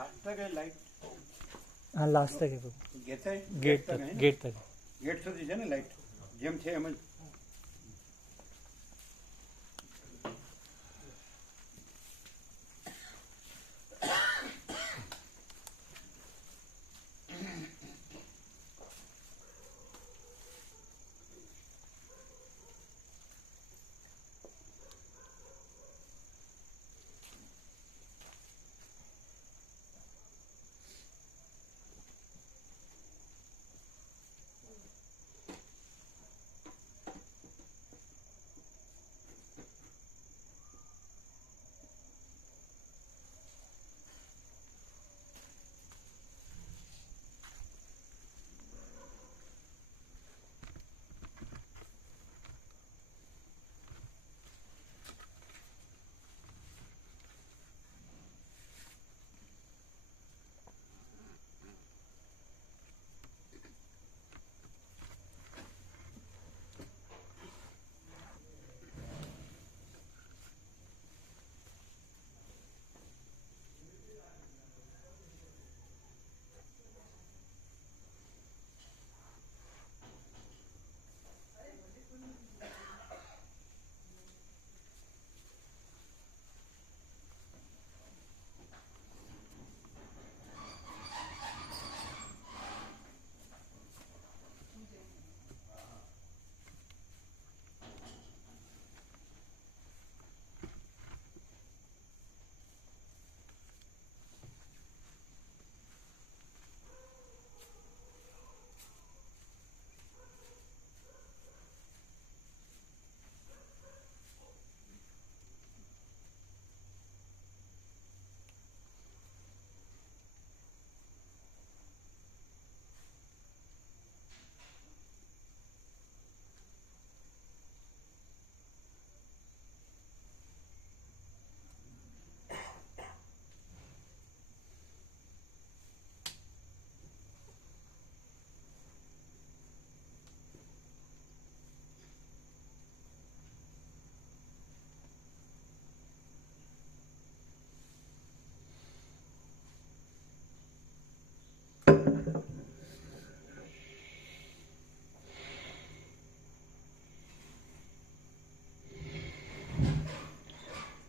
Last तक है light. हाँ लास्ट तक है गेट है, गेट तक है गेट तक गेट સુધી છે ને લાઇટ જેમ છે એમ જ।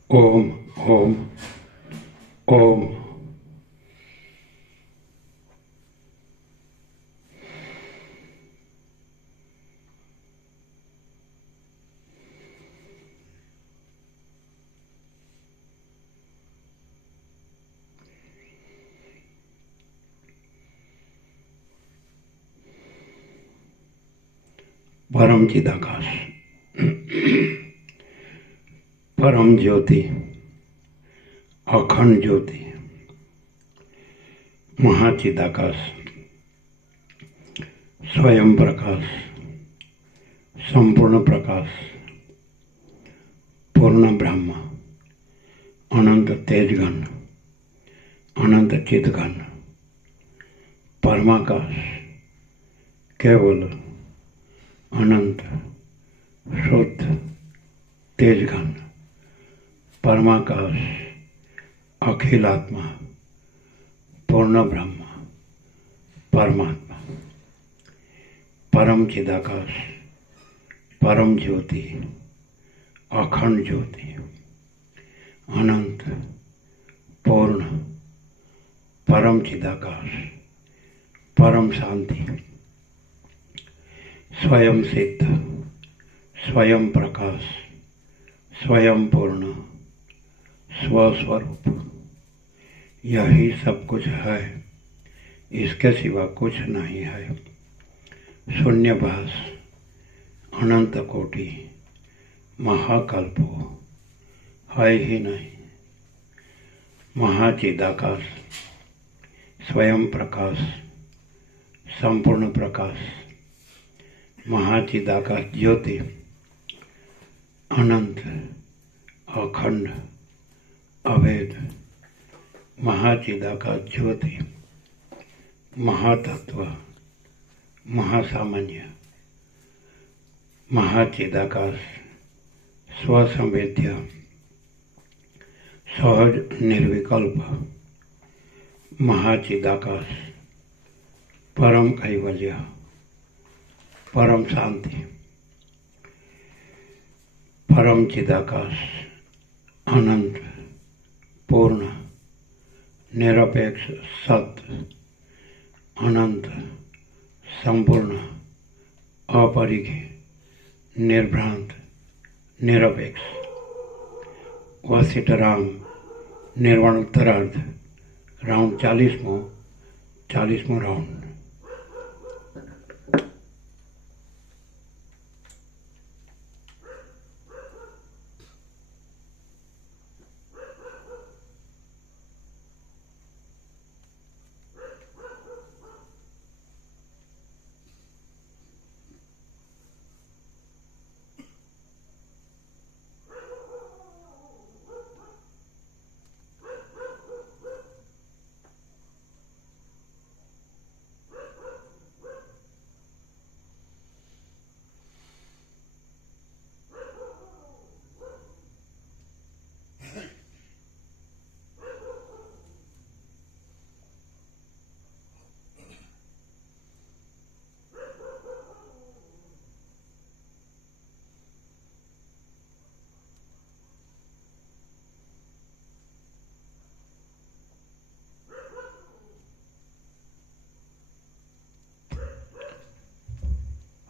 ओम ओम ओम। परम चिदाकाश, परम ज्योति, अखंड ज्योति, महाचिदाकाश, स्वयं प्रकाश, संपूर्ण प्रकाश, पूर्ण ब्रह्म, अनंत तेजघन, अनंत चिदघन, परमाकाश, केवल अनंत शुद्ध तेजघन, परमाकाश, अखिलात्मा, पूर्ण ब्रह्म, परमात्मा, परम चिदाकाश, परम ज्योति, अखंड ज्योति, अनंत, पूर्ण, परम चिदाकाश, परम शांति, स्वयं सिद्ध, स्वयं प्रकाश, स्वयं पूर्ण, स्वस्वरूप, यही सब कुछ है, इसके सिवा कुछ नहीं है। शून्यभास, अनंत कोटि, महाकल्पो है ही नहीं। महाचिदाकाश, स्वयं प्रकाश, संपूर्ण प्रकाश, महाचिदाकाश ज्योति, अनंत, अखंड, अभेद, महाचिदाकाश ज्योति, महातत्व, महासामान्य, महाचिदाकाश, स्वसंवेद्य, सहज निर्विकल्प, महाचिदाकाश, परम कैवल्य, परम शांति, परम चिदाकाश, अनंत, पूर्ण, निरपेक्ष, सत्य, अनंत, संपूर्ण, अपरिघ, निर्भ्रांत, निरपेक्ष, वसिष्ठराम निर्वाण उत्तरार्ध, राउंड 40मो राउंड।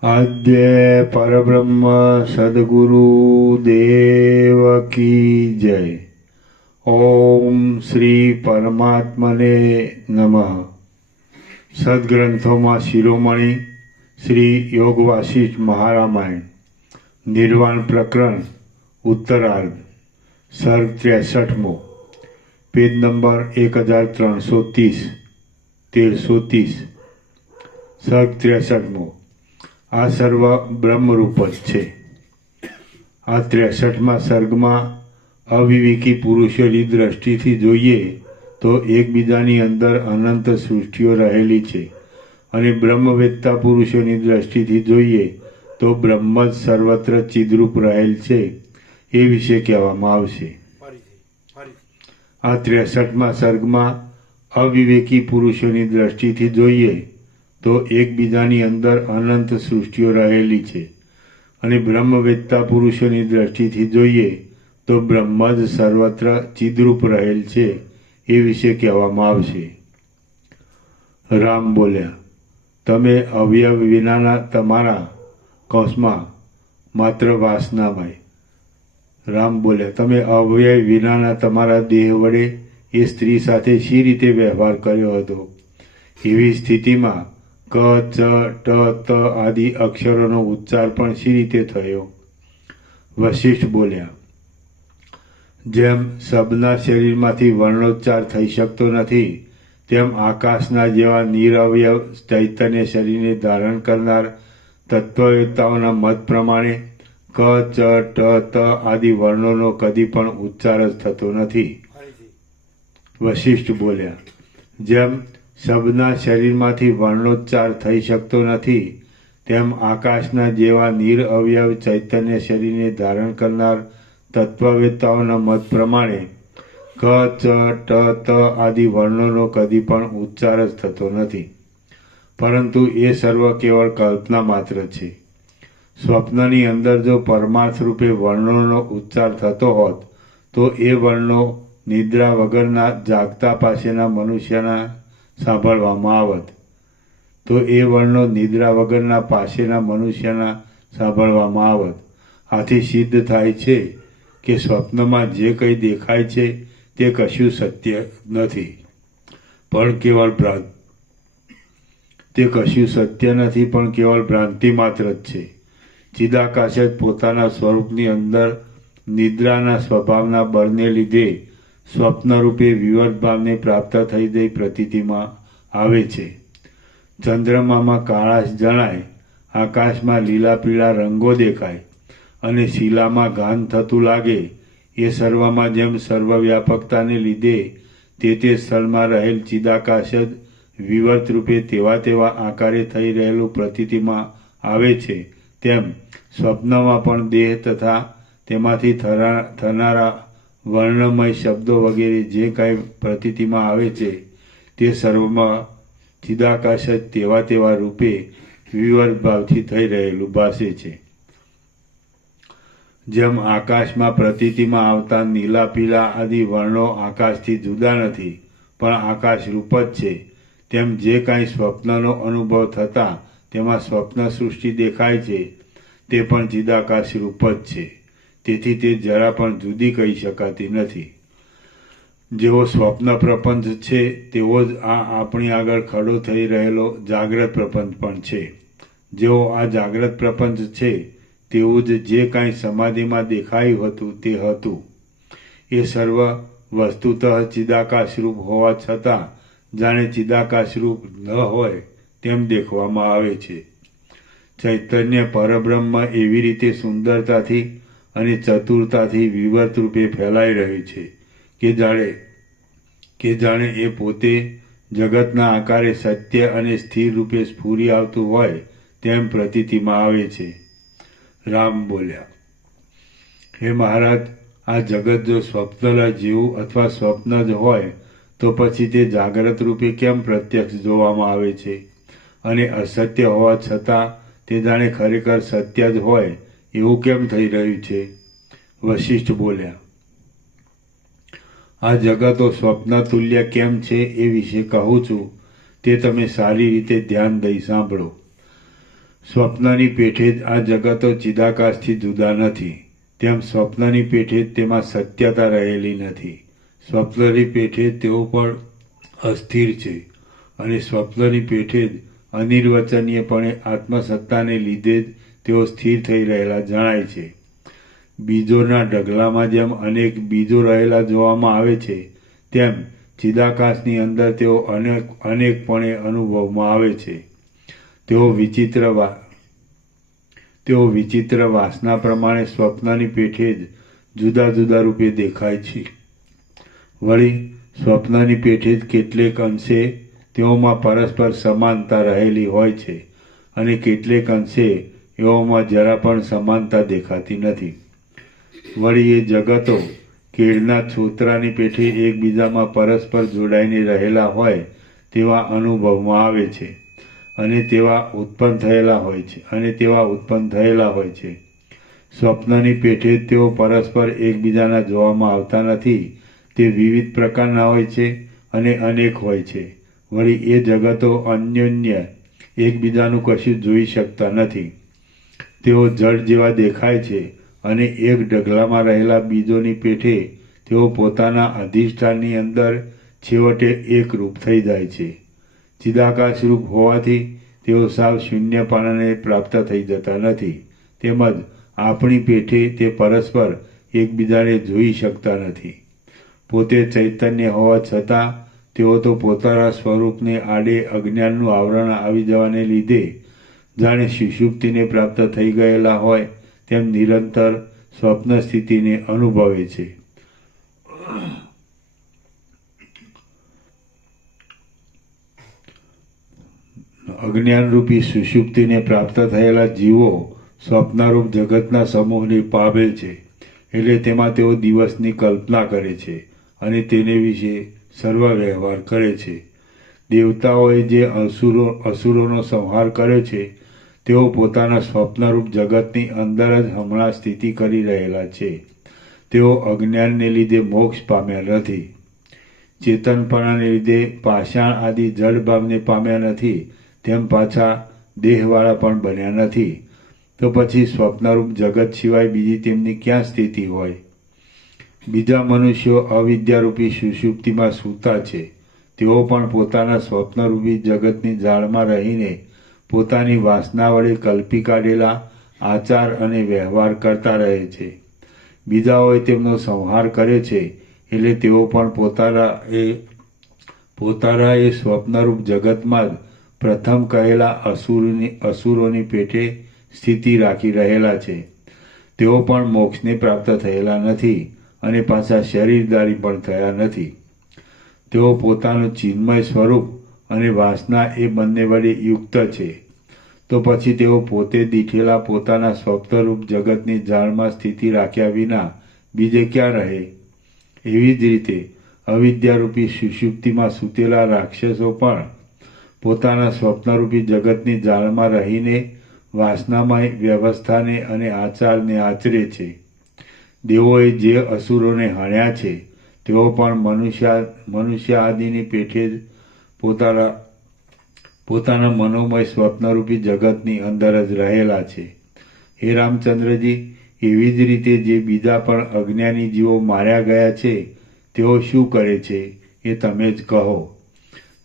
आद्य परब्रह्म सद्गुरु देव की जय। ओम श्री परमात्मने नमः। सद्ग्रंथों शिरोमणि श्री योग वासिष्ठ महारामायण निर्वाण प्रकरण उत्तरार्ध सर्ग 63मो पेज नंबर 1330 1330 सर्ग 63मो। આ સર્વ બ્રહ્મરૂપ જ છે। આ 63મા સર્ગમાં અવિવેકી પુરુષોની દ્રષ્ટિથી જોઈએ તો એકબીજાની અંદર અનંત સૃષ્ટિઓ રહેલી છે અને બ્રહ્મવેત્તા પુરુષોની દ્રષ્ટિથી જોઈએ તો બ્રહ્મ જ સર્વત્ર ચિદરૂપ રહેલ છે એ વિશે કહેવામાં આવશે। આ 63મા સર્ગમાં અવિવેકી પુરુષોની દ્રષ્ટિથી જોઈએ તો એકબીજાની અંદર અનંત સૃષ્ટિઓ રહેલી છે અને બ્રહ્મવેત્તા પુરુષોની દ્રષ્ટિથી જોઈએ તો બ્રહ્મ જ સર્વત્ર ચિદરૂપ રહેલ છે એ વિશે કહેવામાં આવશે। રામ બોલ્યા, તમે અવયવ વિનાના તમારા કૌંસમાં માત્ર વાસનામય। રામ બોલ્યા, તમે અવયવ વિનાના તમારા દેહ વડે એ સ્ત્રી સાથે શી રીતે વ્યવહાર કર્યો હતો? એવી સ્થિતિમાં ક, ચ, ટ, ત આદિ અક્ષરોનો ઉચ્ચાર પણ શી રીતે થયો? વશિષ્ઠ બોલ્યા, જેમ શબ્દના શરીરમાંથી વર્ણોચ્ચાર થઈ શકતો નથી તેમ આકાશના જેવા નિરવયવ ચૈતન્ય શરીરને ધારણ કરનાર તત્વવેત્તાઓના મત પ્રમાણે ક, ચ, ટ, ત આદિ વર્ણોનો કદી પણ ઉચ્ચાર જ થતો નથી। વશિષ્ઠ બોલ્યા, જેમ શબ્દના શરીરમાંથી વર્ણોચ્ચાર થઈ શકતો નથી તેમ આકાશના જેવા નિરઅવયવ ચૈતન્ય શરીરને ધારણ કરનાર તત્વવેત્તાઓના મત પ્રમાણે ક, ચ, ટ, ત આદિ વર્ણોનો કદી પણ ઉચ્ચાર જ થતો નથી, પરંતુ એ સર્વ કેવળ કલ્પના માત્ર છે। સ્વપ્નની અંદર જો પરમાર્થ રૂપે વર્ણોનો ઉચ્ચાર થતો હોત તો એ વર્ણો નિદ્રા વગરના જાગતા પાસેના મનુષ્યના સાંભળવામાં આવત, તો એ વર્ણો નિદ્રા વગરના પાસેના મનુષ્યના સાંભળવામાં આવત। આથી સિદ્ધ થાય છે કે સ્વપ્નમાં જે કંઈ દેખાય છે તે કશું સત્ય નથી પણ કેવળ ભ્રાંતિ માત્ર જ છે। ચિદાકાશ જ પોતાના સ્વરૂપની અંદર નિદ્રાના સ્વભાવના બળને લીધે સ્વપ્નરૂપે વિવર્ત ભાવને પ્રાપ્ત થઈ જઈ પ્રતીતિમાં આવે છે। ચંદ્રમામાં કાળાશ જણાય, આકાશમાં લીલા પીળા રંગો દેખાય અને શિલામાં ગાન થતું લાગે, એ સર્વમાં જેમ સર્વવ્યાપકતાને લીધે તે સ્થળમાં રહેલ ચિદાકાશ જ વિવર્ત રૂપે તેવા આકારે થઈ રહેલું પ્રતીતિમાં આવે છે, તેમ સ્વપ્નમાં પણ દેહ તથા તેમાંથી થનારા વર્ણમય શબ્દો વગેરે જે કાંઈ પ્રતીતિમાં આવે છે તે સર્વમાં ચિદાકાશ જ તેવા રૂપે વિવર ભાવથી થઈ રહેલું ભાસે છે. જેમ આકાશમાં પ્રતીતિમાં આવતા નીલા પીળા આદિ વર્ણો આકાશથી જુદા નથી પણ આકાશ રૂપ જ છે, તેમ જે કાંઈ સ્વપ્નનો અનુભવ થતા તેમાં સ્વપ્ન સૃષ્ટિ દેખાય છે તે પણ ચિદાકાશ રૂપ જ છે. તેથી તે જરા પણ જુદી કહી શકાતી નથી. જેવો સ્વપ્ન પ્રપંચ છે તેવો જ આ આપણી આગળ ખડો થઈ રહેલો જાગ્રત પ્રપંચ પણ છે. જેવો આ જાગ્રત પ્રપંચ છે તેવું જ જે કાંઈ સમાધિમાં દેખાયું હતું તે હતું. એ સર્વ વસ્તુતઃ ચિદાકાશરૂપ હોવા છતાં જાણે ચિદાકાશરૂપ ન હોય તેમ દેખવામાં આવે છે. ચૈતન્ય પરબ્રહ્મ એવી રીતે સુંદરતાથી અને ચતુરતાથી વિવર્ત રૂપે ફેલાઈ રહ્યું છે કે જાણે એ પોતે જગતના આકારે સત્ય અને સ્થિર રૂપે સ્ફુરી આવતું હોય તેમ પ્રતીતિમાં આવે છે. રામ બોલ્યા, હે મહારાજ, આ જગત જો સ્વપ્નલા જેવું અથવા સ્વપ્ન જ હોય તો પછી તે જાગ્રત રૂપે કેમ પ્રત્યક્ષ જોવામાં આવે છે? અને અસત્ય હોવા છતાં તે જાણે ખરેખર સત્ય જ હોય એવું કેમ થઈ રહ્યું છે? વશિષ્ઠ બોલ્યા, આ જગતો સ્વપ્ન તુલ્ય કેમ છે એ વિશે કહું છું, તે તમે સારી રીતે ધ્યાન દઈ સાંભળો. સ્વપ્નની પેઠે જ આ જગતો ચિદાકાશથી જુદા નથી, તેમ સ્વપ્નની પેઠે જ તેમાં સત્યતા રહેલી નથી. સ્વપ્નની પેઠે જ તેઓ પણ અસ્થિર છે અને સ્વપ્નની પેઠે જ અનિર્વચનીયપણે આત્મસત્તાને લીધે જ તેઓ સ્થિર થઈ રહેલા જણાય છે. બીજોના ઢગલામાં જેમ અનેક બીજો રહેલા જોવામાં આવે છે તેમ ચિદાકાશની અંદર તેઓ અનેકપણે અનુભવમાં આવે છે. તેઓ વિચિત્ર વાસના પ્રમાણે સ્વપ્નની પેઠે જ જુદા જુદા રૂપે દેખાય છે. વળી સ્વપ્નની પેઠે જ કેટલેક અંશે તેઓમાં પરસ્પર સમાનતા રહેલી હોય છે અને કેટલેક અંશે એઓમાં જરા પણ સમાનતા દેખાતી નથી. વળી એ જગતો કેળના છોતરાની પેઠે એકબીજામાં પરસ્પર જોડાઈને રહેલા હોય તેવા અનુભવમાં આવે છે અને તેવા ઉત્પન્ન થયેલા હોય છે. સ્વપ્નની પેઠે તેઓ પરસ્પર એકબીજાના જોવામાં આવતા નથી, તે વિવિધ પ્રકારના હોય છે અને અનેક હોય છે. વળી એ જગતો અન્યોન્ય એકબીજાનું કશું જોઈ શકતા નથી. તેઓ જળ જેવા દેખાય છે અને એક ઢગલામાં રહેલા બીજોની પેઠે તેઓ પોતાના અધિષ્ઠાનની અંદર છેવટે એક રૂપ થઈ જાય છે. ચિદાકાશ રૂપ હોવાથી તેઓ સાવ શૂન્યપણાને પ્રાપ્ત થઈ જતા નથી. તેમજ આપણી પેઠે તે પરસ્પર એકબીજાને જોઈ શકતા નથી. પોતે ચૈતન્ય હોવા છતાં તેઓ તો પોતાના સ્વરૂપને આડે અજ્ઞાનનું આવરણ આવી જવાને લીધે જાણે સુષુપ્તિને પ્રાપ્ત થઈ ગયેલા હોય તેમ નિરંતર સ્વપ્ન સ્થિતિને અનુભવે છે. અજ્ઞાનરૂપી સુષુપ્તિને પ્રાપ્ત થયેલા જીવો સ્વપ્નરૂપ જગતના સમૂહને પામે છે. એટલે તેમાં તેઓ દિવસની કલ્પના કરે છે અને તેને વિશે સર્વ વ્યવહાર કરે છે. દેવતાઓએ જે અસુરોનો સંહાર કર્યો છે તેઓ પોતાના સ્વપ્નરૂપ જગતની અંદર જ હમણાં સ્થિતિ કરી રહેલા છે. તેઓ અજ્ઞાનને લીધે મોક્ષ પામ્યા નથી, ચેતનપણાને લીધે પાષાણ આદિ જડભાવને પામ્યા નથી, તેમ પાછા દેહવાળા પણ બન્યા નથી. તો પછી સ્વપ્નરૂપ જગત સિવાય બીજી તેમની ક્યાં સ્થિતિ હોય? બીજા મનુષ્યો અવિદ્યારૂપી સુષુપ્તિમાં સૂતા છે. તેઓ પણ પોતાના સ્વપ્નરૂપી જગતની જાળમાં રહીને પોતાની વાસના વડે કલ્પી કાઢેલા આચાર અને વ્યવહાર કરતા રહે છે. બીજાઓએ તેમનો સંહાર કર્યો છે એટલે તેઓ પણ પોતાના એ સ્વપ્નરૂપ જગતમાં જ પ્રથમ કહેલા અસુરોની પેઠે સ્થિતિ રાખી રહેલા છે. તેઓ પણ મોક્ષને પ્રાપ્ત થયેલા નથી અને પાછા શરીરધારી પણ થયા નથી. તેઓ પોતાનું ચિન્મય સ્વરૂપ અને વાસના એ બંને વડે યુક્ત છે. તો પછી તેઓ પોતે દીઠેલા પોતાના સ્વપ્નરૂપ જગતની જાળમાં સ્થિતિ રાખ્યા વિના બીજે ક્યાં રહે? એવી જ રીતે અવિદ્યારૂપી સુષુપ્તિમાં સૂતેલા રાક્ષસો પણ પોતાના સ્વપ્નરૂપી જગતની જાળમાં રહીને વાસનામય વ્યવસ્થાને અને આચારને આચરે છે. દેવોએ જે અસુરોને હણ્યા છે તેઓ પણ મનુષ્ય આદિની પેઠે જ પોતાના મનોમય સ્વપ્નરૂપી જગતની અંદર જ રહેલા છે. હે રામચંદ્રજી, એવી જ રીતે જે બીજા પણ અજ્ઞાની જીવો માર્યા ગયા છે તેઓ શું કરે છે એ તમે જ કહો.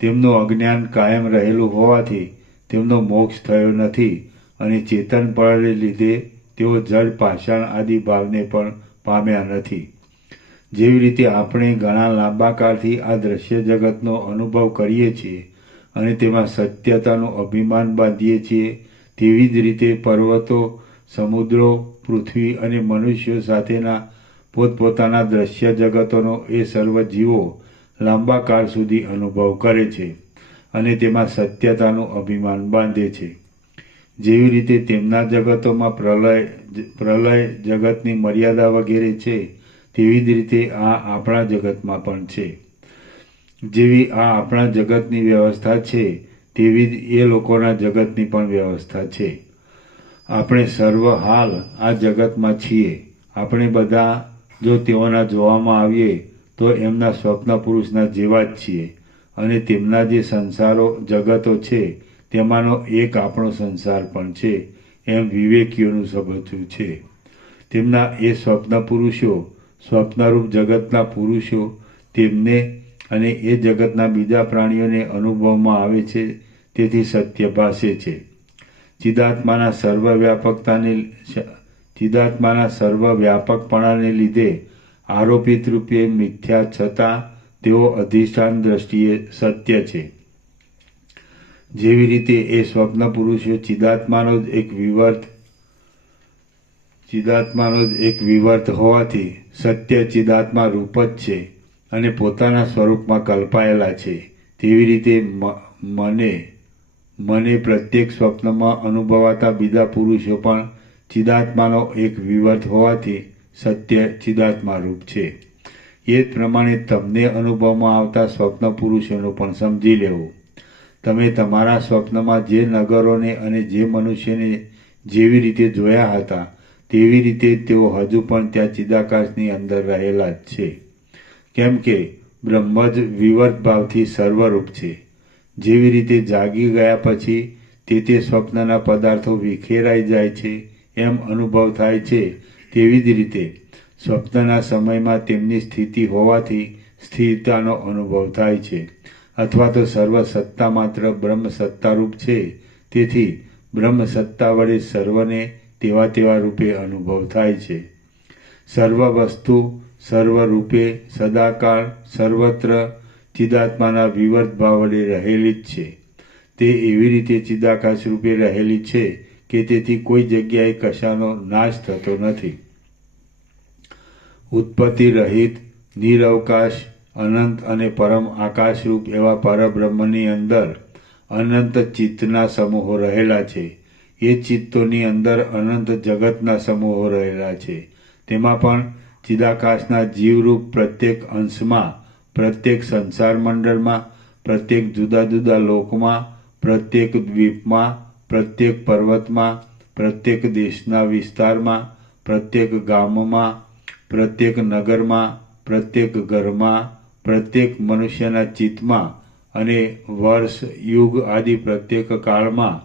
તેમનું અજ્ઞાન કાયમ રહેલું હોવાથી તેમનો મોક્ષ થયો નથી અને ચેતન પડને લીધે તેઓ જડ પાષાણ આદિ ભાવને પણ પામ્યા નથી. જેવી રીતે આપણે ઘણા લાંબા કાળથી આ દ્રશ્ય જગતનો અનુભવ કરીએ છીએ અને તેમાં સત્યતાનું અભિમાન બાંધીએ છીએ, તેવી જ રીતે પર્વતો, સમુદ્રો, પૃથ્વી અને મનુષ્યો સાથેના પોતપોતાના દ્રશ્ય જગતોનો એ સર્વ જીવો લાંબા કાળ સુધી અનુભવ કરે છે અને તેમાં સત્યતાનું અભિમાન બાંધે છે. જેવી રીતે તેમના જગતોમાં પ્રલય જગતની મર્યાદા વગેરે છે, તેવી જ રીતે આ આપણા જગતમાં પણ છે. જેવી આ આપણા જગતની વ્યવસ્થા છે તેવી જ એ લોકોના જગતની પણ વ્યવસ્થા છે. આપણે સર્વ હાલ આ જગતમાં છીએ. આપણે બધા જો તેઓના જોવામાં આવીએ તો એમના સ્વપ્ન પુરુષના જેવા જ છીએ અને તેમના જે સંસારો જગતો છે તેમાંનો એક આપણો સંસાર પણ છે એમ વિવેકીઓનું સમજવું છે. તેમના એ સ્વપ્ન પુરુષો, સ્વપ્નરૂપ જગતના પુરુષો તેમને અને એ જગતના બીજા પ્રાણીઓને અનુભવમાં આવે છે, તેથી સત્ય ભાસે છે. ચિદાત્માના સર્વવ્યાપકપણાને લીધે આરોપિત રૂપે મિથ્યા છતાં તેઓ અધિષ્ઠાન દ્રષ્ટિએ સત્ય છે. જેવી રીતે એ સ્વપ્ન પુરુષો ચિદાત્માનો જ એક વિવર્ત હોવાથી સત્ય ચિદાત્મા રૂપ જ છે અને પોતાના સ્વરૂપમાં કલ્પાયેલા છે, તેવી રીતે મને પ્રત્યેક સ્વપ્નમાં અનુભવાતા બીજા પુરુષો પણ ચિદાત્માનો એક વિવર્ત હોવાથી સત્ય ચિદાત્મા રૂપ છે. એ જ પ્રમાણે તમને અનુભવમાં આવતા સ્વપ્ન પુરુષોનું પણ સમજી લેવું. તમે તમારા સ્વપ્નમાં જે નગરોને અને જે મનુષ્યને જેવી રીતે જોયા હતા તેવી રીતે તેઓ હજુ પણ ત્યાં ચિદાકાશની અંદર રહેલા જ છે. કેમ કે બ્રહ્મ જ વિવર્ત ભાવથી સર્વરૂપ છે. જેવી રીતે જાગી ગયા પછી તે સ્વપ્નના પદાર્થો વિખેરાઈ જાય છે એમ અનુભવ થાય છે, તેવી જ રીતે સ્વપ્નના સમયમાં તેમની સ્થિતિ હોવાથી સ્થિરતાનો અનુભવ થાય છે. અથવા તો સર્વ સત્તા માત્ર બ્રહ્મ સત્તારૂપ છે, તેથી બ્રહ્મ સત્તા વડે સર્વને તેવા રૂપે અનુભવ થાય છે. સર્વ વસ્તુ સર્વ રૂપે સદાકાળ સર્વત્ર ચિદાત્માના વિવર્ત ભાવ વડે રહેલી જ છે. તે એવી રીતે ચિદાકાશ રૂપે રહેલી છે કે તેથી કોઈ જગ્યાએ કશાનો નાશ થતો નથી. ઉત્પત્તિ રહિત, નિરવકાશ, અનંત અને પરમ આકાશરૂપ એવા પરબ્રહ્મની અંદર અનંત ચિત્તના સમૂહો રહેલા છે. એ ચિત્તોની અંદર અનંત જગતના સમૂહો રહેલા છે. તેમાં પણ ચિદાકાશના જીવરૂપ પ્રત્યેક અંશમાં, પ્રત્યેક સંસાર મંડળમાં, પ્રત્યેક જુદા જુદા લોકમાં, પ્રત્યેક દ્વીપમાં, પ્રત્યેક પર્વતમાં, પ્રત્યેક દેશના વિસ્તારમાં, પ્રત્યેક ગામમાં, પ્રત્યેક નગરમાં, પ્રત્યેક ઘરમાં, પ્રત્યેક મનુષ્યના ચિત્તમાં અને વર્ષ, યુગ આદિ પ્રત્યેક કાળમાં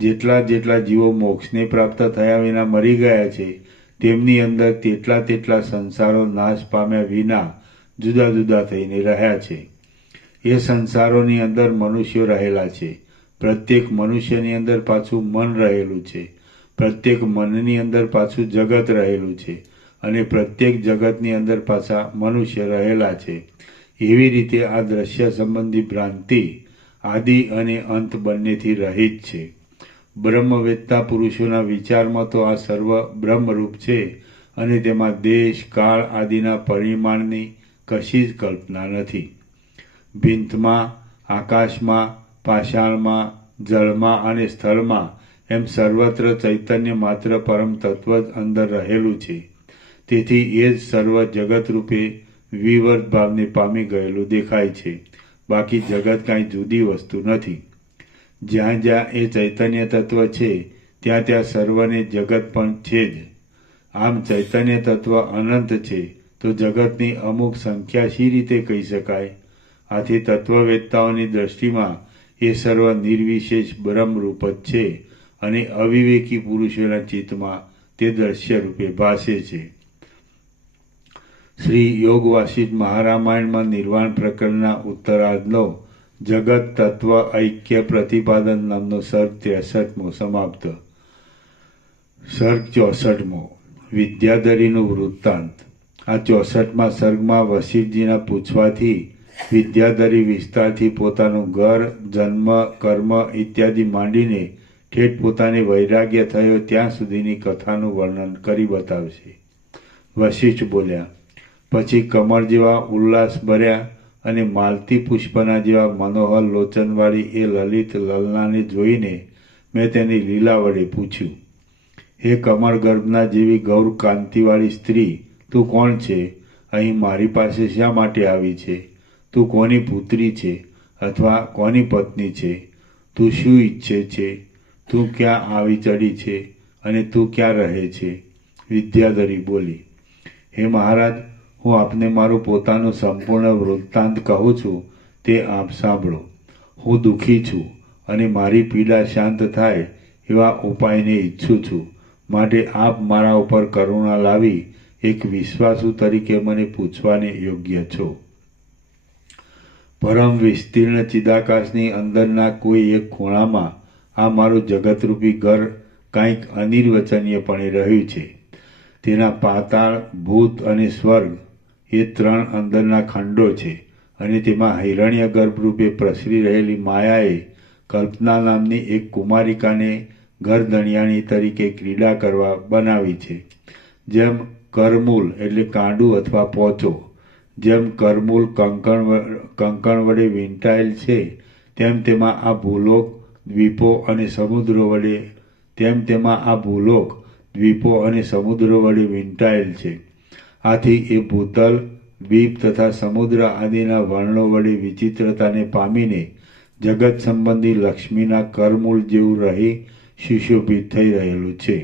જેટલા જીવો મોક્ષને પ્રાપ્ત થયા વિના મરી ગયા છે તેમની અંદર તેટલા સંસારો નાશ પામ્યા વિના જુદા જુદા થઈને રહ્યા છે. એ સંસારોની અંદર મનુષ્યો રહેલા છે. પ્રત્યેક મનુષ્યની અંદર પાછું મન રહેલું છે. પ્રત્યેક મનની અંદર પાછું જગત રહેલું છે અને પ્રત્યેક જગતની અંદર પાછા મનુષ્ય રહેલા છે. એવી રીતે આ દ્રશ્ય સંબંધી ભ્રાંતિ આદિ અને અંત બંનેથી રહિત છે. બ્રહ્મવેત્તા પુરુષોના વિચારમાં તો આ સર્વ બ્રહ્મરૂપ છે અને તેમાં દેશ, કાળ આદિના પરિમાણની કશી જ કલ્પના નથી. ભીંતમાં, આકાશમાં, પાષાણમાં, જળમાં અને સ્થળમાં એમ સર્વત્ર ચૈતન્ય માત્ર પરમ તત્વ જ અંદર રહેલું છે. તેથી એ જ સર્વ જગત રૂપે વિવર્ત ભાવને પામી ગયેલું દેખાય છે. બાકી જગત કાંઈ જુદી વસ્તુ નથી. જ્યાં જ્યાં એ ચૈતન્ય તત્વ છે ત્યાં ત્યાં સર્વને જગત પણ છે જ. આમ ચૈતન્ય તત્વ અનંત છે તો જગતની અમુક સંખ્યા શી રીતે કહી શકાય? આથી તત્વવેત્તાઓની દ્રષ્ટિમાં એ સર્વ નિર્વિશેષ બ્રહ્મરૂપ જ છે અને અવિવેકી પુરુષોના ચિત્તમાં તે દ્રશ્ય રૂપે ભાસે છે. શ્રી યોગ વાસિષ્ઠ મહારામાયણમાં નિર્વાણ પ્રકરણના ઉત્તરાર્ધનો જગત તત્વ ઐક્ય પ્રતિપાદન નામનો સર્ગ 63મો સમાપ્ત. સર્ગ 64મો વિદ્યાધરીનું વૃત્તાંત. આ 64મા સર્ગમાં વશિષ્ઠજીના પૂછવાથી વિદ્યાધરી વિસ્તારથી પોતાનું ઘર, જન્મ, કર્મ ઇત્યાદિ માંડીને ઠેઠ પોતાને વૈરાગ્ય થયો ત્યાં સુધીની કથાનું વર્ણન કરી બતાવશે. વશિષ્ઠ બોલ્યા, પછી કમળ જેવા ઉલ્લાસ ભર્યા અને માલતી પુષ્પના જેવા મનોહર લોચનવાળી એ લલિત લલનાને જોઈને મેં તેની લીલા વડે પૂછ્યું, હે કમળ ગર્ભના જેવી ગૌર કાંતિવાળી સ્ત્રી, તું કોણ છે? અહીં મારી પાસે શા માટે આવી છે? તું કોની પુત્રી છે અથવા કોની પત્ની છે? તું શું ઈચ્છે છે? તું ક્યાં આવી ચડી છે અને તું ક્યાં રહે છે? વિદ્યાધરી બોલી, હે મહારાજ, હું આપને મારું પોતાનું સંપૂર્ણ વૃત્તાંત કહું છું, તે આપ સાંભળો. હું દુઃખી છું અને મારી પીડા શાંત થાય એવા ઉપાયને ઈચ્છું છું. માટે આપ મારા ઉપર કરુણા લાવી એક વિશ્વાસુ તરીકે મને પૂછવાને યોગ્ય છો. પરમ વિસ્તીર્ણ ચિદાકાશની અંદરના કોઈ એક ખૂણામાં આ મારું જગતરૂપી ઘર કાંઈક અનિર્વચનીયપણે રહ્યું છે. તેના પાતાળ, ભૂત અને સ્વર્ગ એ 3 અંદરના ખંડો છે અને તેમાં હિરણ્ય ગર્ભરૂપે પ્રસરી રહેલી માયાએ કલ્પના નામની એક કુમારિકાને ઘરધણિયાણી તરીકે ક્રીડા કરવા બનાવી છે. જેમ કરમૂલ એટલે કાંડું અથવા પોચો, જેમ કરમૂલ કંકણ વડે વીંટાયેલ છે, તેમ તેમાં આ ભૂલોક, દ્વીપો અને સમુદ્રો વડે વીંટાયેલ છે. આથી એ ભૂતલ, દ્વીપ તથા સમુદ્ર આદિના વર્ણો વડે વિચિત્રતાને પામીને જગત સંબંધી લક્ષ્મીના કરમૂળ જેવું રહી સુશોભિત થઈ રહેલું છે.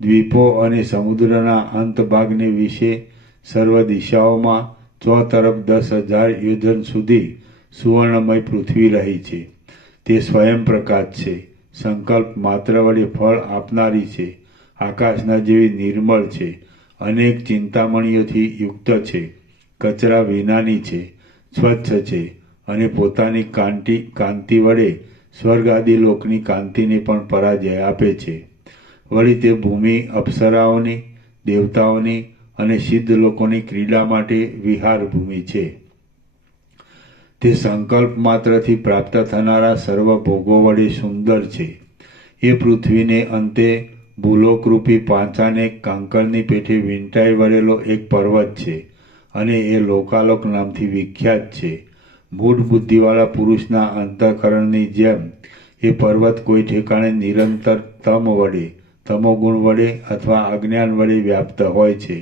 દ્વીપો અને સમુદ્રના અંતભાગને વિશે સર્વ દિશાઓમાં ચોતરફ 10,000 યોજન સુધી સુવર્ણમય પૃથ્વી રહી છે. તે સ્વયં પ્રકાશ છે, સંકલ્પ માત્ર વડે ફળ આપનારી છે, આકાશના જેવી નિર્મળ છે, અનેક ચિંતામણીઓથી યુક્ત છે, કચરા વિનાની છે, સ્વચ્છ છે અને પોતાની કાંતિ વડે સ્વર્ગ આદિ લોકની કાંતિને પણ પરાજય આપે છે. વળી તે ભૂમિ અપ્સરાઓની, દેવતાઓની અને સિદ્ધ લોકોની ક્રીડા માટે વિહાર ભૂમિ છે. તે સંકલ્પ માત્રથી પ્રાપ્ત થનારા સર્વ ભોગો વડે સુંદર છે. એ પૃથ્વીને અંતે ભૂલોકરૂપી પાંચાને કંકણની પેઠે વીંટાઈ વળેલો એક પર્વત છે અને એ લોકાલોક નામથી વિખ્યાત છે. મૂઢ બુદ્ધિવાળા પુરુષના અંતઃકરણની જેમ એ પર્વત કોઈ ઠેકાણે નિરંતર તમોગુણ વડે અથવા અજ્ઞાન વડે વ્યાપ્ત હોય છે,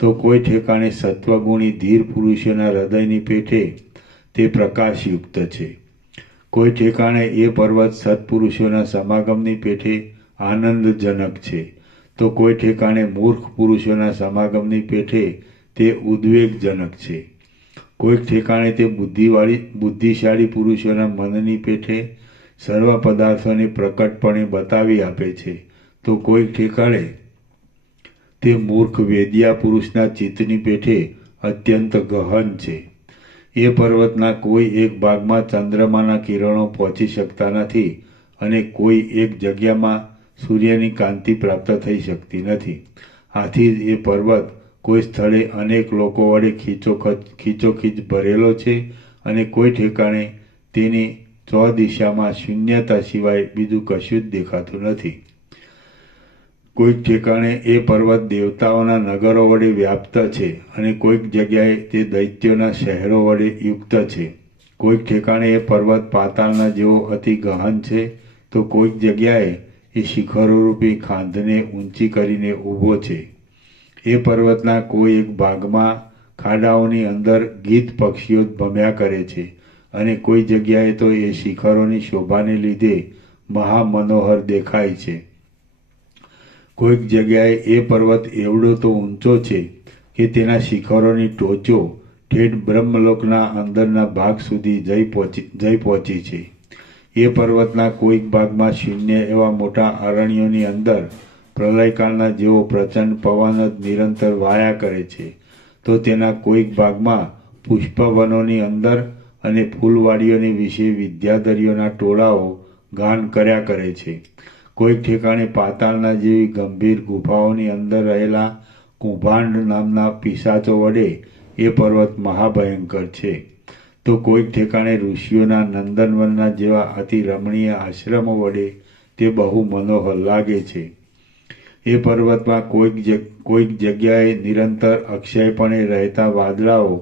તો કોઈ ઠેકાણે સત્વગુણી ધીર પુરુષોના હૃદયની પેઠે તે પ્રકાશયુક્ત છે. કોઈ ઠેકાણે એ પર્વત સત્પુરુષોના સમાગમની પેઠે આનંદજનક છે, તો કોઈ ઠેકાણે મૂર્ખ પુરુષોના સમાગમની પેઠે તે ઉદ્વેગજનક છે. કોઈક ઠેકાણે તે બુદ્ધિશાળી પુરુષોના મનની પેઠે સર્વ પદાર્થોને પ્રકટપણે બતાવી આપે છે, તો કોઈક ઠેકાણે તે મૂર્ખ વેદ્યા પુરુષના ચિત્તની પેઠે અત્યંત ગહન છે. એ પર્વતના કોઈ એક ભાગમાં ચંદ્રમાના કિરણો પહોંચી શકતા નથી અને કોઈ એક જગ્યામાં સૂર્યની કાંતિ પ્રાપ્ત થઈ શકતી નથી. આથી જ એ પર્વત કોઈ સ્થળે અનેક લોકો વડે ખીચોખીચ ભરેલો છે અને કોઈ ઠેકાણે તેની ચોદિશામાં શૂન્યતા સિવાય બીજું કશું જ દેખાતું નથી. કોઈક ઠેકાણે એ પર્વત દેવતાઓના નગરો વડે વ્યાપ્ત છે અને કોઈક જગ્યાએ તે દૈત્યોના શહેરો વડે યુક્ત છે. કોઈક ઠેકાણે એ પર્વત પાતાળના જેવો અતિ ગહન છે, તો કોઈક જગ્યાએ એ શિખરોરૂપી ખાંધને ઊંચી કરીને ઊભો છે. એ પર્વતના કોઈ એક ભાગમાં ખાડાઓની અંદર ગીધ પક્ષીઓ ભમ્યા કરે છે અને કોઈ જગ્યાએ તો એ શિખરોની શોભાને લીધે મહામનોહર દેખાય છે. કોઈક જગ્યાએ એ પર્વત એવડો તો ઊંચો છે કે તેના શિખરોની ટોચો ઠેઠ બ્રહ્મલોકના અંદરના ભાગ સુધી જઈ પહોંચી છે. એ પર્વતના કોઈક ભાગમાં શૂન્ય એવા મોટા અરણ્યોની અંદર પ્રલયકાળના જેવો પ્રચંડ પવન જ નિરંતર વાયા કરે છે, તો તેના કોઈક ભાગમાં પુષ્પવનોની અંદર અને ફૂલવાડીઓની વિશે વિદ્યાધરીઓના ટોળાઓ ગાન કર્યા કરે છે. કોઈક ઠેકાણે પાતાળના જેવી ગંભીર ગુફાઓની અંદર રહેલા કુંભાંડ નામના પિશાચો વડે એ પર્વત મહાભયંકર છે, તો કોઈક ઠેકાણે ઋષિઓના નંદનવનના જેવા અતિ રમણીય આશ્રમો વડે તે બહુ મનોહર લાગે છે. એ પર્વતમાં કોઈક જગ્યાએ નિરંતર અક્ષયપણે રહેતા વાદળાઓ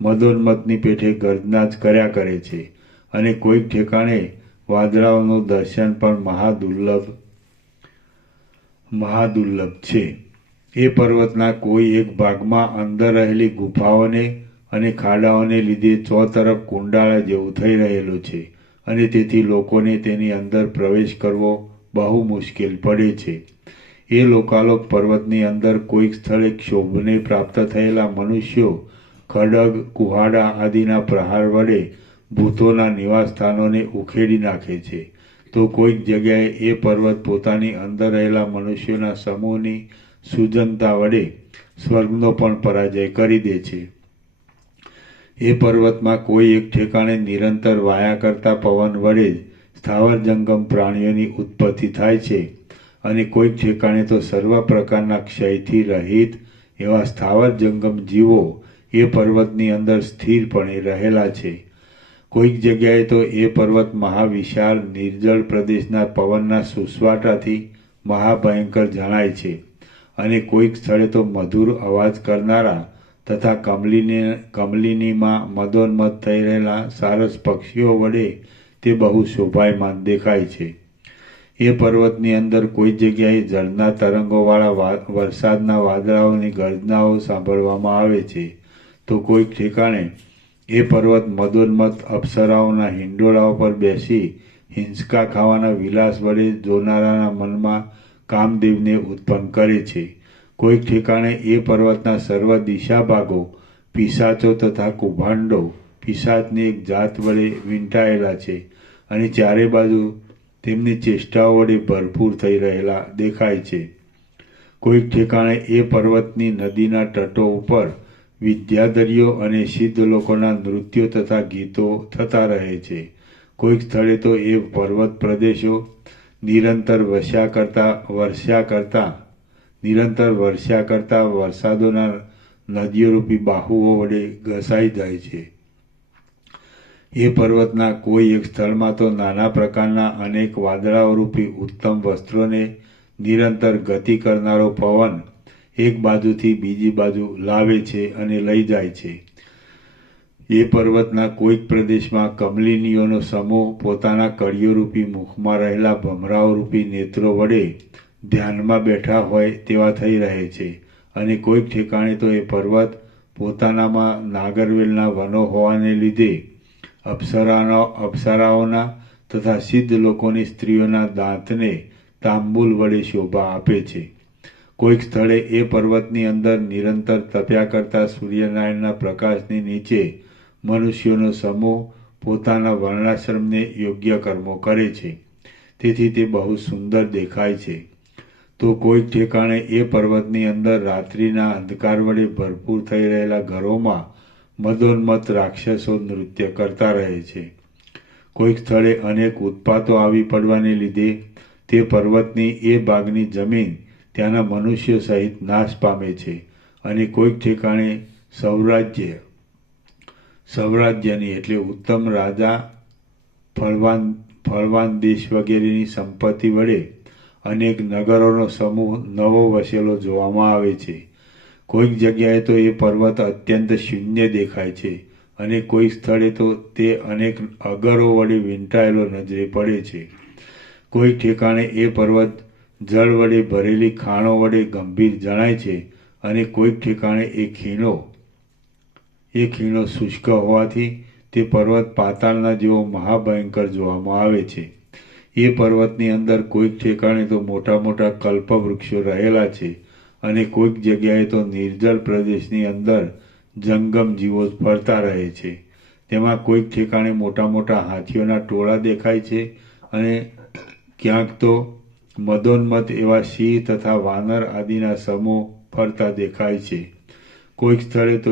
મદોન્મતની પેઠે ગર્જના જ કર્યા કરે છે અને કોઈક ઠેકાણે વાદળાઓનું દર્શન પણ મહાદુર્લભ છે. એ પર્વતના કોઈ એક ભાગમાં અંદર રહેલી ગુફાઓને અને ખાડાઓને લીધે ચોતરફ કુંડાળા જેવું થઈ રહેલું છે અને તેથી લોકોને તેની અંદર પ્રવેશ કરવો બહુ મુશ્કેલ પડે છે. એ લોકાલોક પર્વતની અંદર કોઈક સ્થળે ક્ષોભને પ્રાપ્ત થયેલા મનુષ્યો ખડગ, કુહાડા આદિના પ્રહાર વડે ભૂતોના નિવાસસ્થાનોને ઉખેડી નાખે છે, તો કોઈક જગ્યાએ એ પર્વત પોતાની અંદર રહેલા મનુષ્યોના સમૂહની સુજનતા વડે સ્વર્ગનો પણ પરાજય કરી દે છે. એ પર્વતમાં કોઈ એક ઠેકાણે નિરંતર વાયા કરતા પવન વડે જ સ્થાવર જંગમ પ્રાણીઓની ઉત્પત્તિ થાય છે અને કોઈક ઠેકાણે તો સર્વ પ્રકારના ક્ષયથી રહિત એવા સ્થાવર જંગમ જીવો એ પર્વતની અંદર સ્થિરપણે રહેલા છે. કોઈક જગ્યાએ તો એ પર્વત મહાવિશાળ નિર્જળ પ્રદેશના પવનના સુસવાટાથી મહાભયંકર જણાય છે અને કોઈક સ્થળે તો મધુર અવાજ કરનારા તથા કમલિનીમાં મદોન્મત થઈ રહેલા સારસ પક્ષીઓ વડે તે બહુ શોભાયમાન દેખાય છે. એ પર્વતની અંદર કોઈ જગ્યાએ જળના તરંગોવાળા વરસાદના વાદળાઓની ગર્જનાઓ સાંભળવામાં આવે છે, તો કોઈક ઠેકાણે એ પર્વત મદોન્મત અપ્સરાઓના હિંડોળાઓ પર બેસી હિંચકા ખાવાના વિલાસ વડે જોનારાના મનમાં કામદેવને ઉત્પન્ન કરે છે. કોઈક ઠેકાણે એ પર્વતના સર્વ દિશા ભાગો પિશાચો તથા કુભાંડો પિશાચની એક જાત વડે વીંટાયેલા છે અને ચારે બાજુ તેમની ચેષ્ટાઓ વડે ભરપૂર થઈ રહેલા દેખાય છે. કોઈક ઠેકાણે એ પર્વતની નદીના તટો ઉપર વિદ્યાધરીઓ અને સિદ્ધ લોકોના નૃત્યો તથા ગીતો થતા રહે છે. કોઈક સ્થળે તો એ પર્વત પ્રદેશો નિરંતર વર્ષા કરતા વરસાદોના નદીઓરૂપી બાહુઓ વડે ઘસાઈ જાય છે. એ પર્વતના કોઈ એક સ્થળમાં તો નાના પ્રકારના અનેક વાદળાઓરૂપી ઉત્તમ વસ્ત્રોને નિરંતર ગતિ કરનારો પવન એક બાજુથી બીજી બાજુ લાવે છે અને લઈ જાય છે. એ પર્વતના કોઈક પ્રદેશમાં કમલિનીઓનો સમૂહ પોતાના કળીઓરૂપી મુખમાં રહેલા ભમરાઓરૂપી નેત્રો વડે ધ્યાનમાં બેઠા હોય તેવા થઈ રહે છે અને કોઈક ઠેકાણે તો એ પર્વત પોતાનામાં નાગરવેલના વનો હોવાને લીધે અપ્સરાઓના તથા સિદ્ધ લોકોની સ્ત્રીઓના દાંતને તાંબુલ વડે શોભા આપે છે. કોઈક સ્થળે એ પર્વતની અંદર નિરંતર તપ્યા કરતા સૂર્યનારાયણના પ્રકાશની નીચે મનુષ્યોનો સમૂહ પોતાના વર્ણાશ્રમને યોગ્ય કર્મો કરે છે, તેથી તે બહુ સુંદર દેખાય છે. તો કોઈક ઠેકાણે એ પર્વતની અંદર રાત્રિના અંધકાર વડે ભરપૂર થઈ રહેલા ઘરોમાં મદોન્મત રાક્ષસો નૃત્ય કરતા રહે છે. કોઈક સ્થળે અનેક ઉત્પાતો આવી પડવાને લીધે તે પર્વતની એ ભાગની જમીન ત્યાંના મનુષ્યો સહિત નાશ પામે છે અને કોઈક ઠેકાણે સૌરાજ્યની એટલે ઉત્તમ રાજા ફળવાન દેશ વગેરેની સંપત્તિ વડે અનેક નગરોનો સમૂહ નવો વસેલો જોવામાં આવે છે. કોઈક જગ્યાએ તો એ પર્વત અત્યંત શૂન્ય દેખાય છે અને કોઈક સ્થળે તો તે અનેક અગરો વડે વીંટાયેલો નજરે પડે છે. કોઈક ઠેકાણે એ પર્વત જળ વડે ભરેલી ખાણો વડે ગંભીર જણાય છે અને કોઈક ઠેકાણે એ ખીણો એ ખીણો શુષ્ક હોવાથી તે પર્વત પાતાળના જેવો મહાભયંકર જોવામાં આવે છે. એ પર્વતની અંદર કોઈક ઠેકાણે તો મોટા મોટા કલ્પવૃક્ષો રહેલા છે અને કોઈક જગ્યાએ તો નિર્જળ પ્રદેશની અંદર જંગમ જીવો ફરતા રહે છે. તેમાં કોઈક ઠેકાણે મોટા મોટા હાથીઓના ટોળા દેખાય છે અને ક્યાંક તો મદોન્મત એવા સિંહ તથા વાનર આદિના સમૂહ ફરતા દેખાય છે. કોઈક સ્થળે તો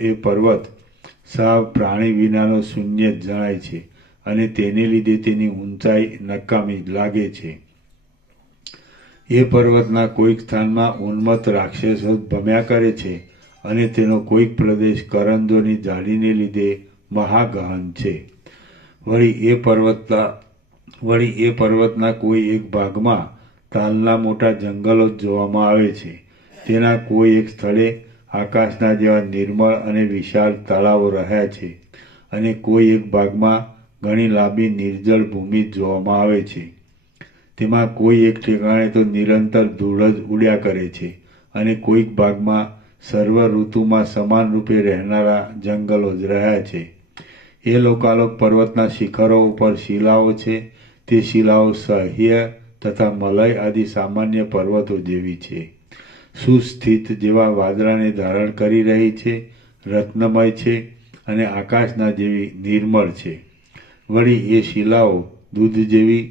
એ પર્વત સાવ પ્રાણી વિનાનો શૂન્ય જ જણાય છે અને તેને લીધે તેની ઊંચાઈ નકામી લાગે છે. એ પર્વતના કોઈક સ્થાનમાં ઉન્મત્ત રાક્ષસો ભમ્યા કરે છે અને તેનો કોઈક પ્રદેશ કરંજોની ઝાડીને લીધે મહાગહન છે. વળી એ પર્વતના કોઈ એક ભાગમાં તાલના મોટા જંગલો જ જોવામાં આવે છે. તેના કોઈ એક સ્થળે આકાશના જેવા નિર્મળ અને વિશાળ તળાવો રહ્યા છે અને કોઈ એક ભાગમાં ઘણી લાંબી નિર્જળ ભૂમિ જોવામાં આવે છે. તેમાં કોઈ એક ઠેકાણે તો નિરંતર ધૂળ જ ઉડ્યા કરે છે અને કોઈક ભાગમાં સર્વ ઋતુમાં સમાન રૂપે રહેનારા જંગલો જ રહ્યા છે. એ લોકાલોક પર્વતના શિખરો ઉપર શિલાઓ છે. તે શિલાઓ સહ્ય તથા મલય આદિ સામાન્ય પર્વતો જેવી છે. સુસ્થિત જેવા વાદળાને ધારણ કરી રહી છે, રત્નમય છે અને આકાશના જેવી નિર્મળ છે. વળી એ શિલાઓ દૂધ જેવી,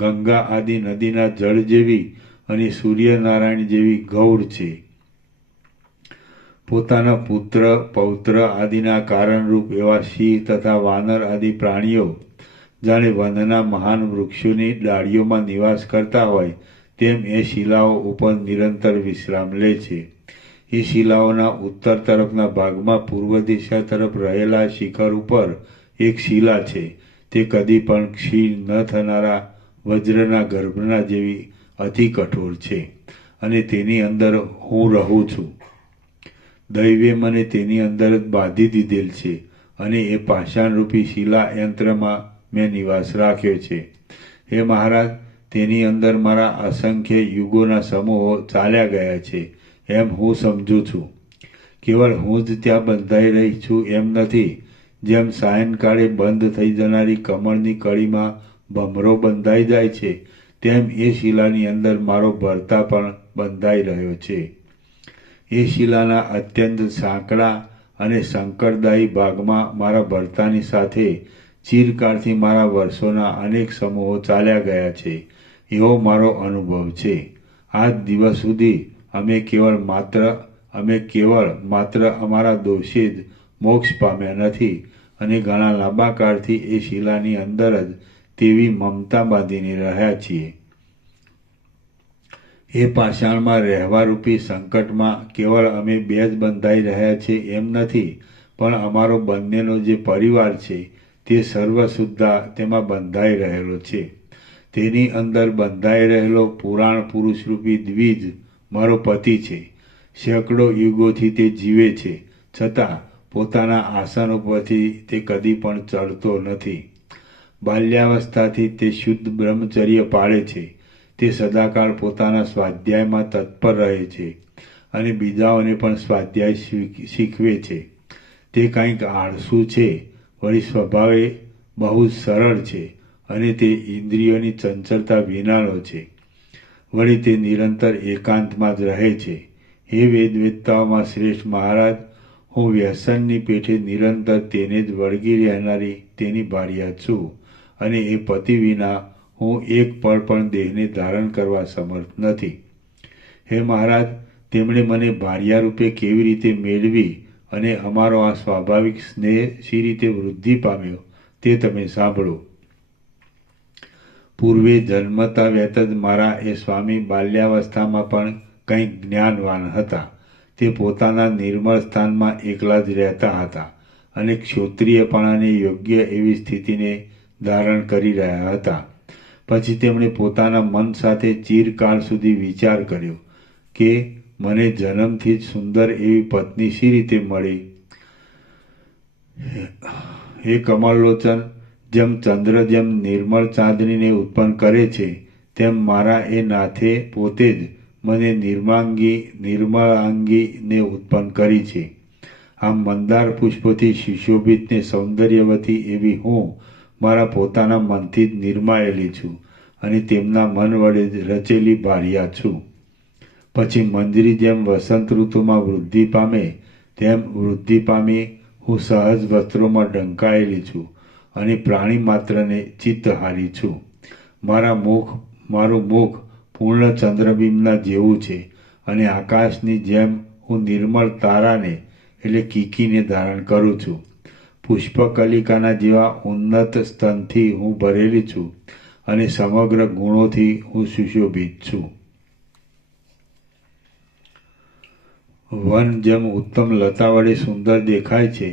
ગંગા આદિ નદીના જળ જેવી અને સૂર્યનારાયણ જેવી ગૌર છે. પોતાના પુત્ર પૌત્ર આદિના કારણરૂપ એવા સિંહ તથા વાનર આદિ પ્રાણીઓ જાણે વનના મહાન વૃક્ષોની ડાળીઓમાં નિવાસ કરતા હોય તેમ એ શિલાઓ ઉપર નિરંતર વિશ્રામ લે છે. એ શિલાઓના ઉત્તર તરફના ભાગમાં પૂર્વ દિશા તરફ રહેલા શિખર ઉપર એક શિલા છે. તે કદી પણ ક્ષીણ ન થનારા વજ્રના ગર્ભના જેવી અતિ કઠોર છે અને તેની અંદર હું રહું છું. દૈવે મને તેની અંદર જ બાંધી દીધેલ છે અને એ પાષાણરૂપી શિલા યંત્રમાં મેં નિવાસ રાખ્યો છે. હે મહારાજ, તેની અંદર મારા અસંખ્ય યુગોના સમૂહો ચાલ્યા ગયા છે એમ હું સમજું છું. કેવળ હું જ ત્યાં બંધાઈ રહી છું એમ નથી. જેમ સાયંકાળે બંધ થઈ જનારી કમળની કળીમાં ભમરો બંધાઈ જાય છે તેમ એ શિલાની અંદર મારો ભરતા પણ બંધાઈ રહ્યો છે. એ શિલાના અત્યંત સાંકડા અને સંકટદાયી ભાગમાં મારા ભરતાની સાથે ચિરકાળથી મારા વર્ષોના અનેક સમૂહો ચાલ્યા ગયા છે એવો મારો અનુભવ છે. આજ દિવસ સુધી અમે કેવળ માત્ર અમારા દોષે જ મોક્ષ પામ્યા નથી અને ઘણા લાંબા કાળથી એ શિલાની અંદર જ તેવી મમતા બાંધીને રહ્યા છીએ. એ પાષાણમાં રહેવારૂપી સંકટમાં કેવળ અમે બે જ બંધાઈ રહ્યા છે એમ નથી, પણ અમારો બંનેનો જે પરિવાર છે તે સર્વ સુદ્ધા તેમાં બંધાઈ રહેલો છે. તેની અંદર બંધાઈ રહેલો પુરાણ પુરુષરૂપી દ્વિજ મારો પતિ છે. સેંકડો યુગોથી તે જીવે છે, છતાં પોતાના આસન ઉપરથી તે કદી પણ ચડતો નથી. બાલ્યાવસ્થાથી તે શુદ્ધ બ્રહ્મચર્ય પાળે છે. તે સદાકાળ પોતાના સ્વાધ્યાયમાં તત્પર રહે છે અને બીજાઓને પણ સ્વાધ્યાય શીખવે છે. તે કંઈક આળસુ છે, વળી સ્વભાવે બહુ જ સરળ છે અને તે ઇન્દ્રિયોની ચંચળતા વિનાનો છે. વળી તે નિરંતર એકાંતમાં જ રહે છે. હે વેદવેત્તાઓમાં શ્રેષ્ઠ મહારાજ, હું વ્યસનની પેઠે નિરંતર તેને જ વળગી રહેનારી તેની ભાર્યા છું અને એ પતિ વિના હું એક પળ પણ દેહને ધારણ કરવા સમર્થ નથી. હે મહારાજ, તેમણે મને ભાર્યા રૂપે કેવી રીતે મેળવી અને અમારો આ સ્વાભાવિક સ્નેહ શી રીતે વૃદ્ધિ પામ્યો તે તમે સાંભળો. પૂર્વે જન્મતા વ્યત જ મારા એ સ્વામી બાલ્યાવસ્થામાં પણ કંઈક જ્ઞાનવાન હતા. તે પોતાના નિર્મળ સ્થાનમાં એકલા જ રહેતા હતા અને ક્ષોત્રિયપણાને યોગ્ય એવી સ્થિતિને ધારણ કરી રહ્યા હતા. પછી તેમણે પોતાના મન સાથે ચિરકાળ સુધી વિચાર કર્યો કે મને જન્મથી જ સુંદર એવી પત્ની શી રીતે મળી. હે કમળલોચન, જેમ ચંદ્ર જેમ નિર્મળ ચાંદનીને ઉત્પન્ન કરે છે તેમ મારા એ નાથે પોતે જ મને નિર્મળાંગીને ઉત્પન્ન કરી છે. આમ મંદાર પુષ્પોથી સુશોભિત ને સૌંદર્યવતી એવી હું મારા પોતાના મનથી જ નિર્માયેલી છું અને તેમના મન વડે રચેલી ભાર્યા છું. પછી મંજરી જેમ વસંત ઋતુમાં વૃદ્ધિ પામે તેમ વૃદ્ધિ પામી હું સહજ વસ્ત્રોમાં ઢંકાયેલી છું અને પ્રાણી માત્રને ચિત્તહારી છું. મારું મુખ પૂર્ણ ચંદ્રબિંબના જેવું છે અને આકાશની જેમ હું નિર્મળ તારાને એટલે કીકીને ધારણ કરું છું. પુષ્પકલિકાના જેવા ઉન્નત સ્તનથી હું ભરેલી છું અને સમગ્ર ગુણોથી હું સુશોભિત છું. વન જેમ ઉત્તમ લતા વડે સુંદર દેખાય છે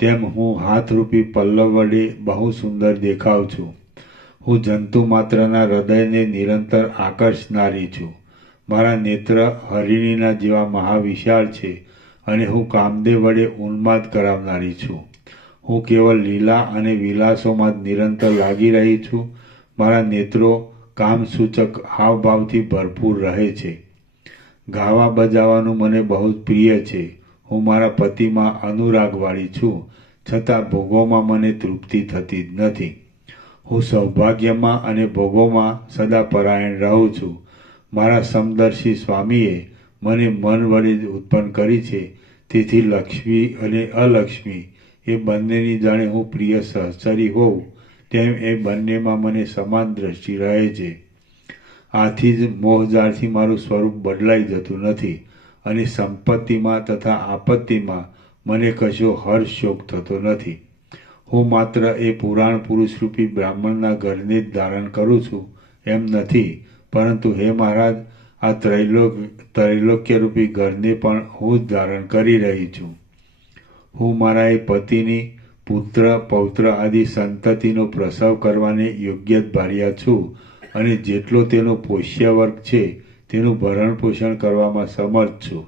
તેમ હું હાથરૂપી પલ્લવ વડે બહુ સુંદર દેખાઉં છું. હું જંતુ માત્રના હૃદયને નિરંતર આકર્ષનારી છું. મારા નેત્ર હરિણીના જેવા મહાવિશાળ છે અને હું કામદેવ વડે ઉન્માદ કરાવનારી છું. હું કેવળ લીલા અને વિલાસોમાં જ નિરંતર લાગી રહી છું. મારા નેત્રો કામસૂચક હાવભાવથી ભરપૂર રહે છે. ગાવા બજાવવાનું મને બહુ જ પ્રિય છે. હું મારા પતિમાં અનુરાગવાળી છું, છતાં ભોગોમાં મને તૃપ્તિ થતી જ નથી. હું સૌભાગ્યમાં અને ભોગોમાં સદા પરાયણ રહું છું. મારા સમદર્શી સ્વામીએ મને મન વડે જ ઉત્પન્ન કરી છે, તેથી લક્ષ્મી અને અલક્ષ્મી એ બંનેની જાણે હું પ્રિય સહચરી હોઉં તેમ એ બંનેમાં મને સમાન દ્રષ્ટિ રહે છે. આથી જ મોહજાળથી મારું સ્વરૂપ બદલાઈ જતું નથી અને સંપત્તિમાં તથા આપત્તિમાં મને કશો હર્ષ શોક થતો નથી. હું માત્ર એ પુરાણ પુરુષરૂપી બ્રાહ્મણના ઘરને જ ધારણ કરું છું એમ નથી, પરંતુ હે મહારાજ, આ ત્રૈલોક્યરૂપી ઘરને પણ હું જ ધારણ કરી રહી છું. હું મારા એ પતિની પુત્ર પૌત્ર આદિ સંતતિનો પ્રસવ કરવાને યોગ્ય જ ભાર્યા છું અને જેટલો તેનો પોષ્ય વર્ગ છે તેનું ભરણ પોષણ કરવામાં સમર્થ છું.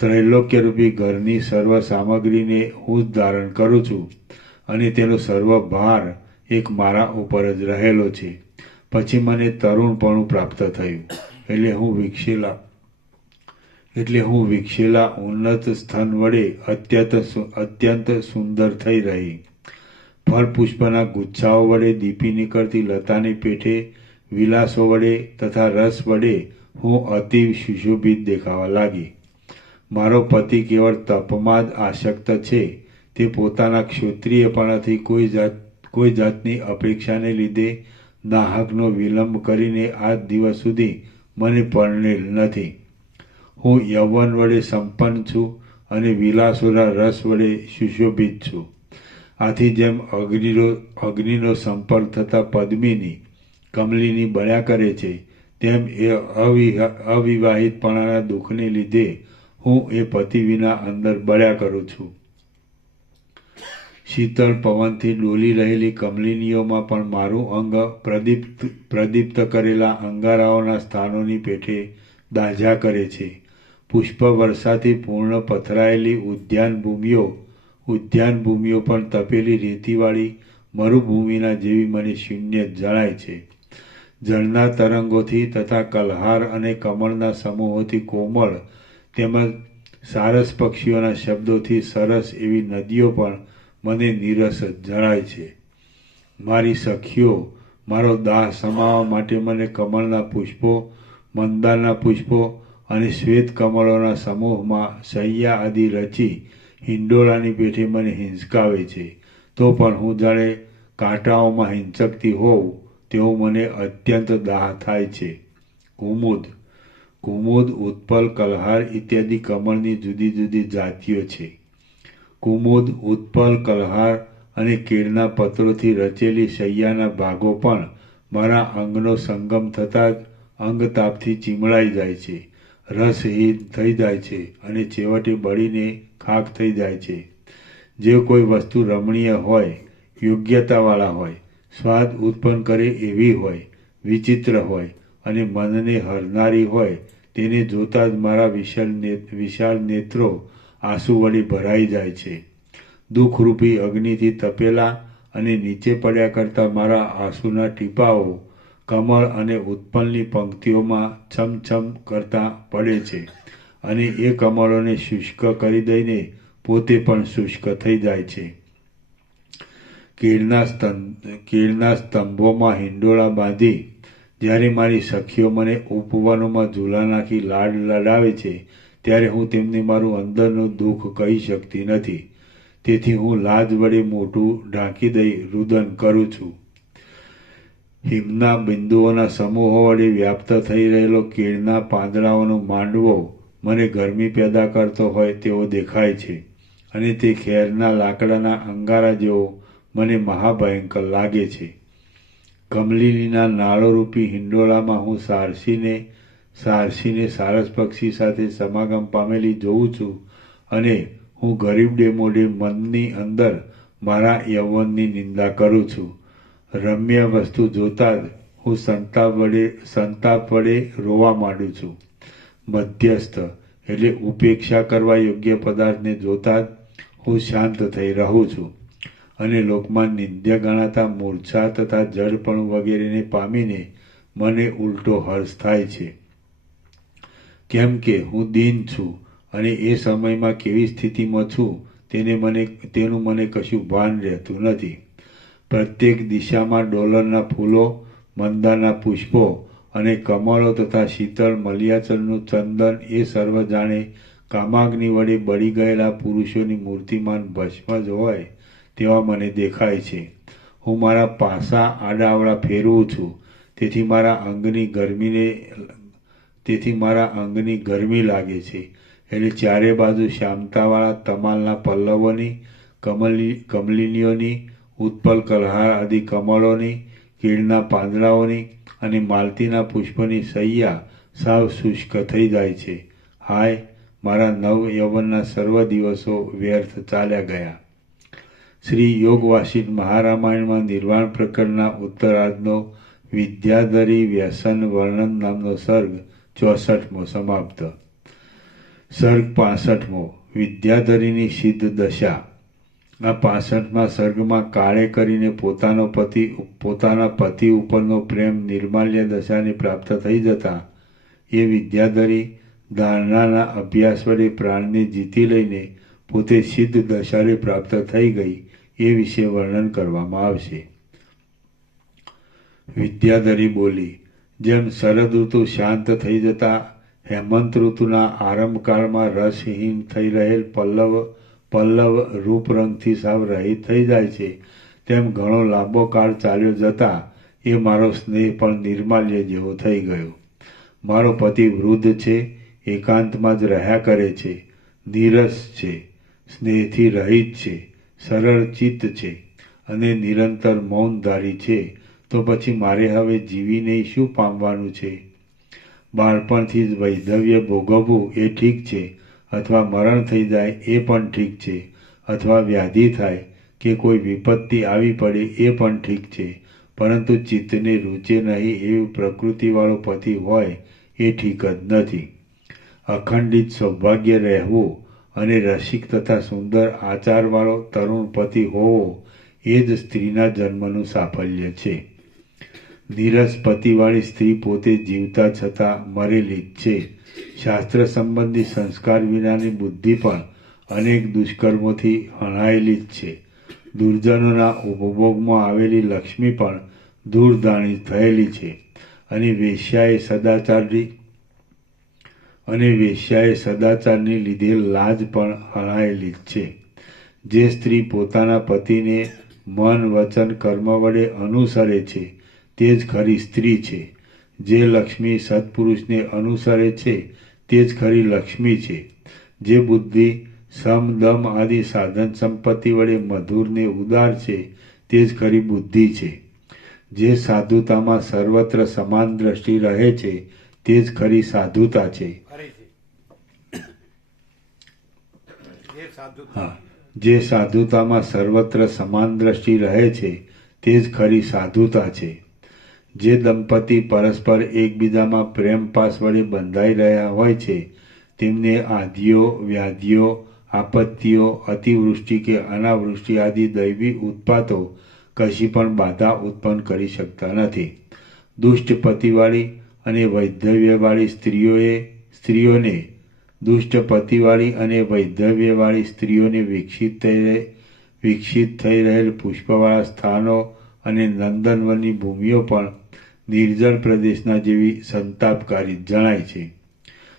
ત્રૈલોક્યરૂપી ઘરની સર્વ સામગ્રીને હું જ ધારણ કરું છું અને તેનો સર્વ ભાર એક મારા ઉપર જ રહેલો છે. પછી મને તરુણપણું પ્રાપ્ત થયું એટલે હું વિકસેલા ઉન્નત સ્થન વડે અત્યંત સુંદર થઈ રહી. ફળ પુષ્પના ગુચ્છાઓ વડે દીપી નીકળતી લતાની પેઠે વિલાસો વડે તથા રસ વડે હું અતિ સુશોભિત દેખાવા લાગી. મારો પતિ કેવળ તપમાં જ આસક્ત છે. તે પોતાના ક્ષોત્રિયપણાથી કોઈ જાતની અપેક્ષાને લીધે નાહકનો વિલંબ કરીને આજ દિવસ સુધી મને પરણેલ નથી. હું યૌવન વડે સંપન્ન છું અને વિલાસોના રસ વડે સુશોભિત છું. આથી જેમ અગ્નિનો સંપર્ક થતાં પદ્મિની કમલિની બળ્યા કરે છે, તેમ એ અવિવાહિતપણાના દુઃખને લીધે હું એ પતિ વિના અંદર બળ્યા કરું છું. શીતળ પવનથી ડોલી રહેલી કમલિનીઓમાં પણ મારું અંગ પ્રદીપ્ત કરેલા અંગારાઓના સ્થાનોની પેઠે દાઝ્યા કરે છે. પુષ્પ વર્ષાથી પૂર્ણ પથરાયેલી ઉદ્યાન ભૂમિઓ પણ તપેલી રેતીવાળી મરુભૂમિના જેવી મને શૂન્ય જણાય છે. જળના તરંગોથી તથા કલહાર અને કમળના સમૂહોથી કોમળ તેમજ સારસ પક્ષીઓના શબ્દોથી સરસ એવી નદીઓ પણ મને નીરસ જણાય છે. મારી સખીઓ મારો દાહ સમાવવા માટે મને કમળના પુષ્પો, મંદારના પુષ્પો અને શ્વેત કમળોના સમૂહમાં શૈયા આદિ રચી હિંડોળાની પેઠે મને હિંચકાવે છે. તો પણ હું જાણે કાંટાઓમાં હિંચકતી હોઉં તેવો મને અત્યંત દાહ થાય છે. કુમુદ, ઉત્પલ, કલહાર ઇત્યાદિ કમળની જુદી જુદી જાતિઓ છે. કુમુદ, ઉત્પલ, કલહાર અને કેળના પત્રોથી રચેલી શૈયાના ભાગો પણ મારા અંગનો સંગમ થતાં જ અંગતાપથી ચીમળાઈ જાય છે, રસહીન થઈ જાય છે અને છેવટે બળીને ખાખ થઈ જાય છે. જે કોઈ વસ્તુ રમણીય હોય, યોગ્યતાવાળા હોય, સ્વાદ ઉત્પન્ન કરે એવી હોય, વિચિત્ર હોય અને મનને હરનારી હોય, તેને જોતાં જ મારા વિશાળ નેત્રો આંસુ વડે ભરાઈ જાય છે. દુઃખરૂપી અગ્નિથી તપેલા અને નીચે પડ્યા કરતા મારા આંસુના ટીપાઓ કમળ અને ઉત્પલની પંક્તિઓમાં છમછમ કરતા પડે છે અને એ કમળોને શુષ્ક કરી દઈને પોતે પણ શુષ્ક થઈ જાય છે. કેળના સ્તંભોમાં હિંડોળા બાંધી જ્યારે મારી સખીઓ મને ઉપવનોમાં ઝૂલા નાખી લાડ લડાવે છે ત્યારે હું તેમને મારું અંદરનું દુઃખ કહી શકતી નથી. તેથી હું લાજ વડે મોઢું ઢાંકી દઈ રુદન કરું છું. હિમના બિંદુઓના સમૂહો વડે વ્યાપ્ત થઈ રહેલો કેળના પાંદડાઓનો માંડવો મને ગરમી પેદા કરતો હોય તેવો દેખાય છે અને તે ખેરના લાકડાના અંગારા જેવો મને મહાભયંકર લાગે છે. કમલિનીના નાળોરૂપી હિંડોળામાં હું સારસીને સારસ પક્ષી સાથે સમાગમ પામેલી જોઉં છું અને હું ગરીબડે મોઢે મનની અંદર મારા યૌવનની નિંદા કરું છું. રમ્ય વસ્તુ જોતાં જ હું સંતાપ વડે રોવા માંડું છું. મધ્યસ્થ એટલે ઉપેક્ષા કરવા યોગ્ય પદાર્થને જોતાં જ હું શાંત થઈ રહું છું અને લોકમાં નિંદ્ય ગણાતા મૂર્છા તથા જડપણું વગેરેને પામીને મને ઉલટો હર્ષ થાય છે. કેમ કે હું દીન છું અને એ સમયમાં કેવી સ્થિતિમાં છું તેનું મને કશું ભાન રહેતું નથી. પ્રત્યેક દિશામાં ડોલરના ફૂલો, મંદારના પુષ્પો અને કમળો તથા શીતળ મલિયાચલનું ચંદન એ સર્વ જાણે કામાગ્નિ વડે બળી ગયેલા પુરુષોની મૂર્તિમાન ભસ્મ જ હોય તેવા મને દેખાય છે. હું મારા પાસા આડાઅવળા ફેરવું છું, તેથી મારા અંગની ગરમી લાગે છે. એટલે ચારે બાજુ શ્યામતાવાળા તમાલના પલ્લવોની, કમલિનીઓની, ઉત્પલ કલહાર આદિ કમળોની, કેળના પાંદડાઓની અને માલતીના પુષ્પોની સૈયા સાવ શુષ્ક થઈ જાય છે. હાય, મારા નવ યૌવનના સર્વ દિવસો વ્યર્થ ચાલ્યા ગયા. શ્રી યોગવાસિન મહારામાયણમાં નિર્વાણ પ્રકરણના ઉત્તરાર્ધનો વિદ્યાધરી વ્યસન વર્ણન નામનો સર્ગ 64મો સમાપ્ત. સર્ગ 65મો વિદ્યાધરીની સિદ્ધ દશા. આ 65મા સર્ગમાં કાળે કરીને પોતાના પતિ ઉપરનો પ્રેમ નિર્માલ્ય દશાને પ્રાપ્ત થઈ જતા એ વિદ્યાધરી ધારણાના અભ્યાસ વડે પ્રાણને જીતી લઈને પોતે સિદ્ધ દશાને પ્રાપ્ત થઈ ગઈ એ વિશે વર્ણન કરવામાં આવશે. વિદ્યાધરી બોલી, જેમ શરદ ઋતુ શાંત થઈ જતા હેમંત ઋતુના આરંભકાળમાં રસહીન થઈ રહેલ પલ્લવ રૂપરંગથી સાવ રહિત થઈ જાય છે, તેમ ઘણો લાંબો કાળ ચાલ્યો જતા એ મારો સ્નેહ પણ નિર્માલ્ય જેવો થઈ ગયો. મારો પતિ વૃદ્ધ છે, એકાંતમાં જ રહ્યા કરે છે, નીરસ છે, સ્નેહથી રહિત છે, સરળ ચિત્ત છે અને નિરંતર મૌનધારી છે, તો પછી મારે હવે જીવીને શું પામવાનું છે? બાળપણથી જ વૈધવ્ય ભોગવવું એ ઠીક છે, અથવા મરણ થઈ જાય એ પણ ઠીક છે, અથવા વ્યાધિ થાય કે કોઈ વિપત્તિ આવી પડે એ પણ ઠીક છે, પરંતુ ચિત્તને રૂચે નહીં એવું પ્રકૃતિવાળો પતિ હોય એ ઠીક જ નથી. અખંડિત સૌભાગ્ય રહેવું અને રસિક તથા સુંદર આચારવાળો તરુણ પતિ હોવો એ જ સ્ત્રીના જન્મનું સાફલ્ય છે. નીરસ પતિવાળી સ્ત્રી પોતે જીવતા છતાં મરેલી જ છે. શાસ્ત્ર સંબંધી સંસ્કાર વિનાની બુદ્ધિ પણ અનેક દુષ્કર્મોથી હણાયેલી જ છે. દુર્જનોના ઉપભોગમાં આવેલી લક્ષ્મી પણ દૂરદાણી થયેલી છે અને વેશ્યાએ સદાચારની લીધેલ લાજ પણ હણાયેલી જ છે. જે સ્ત્રી પોતાના પતિને મન, વચન, કર્મ વડે અનુસરે છે તે જ ખરી સ્ત્રી છે. જે લક્ષ્મી સત્પુરુષને અનુસરે છે તે જ ખરી લક્ષ્મી છે. જે બુદ્ધિ, સમ, દમ આદિ સાધન સંપત્તિ વડે મધુર ને ઉદાર છે તે જ ખરી બુદ્ધિ છે. જે સાધુતામાં સર્વત્ર સમાન દ્રષ્ટિ રહે છે તે જ ખરી સાધુતા છે. જે સાધુતામાં સર્વત્ર સમાન દ્રષ્ટિ રહે છે તે જ ખરી સાધુતા છે. જે દંપતી પરસ્પર એકબીજામાં પ્રેમ પાસ વડે બંધાઈ રહ્યા હોય છે તેમને આધિઓ, વ્યાધિઓ, આપત્તિઓ, અતિવૃષ્ટિ કે અનાવૃષ્ટિ આદિ દૈવી ઉત્પાતો કશી પણ બાધા ઉત્પન્ન કરી શકતા નથી. દુષ્ટ પતિવાળી અને વૈધવ્યવાળી સ્ત્રીઓને દુષ્ટ પતિવાળી અને વૈધવ્યવાળી સ્ત્રીઓને વિકસિત થઈ રહેલ પુષ્પવાળા સ્થાનો અને નંદનવનની ભૂમિઓ પણ નિર્જળ પ્રદેશના જેવી સંતાપકારી જણાય છે.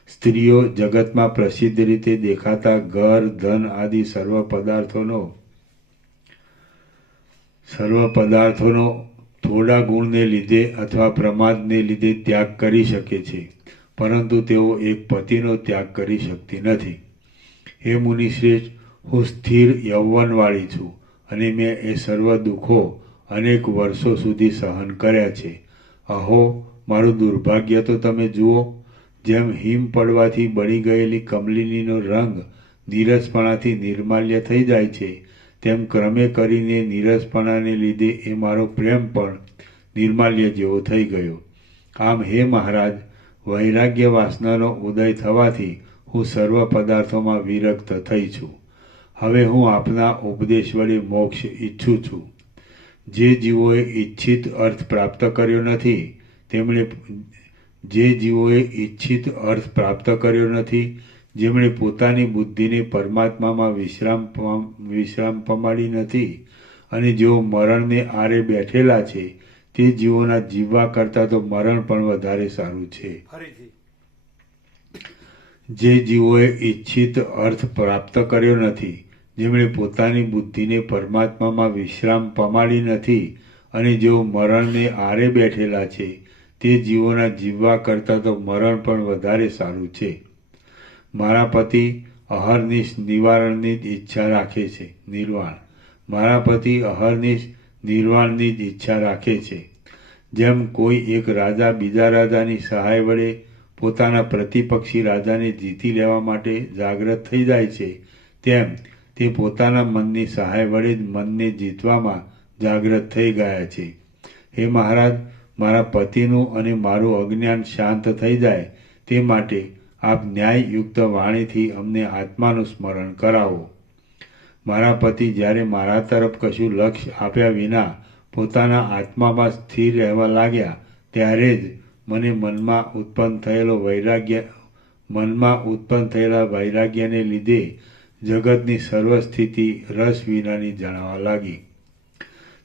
સ્ત્રીઓ જગતમાં પ્રસિદ્ધ રીતે દેખાતા ઘર, ધન આદિ સર્વ પદાર્થોનો થોડા ગુણને લીધે અથવા પ્રમાદને લીધે ત્યાગ કરી શકે છે, પરંતુ તેઓ એક પતિનો ત્યાગ કરી શકતી નથી. હે મુનિશ્રેષ્ઠ, હું સ્થિર યૌવનવાળી છું અને મેં એ સર્વ દુઃખો અનેક વર્ષો સુધી સહન કર્યા છે. અહો, મારું દુર્ભાગ્ય તો તમે જુઓ. જેમ હિમ પડવાથી બળી ગયેલી કમલિનીનો રંગ નીરસપણાથી નિર્માલ્ય થઈ જાય છે, તેમ ક્રમે કરીને નીરસપણાને લીધે એ મારો પ્રેમ પણ નિર્માલ્ય જેવો થઈ ગયો. આમ હે મહારાજ, વૈરાગ્ય વાસનાનો ઉદય થવાથી હું સર્વ પદાર્થોમાં વિરક્ત થઈ છું. હવે હું આપના ઉપદેશ વડે મોક્ષ ઈચ્છું છું. જે જીવોએ ઈચ્છિત અર્થ પ્રાપ્ત કર્યો નથી જેમણે પોતાની બુદ્ધિને પરમાત્મામાં વિશ્રામ પમાડી નથી અને જેઓ મરણને આરે બેઠેલા છે, તે જીવોના જીવવા કરતાં તો મરણ પણ વધારે સારું છે. જે જીવોએ ઈચ્છિત અર્થ પ્રાપ્ત કર્યો નથી, જેમણે પોતાની બુદ્ધિને પરમાત્મામાં વિશ્રામ પમાડી નથી અને જેઓ મરણને આરે બેઠેલા છે, તે જીવોના જીવવા કરતાં તો મરણ પણ વધારે સારું છે. મારા પતિ અહર્નિશ નિવારણની જ ઈચ્છા રાખે છે. મારા પતિ અહર્નિશ નિર્વાણની જ ઈચ્છા રાખે છે. જેમ કોઈ એક રાજા બીજા રાજાની સહાય વડે પોતાના પ્રતિપક્ષી રાજાને જીતી લેવા માટે જાગ્રત થઈ જાય છે, તેમ તે પોતાના મનની સહાય વડે જ મનને જીતવામાં જાગ્રત થઈ ગયા છે. હે મહારાજ, મારા પતિનું અને મારું અજ્ઞાન શાંત થઈ જાય તે માટે આપ ન્યાયયુક્ત વાણીથી અમને આત્માનું સ્મરણ કરાવો. મારા પતિ જ્યારે મારા તરફ કશું લક્ષ્ય આપ્યા વિના પોતાના આત્મામાં સ્થિર રહેવા લાગ્યા, ત્યારે જ મને મનમાં ઉત્પન્ન થયેલા વૈરાગ્યને લીધે જગતની સર્વ સ્થિતિ રસ વિનાની જણાવા લાગી.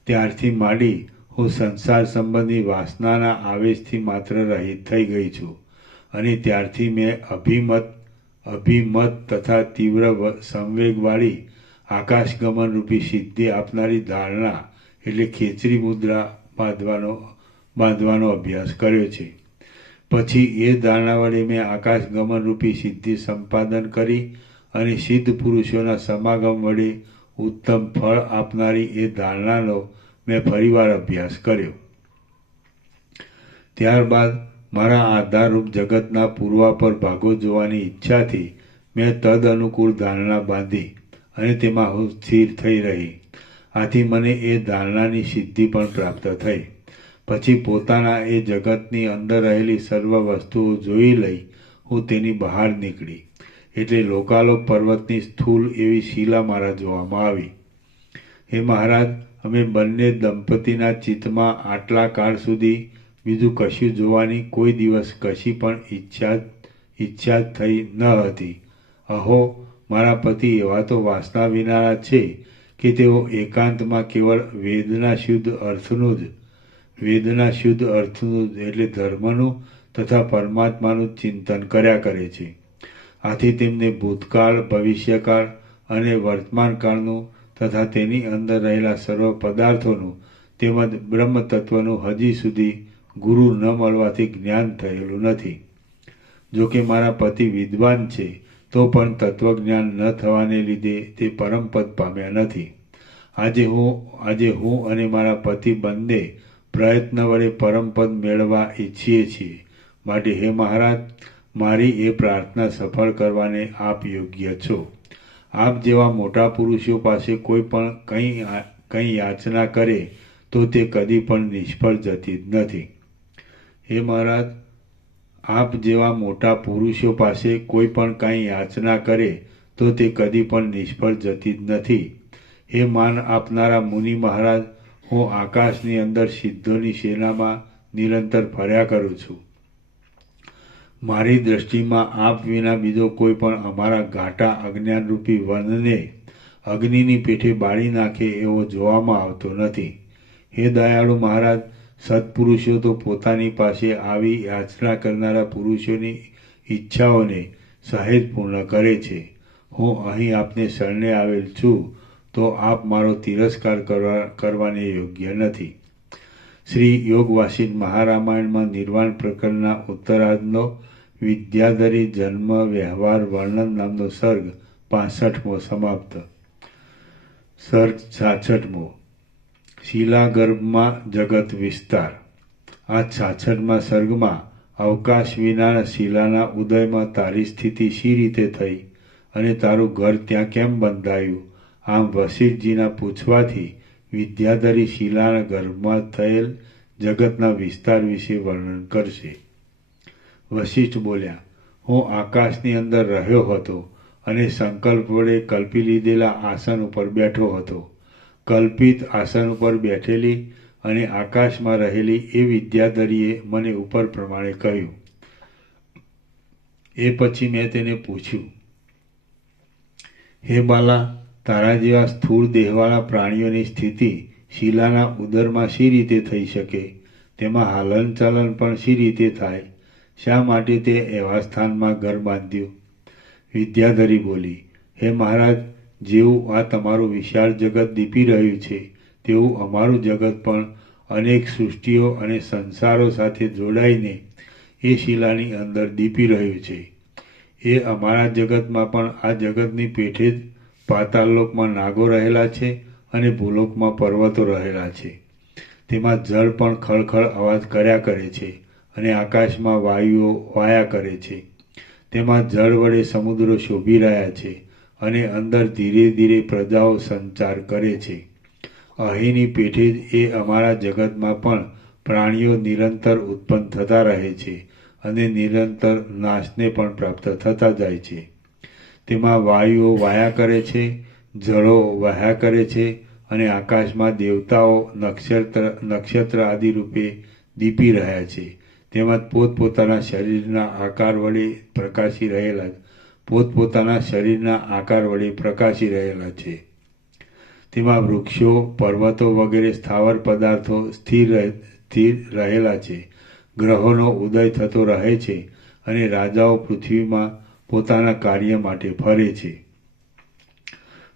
ત્યારથી માંડી હું સંસાર સંબંધી વાસનાના આવેશથી માત્ર રહિત થઈ ગઈ છું અને ત્યારથી મેં અભિમત તથા તીવ્ર સંવેગવાળી આકાશગમન રૂપી સિદ્ધિ આપનારી ધારણા એટલે ખેચરી મુદ્રા બાંધવાનો અભ્યાસ કર્યો છે. પછી એ ધારણા વડે મેં આકાશગમન રૂપી સિદ્ધિ સંપાદન કરી અને સિદ્ધ પુરુષોના સમાગમ વડે ઉત્તમ ફળ આપનારી એ ધારણાનો મેં ફરીવાર અભ્યાસ કર્યો. ત્યારબાદ મારા આધારરૂપ જગતના પૂર્વાપર ભાગો જોવાની ઈચ્છાથી મેં તદ અનુકૂળ ધારણા બાંધી અને તેમાં હું સ્થિર થઈ રહી. આથી મને એ ધારણાની સિદ્ધિ પણ પ્રાપ્ત થઈ. પછી પોતાના એ જગતની અંદર રહેલી સર્વ વસ્તુઓ જોઈ લઈ હું તેની બહાર નીકળી. એટલે લોકાલોક પર્વતની સ્થૂળ એવી શિલા મારા જોવામાં આવી. હે મહારાજ, અમે બંને દંપતીના ચિત્તમાં આટલા કાળ સુધી બીજું કશું જોવાની કોઈ દિવસ કશી પણ ઈચ્છા થઈ ન હતી. અહો, મારા પતિ એવા તો વાસના વિનાના છે કે તેઓ એકાંતમાં કેવળ વેદના શુદ્ધ અર્થનું જ એટલે ધર્મનું તથા પરમાત્માનું ચિંતન કર્યા કરે છે. આથી તેમને ભૂતકાળ, ભવિષ્યકાળ અને વર્તમાનકાળનું તથા તેની અંદર રહેલા સર્વ પદાર્થોનું તેમજ બ્રહ્મ તત્વનું હજી સુધી ગુરુ ન મળવાથી જ્ઞાન થયેલું નથી. જોકે મારા પતિ વિદ્વાન છે તો પણ તત્વજ્ઞાન ન થવાને લીધે તે પરમપદ પામ્યા નથી. આજે હું અને મારા પતિ બંને પ્રયત્ન વડે પરમપદ મેળવવા ઈચ્છીએ છીએ. માટે હે મહારાજ, મારી એ પ્રાર્થના સફળ કરવાને આપ યોગ્ય છો. આપ જેવા મોટા પુરુષો પાસે કોઈ પણ કંઈ યાચના કરે તો તે કદી પણ નિષ્ફળ જતી જ નથી. હે મહારાજ, આપ જેવા મોટા પુરુષો પાસે કોઈ પણ કાંઈ યાચના કરે તો તે કદી પણ નિષ્ફળ જતી જ નથી. હે માન આપનારા મુનિ મહારાજ, હું આકાશની અંદર સિદ્ધોની સેનામાં નિરંતર ફર્યા કરું છું. મારી દ્રષ્ટિમાં આપ વિના બીજો કોઈ પણ અમારા ઘાટા અજ્ઞાનરૂપી વનને અગ્નિની પેઠે બાળી નાખે એવો જોવામાં આવતો નથી. હે દયાળુ મહારાજ, સત્પુરુષો તો પોતાની પાસે આવી યાચના કરનારા પુરુષોની ઈચ્છાઓને સહેજ પૂર્ણ કરે છે. હું અહીં આપને શરણે આવેલ છું તો આપ મારો તિરસ્કાર કરવાને યોગ્ય નથી. શ્રી યોગવાસિન મહારામાયણમાં નિર્વાણ પ્રકરણના ઉત્તરાર્ધનો વિદ્યાધરી જન્મ વ્યવહાર વર્ણન નામનો સર્ગ 65મો સમાપ્ત. સર્ગ 66મો શિલાગર્ભમાં જગત વિસ્તાર. આ 66મા સર્ગમાં અવકાશ વિના શિલાના ઉદયમાં તારી સ્થિતિ શી રીતે થઈ અને તારું ઘર ત્યાં કેમ બંધાયું, આમ વશિષ્ઠજીના પૂછવાથી વિદ્યાધરી શિલાના ગર્ભમાં થયેલ જગતના વિસ્તાર વિશે વર્ણન કરશે. વશિષ્ઠ બોલ્યા, હું આકાશની અંદર રહ્યો હતો અને સંકલ્પ વડે કલ્પી લીધેલા આસન ઉપર બેઠો હતો. કલ્પિત આસન ઉપર બેઠેલી અને આકાશમાં રહેલી એ વિદ્યાધરીએ મને ઉપર પ્રમાણે કહ્યું. એ પછી મેં તેને પૂછ્યું, હે બાલા, તારા જેવા સ્થૂળ દેહવાળા પ્રાણીઓની સ્થિતિ શિલાના ઉદરમાં શી રીતે થઈ શકે? તેમાં હાલનચલન પણ શી રીતે થાય? શા માટે તે એવા સ્થાનમાં ઘર બાંધ્યું? વિદ્યાધરી બોલી, હે મહારાજ, જેવું આ તમારું વિશાળ જગત દીપી રહ્યું છે તેવું અમારું જગત પણ અનેક સૃષ્ટિઓ અને સંસારો સાથે જોડાઈને એ શિલાની અંદર દીપી રહ્યું છે. એ અમારા જગતમાં પણ આ જગતની પેઠે જ પાતાળલોકમાં નાગો રહેલા છે અને ભૂલોકમાં પર્વતો રહેલા છે. તેમાં જળ પણ ખળખળ અવાજ કર્યા કરે છે અને આકાશમાં વાયુઓ વાયા કરે છે. તેમાં જળ વડે સમુદ્રો શોભી રહ્યા છે અને અંદર ધીરે ધીરે પ્રજાઓ સંચાર કરે છે. અહીંની પેઠે જ એ અમારા જગતમાં પણ પ્રાણીઓ નિરંતર ઉત્પન્ન થતા રહે છે અને નિરંતર નાશને પણ પ્રાપ્ત થતા જાય છે. તેમાં વાયુઓ વાયા કરે છે, જળો વહ્યા કરે છે અને આકાશમાં દેવતાઓ નક્ષત્ર આદિ રૂપે દીપી રહ્યા છે. તેમજ પોતપોતાના શરીરના આકાર વડે પ્રકાશી રહેલા છે. તેમાં વૃક્ષો, પર્વતો વગેરે સ્થાવર પદાર્થો સ્થિર રહેલા છે. ગ્રહોનો ઉદય થતો રહે છે અને રાજાઓ પૃથ્વીમાં પોતાના કાર્ય માટે ફરે છે.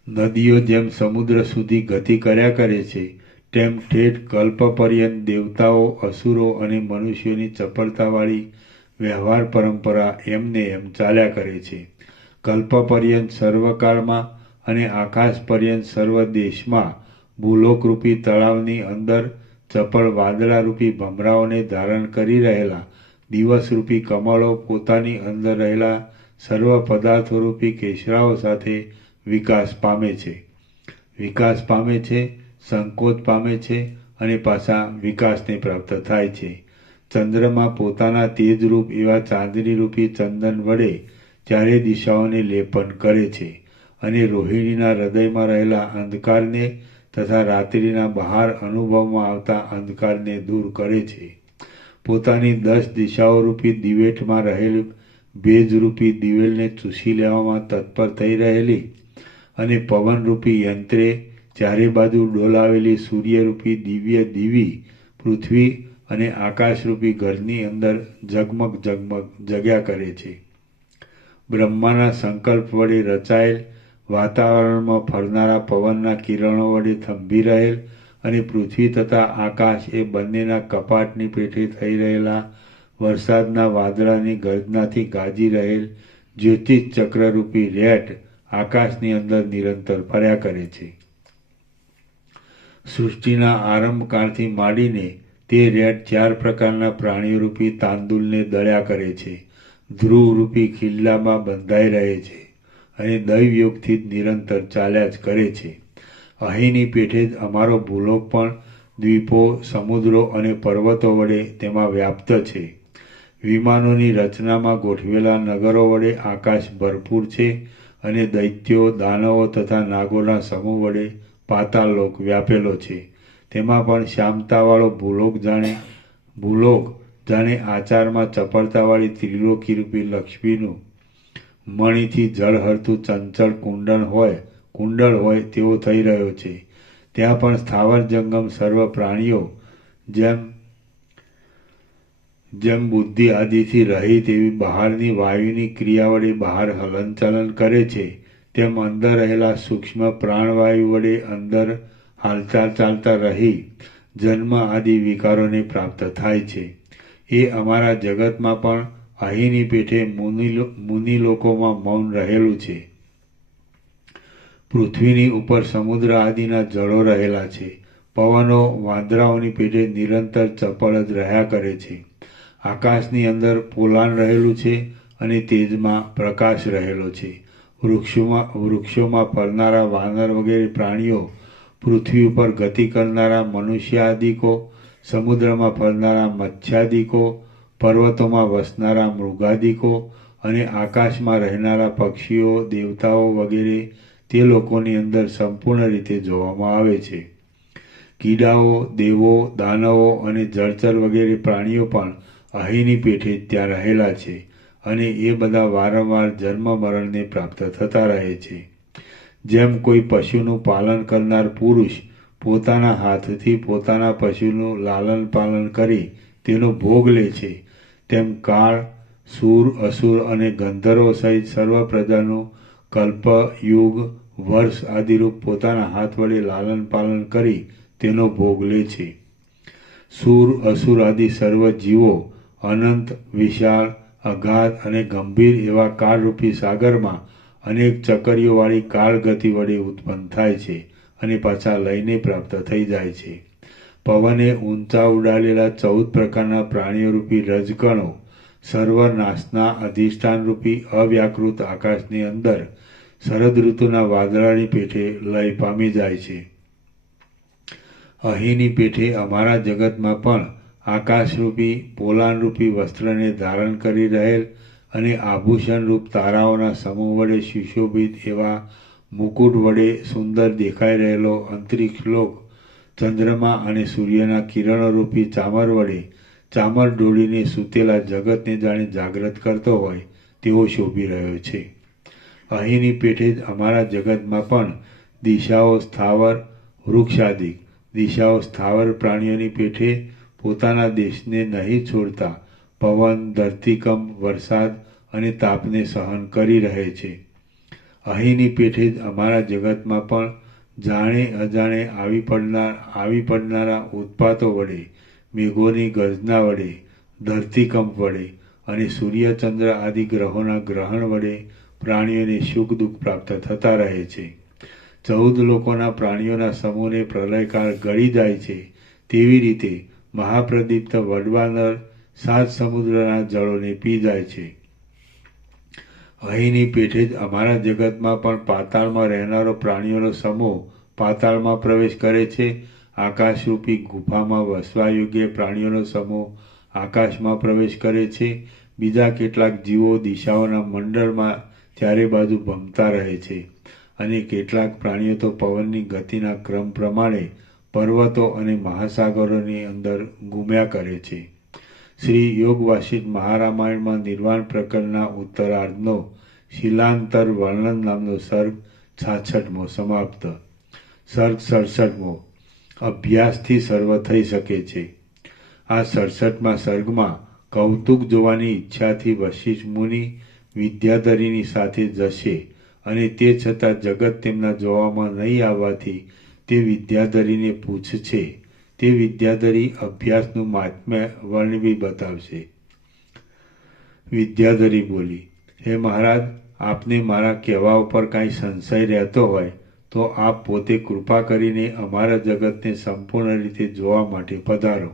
નદીઓ જેમ સમુદ્ર સુધી ગતિ કર્યા કરે છે તેમ ઠેઠ કલ્પ પર્યંત દેવતાઓ, અસુરો અને મનુષ્યોની ચપળતાવાળી વ્યવહાર પરંપરા એમને એમ ચાલ્યા કરે છે. કલ્પ પર્યંત સર્વકાળમાં અને આકાશ પર્યંત સર્વ દેશમાં ભૂલોકરૂપી તળાવની અંદર ચપળ વાદળારૂપી ભમરાઓને ધારણ કરી રહેલા દિવસરૂપી કમળો પોતાની અંદર રહેલા સર્વ પદાર્થોરૂપી કેસરાઓ સાથે વિકાસ પામે છે, સંકોચ પામે છે અને પાછા વિકાસને પ્રાપ્ત થાય છે. ચંદ્રમાં પોતાના તેજરૂપ એવા ચાંદનીરૂપી ચંદન વડે ચારે દિશાઓને લેપન કરે છે અને રોહિણીના હૃદયમાં રહેલા અંધકારને તથા રાત્રિના બહાર અનુભવમાં આવતા અંધકારને દૂર કરે છે. પોતાની 10 દિશાઓરૂપી દિવેટમાં રહેલ ભેજરૂપી દિવેલને ચૂસી લેવામાં તત્પર થઈ રહેલી અને પવનરૂપી યંત્રે ચારે બાજુ ડોલાવેલી સૂર્યરૂપી દિવ્ય દીવી પૃથ્વી અને આકાશરૂપી ઘરની અંદર ઝગમગ જગ્યા કરે છે. બ્રહ્માના સંકલ્પ વડે રચાયેલ વાતાવરણમાં ફરનારા પવનના કિરણો વડે થંભી રહેલ અને પૃથ્વી તથા આકાશ એ બંનેના કપાટની પેઠે થઈ રહેલા વરસાદના વાદળાની ગર્જનાથી ગાજી રહેલ જ્યોતિષ ચક્રરૂપી રેટ આકાશની અંદર નિરંતર ફર્યા કરે છે. સૃષ્ટિના આરંભકાળથી માંડીને તે રેટ 4 પ્રકારના પ્રાણીઓરૂપી તાંદુલને દળ્યા કરે છે, ધ્રુવરૂપી ખિલ્લામાં બંધાઈ રહે છે અને દૈવયોગથી જ નિરંતર ચાલ્યા જ કરે છે. અહીંની પેઠે જ અમારો ભૂલોક પણ દ્વીપો, સમુદ્રો અને પર્વતો વડે તેમાં વ્યાપ્ત છે. વિમાનોની રચનામાં ગોઠવેલા નગરો વડે આકાશ ભરપૂર છે અને દૈત્યો, દાનવો તથા નાગોના સમૂહ વડે પાતાળલોક વ્યાપેલો છે. તેમાં પણ શ્યામતાવાળો ભૂલોક જાણે ભૂલોક જાણે આચારમાં ચપળતાવાળી ત્રિલોકી રૂપી લક્ષ્મીનું મણીથી જળ હરતું ચંચળ કુંડળ હોય તેવો થઈ રહ્યો છે. ત્યાં પણ સ્થાવર જંગમ સર્વ પ્રાણીઓ જેમ બુદ્ધિ આદિથી રહિત એવી બહારની વાયુની ક્રિયા વડે બહાર હલનચલન કરે છે, તેમ અંદર રહેલા સૂક્ષ્મ પ્રાણવાયુ વડે અંદર હાલતા ચાલતા રહી જન્મ આદિ વિકારોને પ્રાપ્ત થાય છે. એ અમારા જગતમાં પણ અહીંની પેઠે મુનિલોકોમાં મૌન રહેલું છે. પૃથ્વીની ઉપર સમુદ્ર આદિના જળો રહેલા છે. પવનો વાંદરાઓની પેઠે નિરંતર ચપળ જ રહ્યા કરે છે. આકાશની અંદર પોલાણ રહેલું છે અને તેજમાં પ્રકાશ રહેલો છે. વૃક્ષોમાં ફરનારા વાનર વગેરે પ્રાણીઓ, પૃથ્વી ઉપર ગતિ કરનારા મનુષ્યાદિકો, સમુદ્રમાં ફરનારા મત્સ્યાદિકો, પર્વતોમાં વસનારા મૃગાદિકો અને આકાશમાં રહેનારા પક્ષીઓ, દેવતાઓ વગેરે તે લોકોની અંદર સંપૂર્ણ રીતે જોવામાં આવે છે. કીડાઓ, દેવો, દાનવો અને જળચર વગેરે પ્રાણીઓ પણ અહીંની પેઠે ત્યાં રહેલા છે અને એ બધા વારંવાર જન્મ મરણને પ્રાપ્ત થતા રહે છે. જેમ કોઈ પશુનું પાલન કરનાર પુરુષ પોતાના હાથથી પોતાના પશુનું લાલન પાલન કરી તેનો ભોગ લે છે, તેમ કાળ, સૂર, અસુર અને ગંધર્વ સહિત સર્વ પ્રજાનું કલ્પ, યુગ, વર્ષ આદિરૂપ પોતાના હાથ વડે લાલન પાલન કરી તેનો ભોગ લે છે. સૂર, અસુર આદિ સર્વ જીવો અનંત, વિશાળ, અગાધ અને ગંભીર એવા કાળરૂપી સાગરમાં અનેક ચકરીઓવાળી કાળ ગતિ વડે ઉત્પન્ન થાય છે અને પાછા લઈને પ્રાપ્ત થઈ જાય છે. પવને ઊંચા ઉડાડેલા 14 પ્રકારના પ્રાણીઓરૂપી રજકણો સર્વ નાશના અધિષ્ઠાનરૂપી અવ્યાકૃત આકાશની અંદર શરદ ઋતુના વાદળાની પેઠે લય પામી જાય છે. અહીંની પેઠે અમારા જગતમાં પણ આકાશરૂપી પોલાણરૂપી વસ્ત્રને ધારણ કરી રહેલ અને આભૂષણરૂપ તારાઓના સમૂહ વડે સુશોભિત એવા મુકુટ વડે સુંદર દેખાઈ રહેલો અંતરિક્ષ લોક ચંદ્રમા અને સૂર્યના કિરણોરૂપી ચામર વડે ચામર ડોળીને સૂતેલા જગતને જાણે જાગ્રત કરતો હોય તેવો શોભી રહ્યો છે. અહીંની પેઠે જ અમારા જગતમાં પણ દિશાઓ સ્થાવર વૃક્ષાદિક દિશાઓ સ્થાવર પ્રાણીઓની પેઠે પોતાના દેશને નહીં છોડતા પવન, ધરતીકંપ, વરસાદ અને તાપને સહન કરી રહે છે. અહીંની પેઠે જ અમારા જગતમાં પણ જાણે અજાણે આવી પડનારા ઉત્પાતો વડે, મેઘોની ગર્જના વડે, ધરતીકંપ વડે અને સૂર્યચંદ્ર આદિ ગ્રહોના ગ્રહણ વડે પ્રાણીઓને સુખ દુઃખ પ્રાપ્ત થતા રહે છે. 14 લોકોના પ્રાણીઓના સમૂહને પ્રલયકાળ ગળી જાય છે તેવી રીતે મહાપ્રદીપ્ત વડવાનર 7 સમુદ્રના જળોને પી જાય છે. અહીંની પેઠે જ અમારા જગતમાં પણ પાતાળમાં રહેનારો પ્રાણીઓનો સમૂહ પાતાળમાં પ્રવેશ કરે છે. આકાશરૂપી ગુફામાં વસવા યોગ્ય પ્રાણીઓનો સમૂહ આકાશમાં પ્રવેશ કરે છે. બીજા કેટલાક જીવો દિશાઓના મંડળમાં ચારે બાજુ ભમતા રહે છે અને કેટલાક પ્રાણીઓ તો પવનની ગતિના ક્રમ પ્રમાણે પર્વતો અને મહાસાગરોની અંદર ઘૂમ્યા કરે છે. શ્રી યોગ વાસિષ્ઠ મહારામાયણમાં નિર્વાણ પ્રકરણના ઉત્તરાર્ધનો શિલાંતર વર્ણન નામનો સર્ગ 66મો સમાપ્ત. સર્ગ 67મો અભ્યાસથી સર્વ થઈ શકે છે. આ 67મા સર્ગમાં કૌતુક જોવાની ઈચ્છાથી વશિષ્ઠ મુનિ વિદ્યાધરીની સાથે જશે અને તે છતાં જગત તેમના જોવામાં નહીં આવવાથી તે વિદ્યાધરીને પૂછશે. તે વિદ્યાધરી અભ્યાસનું મહાત્મ્ય વર્ણવી બતાવશે. વિદ્યાધરી બોલી, હે મહારાજ, આપને મારા કહેવા ઉપર કાંઈ સંશય રહેતો હોય તો આપ પોતે કૃપા કરીને અમારા જગતને સંપૂર્ણ રીતે જોવા માટે પધારો.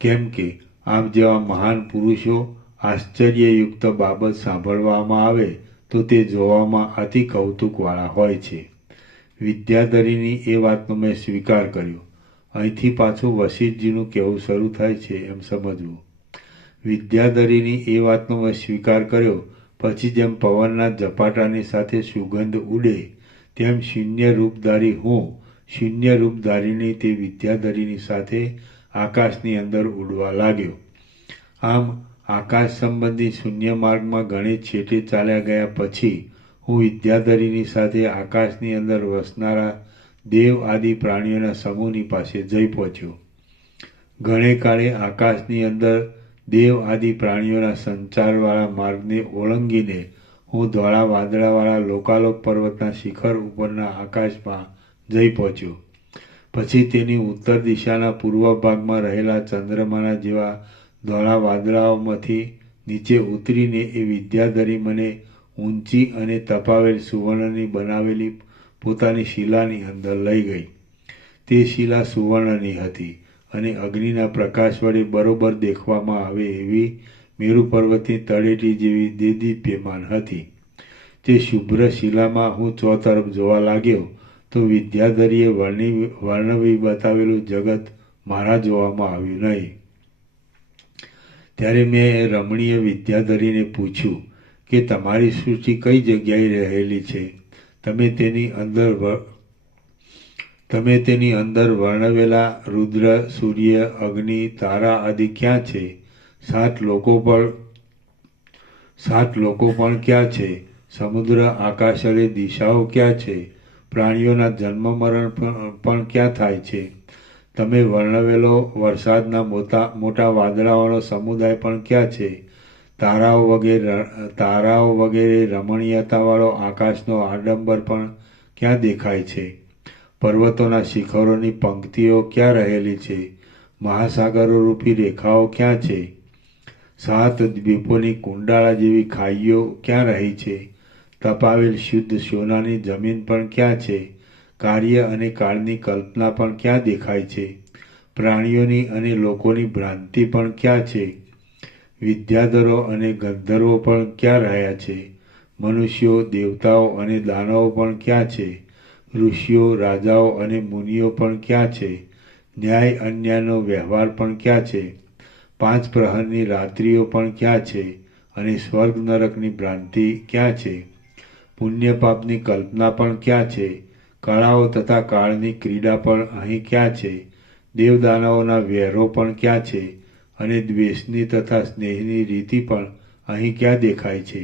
કેમ કે આપ જેવા મહાન પુરુષો આશ્ચર્યયુક્ત બાબત સાંભળવામાં આવે તો તે જોવામાં અતિ કૌતુકવાળા હોય છે. વિદ્યાધરીની એ વાતનો મેં સ્વીકાર કર્યો. અહીંથી પાછું વશિષ્ઠજીનું કહેવું શરૂ થાય છે એમ સમજવું. વિદ્યાધરીની એ વાતનો મેં સ્વીકાર કર્યો પછી જેમ પવનના ઝપાટાની સાથે સુગંધ ઉડે તેમ શૂન્ય રૂપધારી હું શૂન્ય રૂપધારીની તે વિદ્યાધરીની સાથે આકાશની અંદર ઉડવા લાગ્યો. આમ આકાશ સંબંધી શૂન્ય માર્ગમાં ઘણી છેટે ચાલ્યા ગયા પછી હું વિદ્યાધરીની સાથે આકાશની અંદર વસનારા દેવ આદિ પ્રાણીઓના સમૂહની પાસે જઈ પહોંચ્યો. ઘણે કાળે આકાશની અંદર દેવ આદિ પ્રાણીઓના સંચારવાળા માર્ગને ઓળંગીને હું ધોળા વાદળાવાળા લોકાલોક પર્વતના શિખર ઉપરના આકાશમાં જઈ પહોંચ્યો. પછી તેની ઉત્તર દિશાના પૂર્વ ભાગમાં રહેલા ચંદ્રમાના જેવા ધોળા વાદળાઓમાંથી નીચે ઉતરીને એ વિદ્યાધરી મને ઊંચી અને તપાવેલ સુવર્ણની બનાવેલી પોતાની શિલાની અંદર લઈ ગઈ. તે શિલા સુવર્ણની હતી અને અગ્નિના પ્રકાશ વડે બરોબર દેખવામાં આવે એવી મેરુ પર્વતની તળેટી જેવી દેદીપ્યમાન હતી. તે શુભ્ર શિલામાં હું ચોતરફ જોવા લાગ્યો તો વિદ્યાધરીએ વર્ણવી બતાવેલું જગત મારા જોવામાં આવ્યું નહીં. ત્યારે મેં રમણીય વિદ્યાધરીને પૂછ્યું કે તમારી સૃષ્ટિ કઈ જગ્યાએ રહેલી છે? તમે તેની અંદર વર્ણવેલા રુદ્ર, સૂર્ય, અગ્નિ, તારા આદિ ક્યાં છે? સાત લોકો પણ ક્યાં છે? સમુદ્ર, આકાશ અને દિશાઓ ક્યાં છે? પ્રાણીઓના જન્મ મરણ પણ ક્યાં થાય છે? તમે વર્ણવેલો વરસાદના મોટા વાદળાઓનો સમુદાય પણ ક્યાં છે? તારાઓ વગેરે રમણીયતાવાળો આકાશનો આડંબર પણ ક્યાં દેખાય છે? પર્વતોના શિખરોની પંક્તિઓ ક્યાં રહેલી છે? મહાસાગરો રૂપી રેખાઓ ક્યાં છે? સાત દ્વીપોની કુંડાળા જેવી ખાઈઓ ક્યાં રહી છે? તપાવેલ શુદ્ધ સોનાની જમીન પણ ક્યાં છે? કાર્ય અને કાળની કલ્પના પણ ક્યાં દેખાય છે? પ્રાણીઓની અને લોકોની ભ્રાંતિ પણ ક્યાં છે? વિદ્યાધરો અને ગંધર્વો પણ ક્યાં રહ્યા છે? મનુષ્યો, દેવતાઓ અને દાનવો પણ ક્યાં છે? ઋષિઓ, રાજાઓ અને મુનિઓ પણ ક્યાં છે? ન્યાય અન્યાયનો વ્યવહાર પણ ક્યાં છે? 5 પ્રહરની રાત્રિઓ પણ ક્યાં છે? અને સ્વર્ગ નરકની ભ્રાંતિ ક્યાં છે? પુણ્ય પાપની કલ્પના પણ ક્યાં છે? કળાઓ તથા કાળની ક્રીડા પણ અહીં ક્યાં છે? દેવદાનવોના વેરો પણ ક્યાં છે? અને દ્વેષની તથા સ્નેહની રીતિ પણ અહીં ક્યાં દેખાય છે?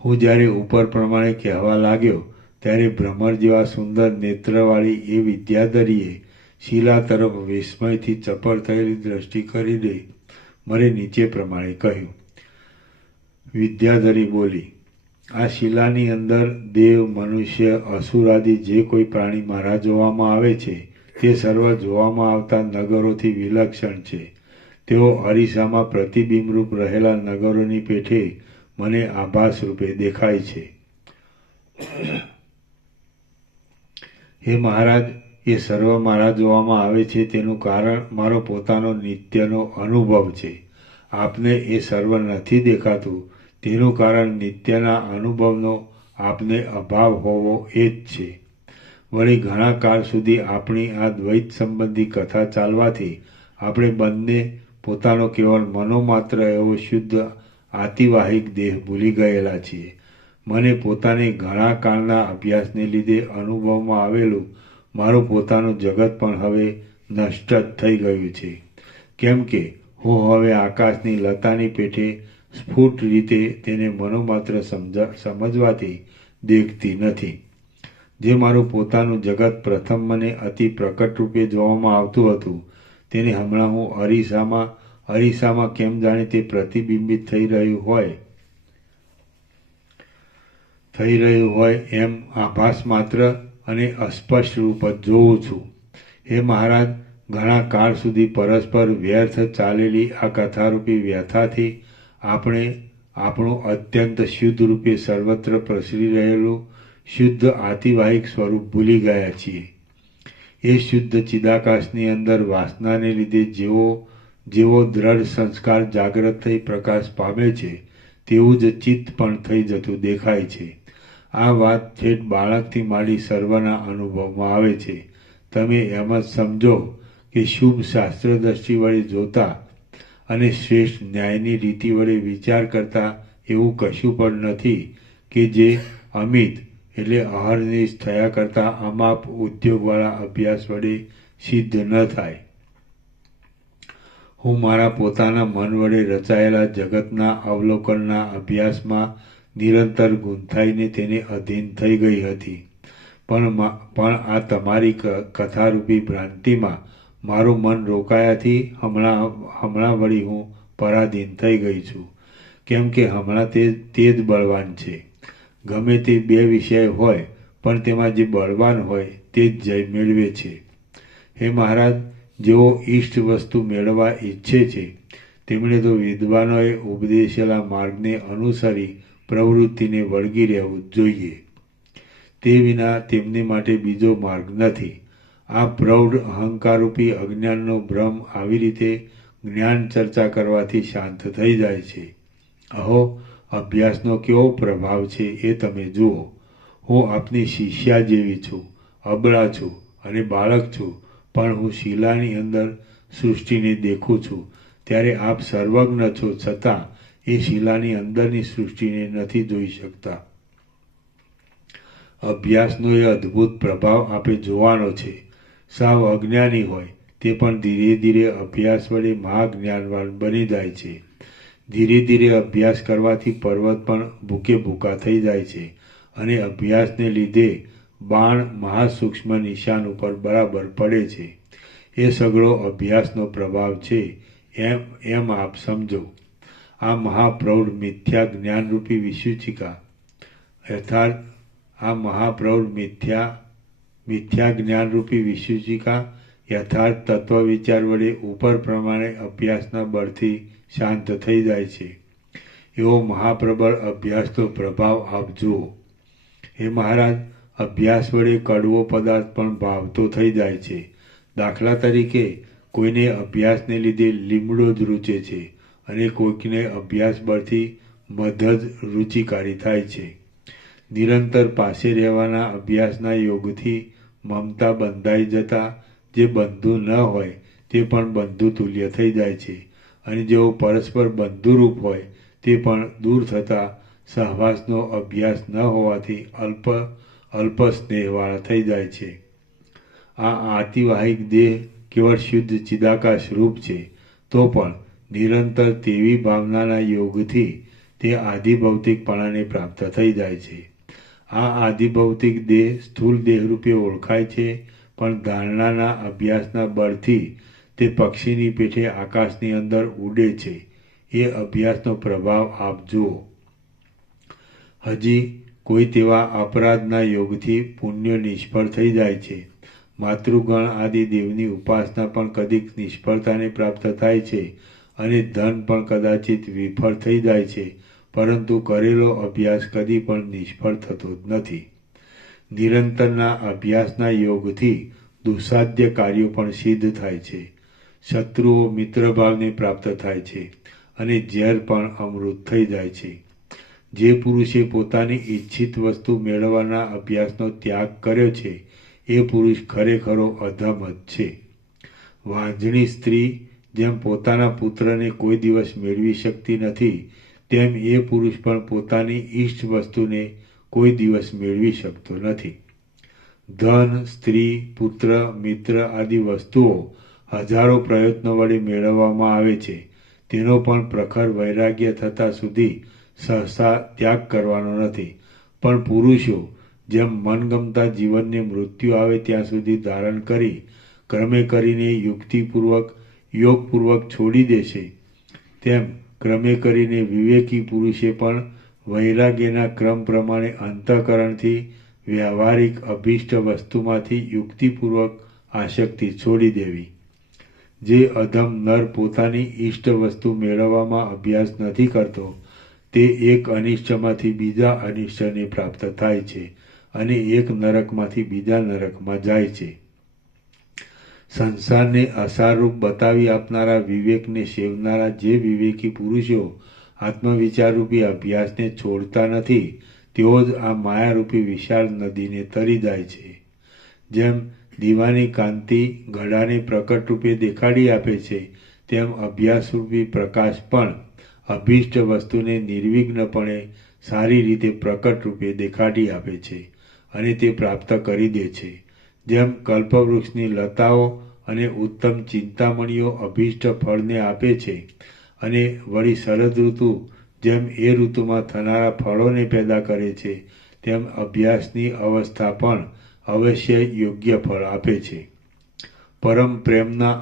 હું જ્યારે ઉપર પ્રમાણે કહેવા લાગ્યો ત્યારે ભ્રમર જેવા સુંદર નેત્રવાળી એ વિદ્યાધરીએ શિલા તરફ વિસ્મયથી ચપળ થયેલી દ્રષ્ટિ કરીને મને નીચે પ્રમાણે કહ્યું. વિદ્યાધરી બોલી, આ શિલાની અંદર દેવ, મનુષ્ય, અસુરાદિ જે કોઈ પ્રાણી મારા જોવામાં આવે છે તે સર્વ જોવામાં આવતા નગરોથી વિલક્ષણ છે. તેઓ અરીસામાં પ્રતિબિંબરૂપ રહેલા નગરોની પેઠે મને આભાસ રૂપે દેખાય છે. હે મહારાજ, એ સર્વ મારા જોવામાં આવે છે તેનું કારણ મારો પોતાનો નિત્યનો અનુભવ છે. આપને એ સર્વ નથી દેખાતું તેનું કારણ નિત્યના અનુભવનો આપને અભાવ હોવો એ જ છે. વળી ઘણા કાળ સુધી આપણી આ દ્વૈત સંબંધી કથા ચાલવાથી આપણે બંને પોતાનો કેવળ મનોમાત્ર એવો શુદ્ધ આતિવાહિક દેહ ભૂલી ગયેલા છીએ. મને પોતાને ઘણા કાળના અભ્યાસને લીધે અનુભવમાં આવેલું મારું પોતાનું જગત પણ હવે નષ્ટ જ થઈ ગયું છે. કેમ કે હું હવે આકાશની લતાની પેઠે સ્ફુટ રીતે તેને મનોમાત્ર સમજવાથી દેખતી નથી. જે મારું પોતાનું જગત પ્રથમ મને અતિ પ્રકટ રૂપે જોવામાં આવતું હતું તેને હમણાં હું અરીસામાં કેમ જાણે તે પ્રતિબિંબિત થઈ રહ્યું હોય એમ આભાસ માત્ર અને અસ્પષ્ટ રૂપ જ જોઉં છું. હે મહારાજ, ઘણા કાળ સુધી પરસ્પર વ્યર્થ ચાલેલી આ કથારૂપી વ્યથાથી આપણે આપણું અત્યંત શુદ્ધ રૂપે સર્વત્ર પ્રસરી રહેલું શુદ્ધ આતિવાહિક સ્વરૂપ ભૂલી ગયા છીએ. એ શુદ્ધ ચિદાકાશની અંદર વાસનાને લીધે જેવો દ્રઢ સંસ્કાર જાગ્રત થઈ પ્રકાશ પામે છે તેવું જ ચિત્ત પણ થઈ જતું દેખાય છે. આ વાત ઠેઠ બાળકથી માંડી સર્વના અનુભવમાં આવે છે. તમે એમ જ સમજો કે શુભ શાસ્ત્ર દ્રષ્ટિ વડે જોતા અને શ્રેષ્ઠ ન્યાયની રીતિ વડે વિચાર કરતા એવું કશું પણ નથી કે જે અમિત એટલે અહર્નિશ થયા કરતાં અમાપ ઉદ્યોગવાળા અભ્યાસ વડે સિદ્ધ ન થાય. હું મારા પોતાના મન વડે રચાયેલા જગતના અવલોકનના અભ્યાસમાં નિરંતર ગૂંથાઈને તેને અધીન થઈ ગઈ હતી, પણ આ તમારી કથારૂપી ભ્રાંતિમાં મારું મન રોકાયાથી હમણાં વળી હું પરાધીન થઈ ગઈ છું, કેમ કે હમણાં તે જ બળવાન છે. ગમે તે બે વિષય હોય, પણ તેમાં જે બળવાન હોય તે જ જય મેળવે છે. હે મહારાજ, જેઓ ઈષ્ટ વસ્તુ મેળવવા ઈચ્છે છે તેમણે તો વિદ્વાનોએ ઉપદેશેલા માર્ગને અનુસરી પ્રવૃત્તિને વળગી રહેવું જોઈએ. તે વિના તેમને માટે બીજો માર્ગ નથી. આ પ્રૌઢ અહંકારરૂપી અજ્ઞાનનો ભ્રમ આવી રીતે જ્ઞાન ચર્ચા કરવાથી શાંત થઈ જાય છે. અહો, અભ્યાસનો કેવો પ્રભાવ છે એ તમે જુઓ. હું આપની શિષ્યા જેવી છું, અબળા છું અને બાળક છું, પણ હું શિલાની અંદર સૃષ્ટિને દેખું છું. ત્યારે આપ સર્વજ્ઞ છો, છતાં એ શિલાની અંદરની સૃષ્ટિને નથી જોઈ શકતા. અભ્યાસનો એ અદ્ભુત પ્રભાવ આપે જોવાનો છે. સાવ અજ્ઞાની હોય તે પણ ધીરે ધીરે અભ્યાસ વડે મહાજ્ઞાનવાન બની જાય છે. ધીરે ધીરે અભ્યાસ કરવાથી પર્વત પણ ભૂકે ભૂકા થઈ જાય છે, અને અભ્યાસને લીધે બાણ મહાસૂક્ષ્મ નિશાન ઉપર બરાબર પડે છે. એ સગળો અભ્યાસનો પ્રભાવ છે એમ આપ સમજો. આ મહાપ્રૌઢ મિથ્યા જ્ઞાનરૂપી વિસૂચિકા યથાર્થ આ મહાપ્રૌઢ મિથ્યા જ્ઞાનરૂપી વિસૂચિકા યથાર્થ તત્વ વિચાર વડે ઉપર પ્રમાણે અભ્યાસના બળથી શાંત થઈ જાય છે. એવો મહાપ્રબળ અભ્યાસનો પ્રભાવ આપ જુઓ. હે મહારાજ, અભ્યાસ વડે કડવો પદાર્થ પણ ભાવતો થઈ જાય છે. દાખલા તરીકે કોઈને અભ્યાસને લીધે લીમડો જ રૂચે છે, અને કોઈકને અભ્યાસ બળથી મધ જ રુચિકારી થાય છે. નિરંતર પાસે રહેવાના અભ્યાસના યોગથી મમતા બંધાઈ જતા જે બંધુ ન હોય તે પણ બંધુ તુલ્ય થઈ જાય છે, અને જેઓ પરસ્પર બંધુરૂપ હોય તે પણ દૂર થતા સહવાસનો અભ્યાસ ન હોવાથી અલ્પ સ્નેહવાળા થઈ જાય છે. આ આતિવાહિક દેહ કેવળ શુદ્ધ ચિદાકાશ રૂપ છે, તો પણ નિરંતર તેવી ભાવનાના યોગથી તે આધિભૌતિકપણાને પ્રાપ્ત થઈ જાય છે. આ આધિભૌતિક દેહ સ્થૂળ દેહરૂપે ઓળખાય છે, પણ ધારણાના અભ્યાસના બળથી તે પક્ષીની પેઠે આકાશની અંદર ઉડે છે. એ અભ્યાસનો પ્રભાવ આપ જુઓ. હજી કોઈ તેવા અપરાધના યોગથી પુણ્ય નિષ્ફળ થઈ જાય છે. માતૃગણ આદિ દેવની ઉપાસના પણ કદીક નિષ્ફળતાને પ્રાપ્ત થાય છે, અને ધન પણ કદાચિત વિફળ થઈ જાય છે, પરંતુ કરેલો અભ્યાસ કદી પણ નિષ્ફળ થતો જ નથી. નિરંતરના અભ્યાસના યોગથી દુસ્સાધ્ય કાર્યો પણ સિદ્ધ થાય છે. શત્રુઓ મિત્રભાવને પ્રાપ્ત થાય છે, અને ઝેર પણ અમૃત થઈ જાય છે. જે પુરુષે પોતાની ઈચ્છિત વસ્તુ મેળવવાના અભ્યાસનો ત્યાગ કર્યો છે એ પુરુષ ખરેખરો અધમ જ છે. વાંઝણી સ્ત્રી જેમ પોતાના પુત્રને કોઈ દિવસ મેળવી શકતી નથી, તેમ એ પુરુષ પણ પોતાની ઈષ્ટ વસ્તુને કોઈ દિવસ મેળવી શકતો નથી. ધન, સ્ત્રી, પુત્ર, મિત્ર આદિ વસ્તુઓ હજારો પ્રયત્નો વડે મેળવવામાં આવે છે. તેનો પણ પ્રખર વૈરાગ્ય થતા સુધી સહસા ત્યાગ કરવાનો નથી. પણ પુરુષો જેમ મનગમતા જીવનને મૃત્યુ આવે ત્યાં સુધી ધારણ કરી ક્રમે કરીને યોગપૂર્વક છોડી દેશે, તેમ ક્રમે કરીને વિવેકી પુરુષે પણ વૈરાગ્યના ક્રમ પ્રમાણે અંતઃકરણથી વ્યવહારિક અભિષ્ટ વસ્તુમાંથી યુક્તિપૂર્વક આસક્તિ છોડી દેવી. જે અધમ નર પોતાની ઈષ્ટ વસ્તુ મેળવવામાં અભ્યાસ નથી કરતો, તે એક અનિષ્ટમાંથી બીજા અનિષ્ટને પ્રાપ્ત થાય છે, અને એક નરકમાંથી બીજા નરકમાં જાય છે. સંસારને અસારરૂપ બતાવી આપનારા વિવેકને સેવનારા જે વિવેકી પુરુષો આત્મવિચારરૂપી અભ્યાસને છોડતા નથી, તેઓ જ આ માયારૂપી વિશાળ નદીને તરી જાય છે. જેમ દીવાની કાંતિ ઘડાને પ્રકટ રૂપે દેખાડી આપે છે, તેમ અભ્યાસરૂપી પ્રકાશ પણ અભિષ્ટ વસ્તુને નિર્વિઘ્નપણે સારી રીતે પ્રકટ રૂપે દેખાડી આપે છે, અને તે પ્રાપ્ત કરી દે છે. જેમ કલ્પવૃક્ષની લતાઓ અને ઉત્તમ ચિંતામણીઓ અભીષ્ટ ફળને આપે છે, અને વળી શરદ ઋતુ જેમ એ ઋતુમાં થનારા ફળોને પેદા કરે છે, તેમ અભ્યાસની અવસ્થા પણ અવશ્ય યોગ્ય ફળ આપે છે. પરમ પ્રેમના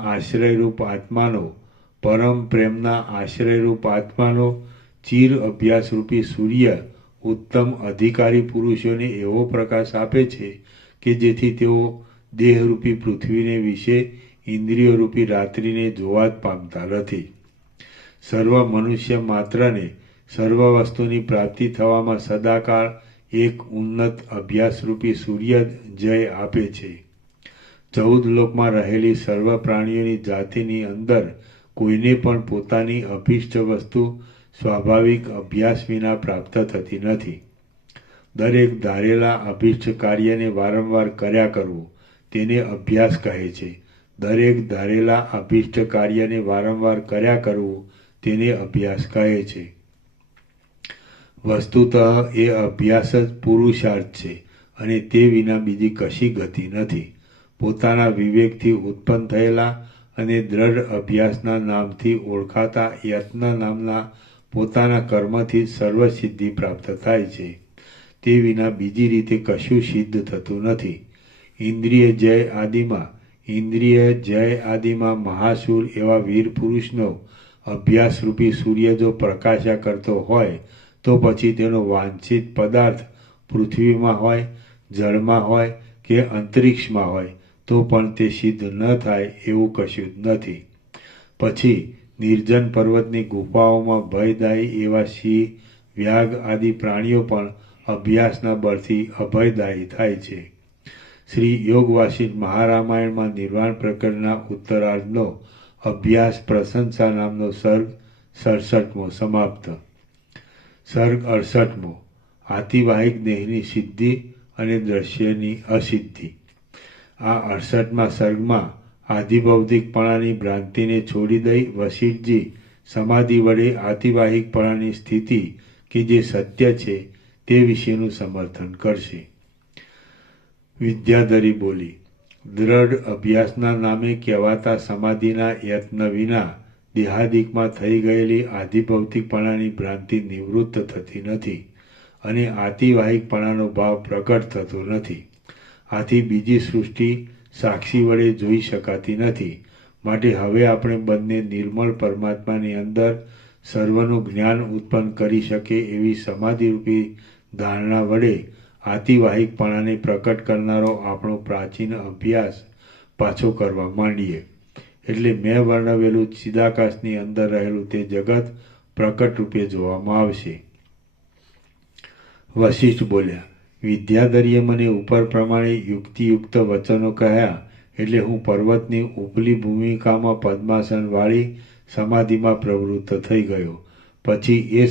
આશ્રયરૂપ આત્માનો ચિર અભ્યાસરૂપી સૂર્ય ઉત્તમ અધિકારી પુરુષોને એવો પ્રકાશ આપે છે કે જેથી તેઓ દેહરૂપી પૃથ્વીને વિશે ઇન્દ્રિયરૂપી રાત્રિને જોવા જ પામતા નથી. સર્વ મનુષ્ય માત્રને સર્વ વસ્તુની પ્રાપ્તિ થવામાં સદાકાળ એક ઉન્નત અભ્યાસરૂપી સૂર્ય જય આપે છે. 14 લોકમાં રહેલી સર્વ પ્રાણીઓની જાતિની અંદર કોઈને પણ પોતાની અભિષ્ટ વસ્તુ સ્વાભાવિક અભ્યાસ વિના પ્રાપ્ત થતી નથી. દરેક ધારેલા અભિષ્ટ કાર્યને વારંવાર કર્યા કરવું તેને અભ્યાસ કહે છે. દરેક ધારેલા અભિષ્ટ કાર્યને વારંવાર કર્યા કરવું તેને અભ્યાસ કહે છે. વસ્તુતઃ એ અભ્યાસ જ પુરુષાર્થ છે, અને તે વિના બીજી કશી ગતિ નથી. પોતાના વિવેકથી ઉત્પન્ન થયેલા અને દ્રઢ અભ્યાસના નામથી ઓળખાતા યત્ન નામના પોતાના કર્મથી સર્વસિદ્ધિ પ્રાપ્ત થાય છે. તે વિના બીજી રીતે કશું સિદ્ધ થતું નથી. ઇન્દ્રિય જય આદિમાં મહાસુર એવા વીર પુરુષનો અભ્યાસરૂપી સૂર્ય જો પ્રકાશ્યા કરતો હોય તો પછી તેનો વાંછિત પદાર્થ પૃથ્વીમાં હોય, જળમાં હોય કે અંતરિક્ષમાં હોય તો પણ તે સિદ્ધ ન થાય એવું કશું જ નથી. પછી નિર્જન પર્વતની ગુફાઓમાં ભયદાયી એવા સિંહ, વ્યાઘ આદિ પ્રાણીઓ પણ અભ્યાસના બળથી અભયદાયી થાય છે. શ્રી યોગ વાસિષ્ઠ મહારામાયણમાં નિર્વાણ પ્રકરણના ઉત્તરાર્ધનો અભ્યાસ પ્રશંસા નામનો સર્ગ 67મો સમાપ્ત. સર્ગ 68મો આતિવાહિક દેહની સિદ્ધિ અને દ્રશ્યની અસિદ્ધિ. આ 68મા સર્ગમાં આધિભૌતિકપણાની ભ્રાંતિને છોડી દઈ વશિષ્ઠજી સમાધિ વડે આતિવાહિકપણાની સ્થિતિ કે જે સત્ય છે તે વિશેનું સમર્થન કરશે. વિદ્યાધરી બોલી, દ્રઢ અભ્યાસના નામે કહેવાતા સમાધિના યત્ન વિના દેહાદિકમાં થઈ ગયેલી આધિભૌતિકપણાની ભ્રાંતિ નિવૃત્ત થતી નથી, અને આતિવાહિકપણાનો ભાવ પ્રગટ થતો નથી. આથી બીજી સૃષ્ટિ સાક્ષી વડે જોઈ શકાતી નથી. માટે હવે આપણે બંને નિર્મળ પરમાત્માની અંદર સર્વનું જ્ઞાન ઉત્પન્ન કરી શકે એવી સમાધિરૂપી ધારણા વડે આતિવાહિકપણાને પ્રકટ કરનારો આપણો પ્રાચીન અભ્યાસ પાછો કરવા માંડીએ. એટલે મેં વર્ણવેલું ચિદાકાશની અંદર રહેલું તે જગત પ્રકટ રૂપે જોવામાં આવશે. વશિષ્ઠ બોલ્યા, વિદ્યાધરીએ મને ઉપર પ્રમાણે યુક્તિયુક્ત વચનો કહ્યા એટલે હું પર્વતની ઉપલી ભૂમિકામાં પદ્માસન વાળી સમાધિમાં પ્રવૃત્ત થઈ ગયો. પછી એ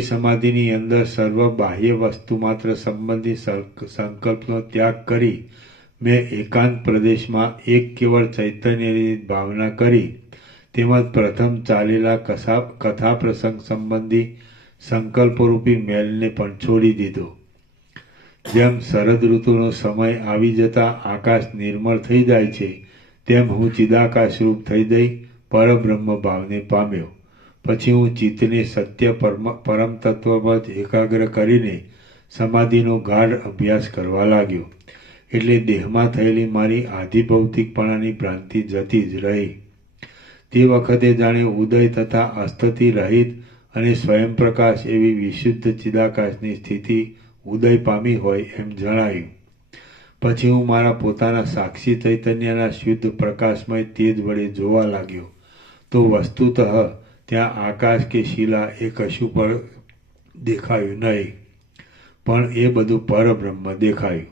સમાધિની અંદર સર્વ બાહ્ય વસ્તુ માત્ર સંબંધી સંકલ્પનો ત્યાગ કરી મેં એકાંત પ્રદેશમાં એક કેવળ ચૈતન્યની ભાવના કરી. તેમજ પ્રથમ ચાલેલા કથા પ્રસંગ સંબંધી સંકલ્પરૂપી મેલને પણ છોડી દીધો. જેમ શરદ ઋતુનો સમય આવી જતાં આકાશ નિર્મળ થઈ જાય છે, તેમ હું ચિદાકાશરૂપ થઈ જઈ પરબ્રહ્મ ભાવને પામ્યો. પછી હું ચિત્તને સત્ય પરમ તત્વમાં જ એકાગ્ર કરીને સમાધિનો ગાઢ અભ્યાસ કરવા લાગ્યો. એટલે દેહમાં થયેલી મારી આધિભૌતિકપણાની ભ્રાંતિ જતી જ રહી. તે વખતે જાણે ઉદય તથા અસ્તથી રહિત અને સ્વયંપ્રકાશ એવી વિશુદ્ધ ચિદાકાશની સ્થિતિ ઉદય પામી હોય એમ જણાયું. પછી હું મારા પોતાના સાક્ષી ચૈતન્યના શુદ્ધ પ્રકાશમય તેજ વડે જોવા લાગ્યો તો વસ્તુતઃ ત્યાં આકાશ કે શિલા એ કશું પણ દેખાયું નહીં, પણ એ બધું પરબ્રહ્મ દેખાયું.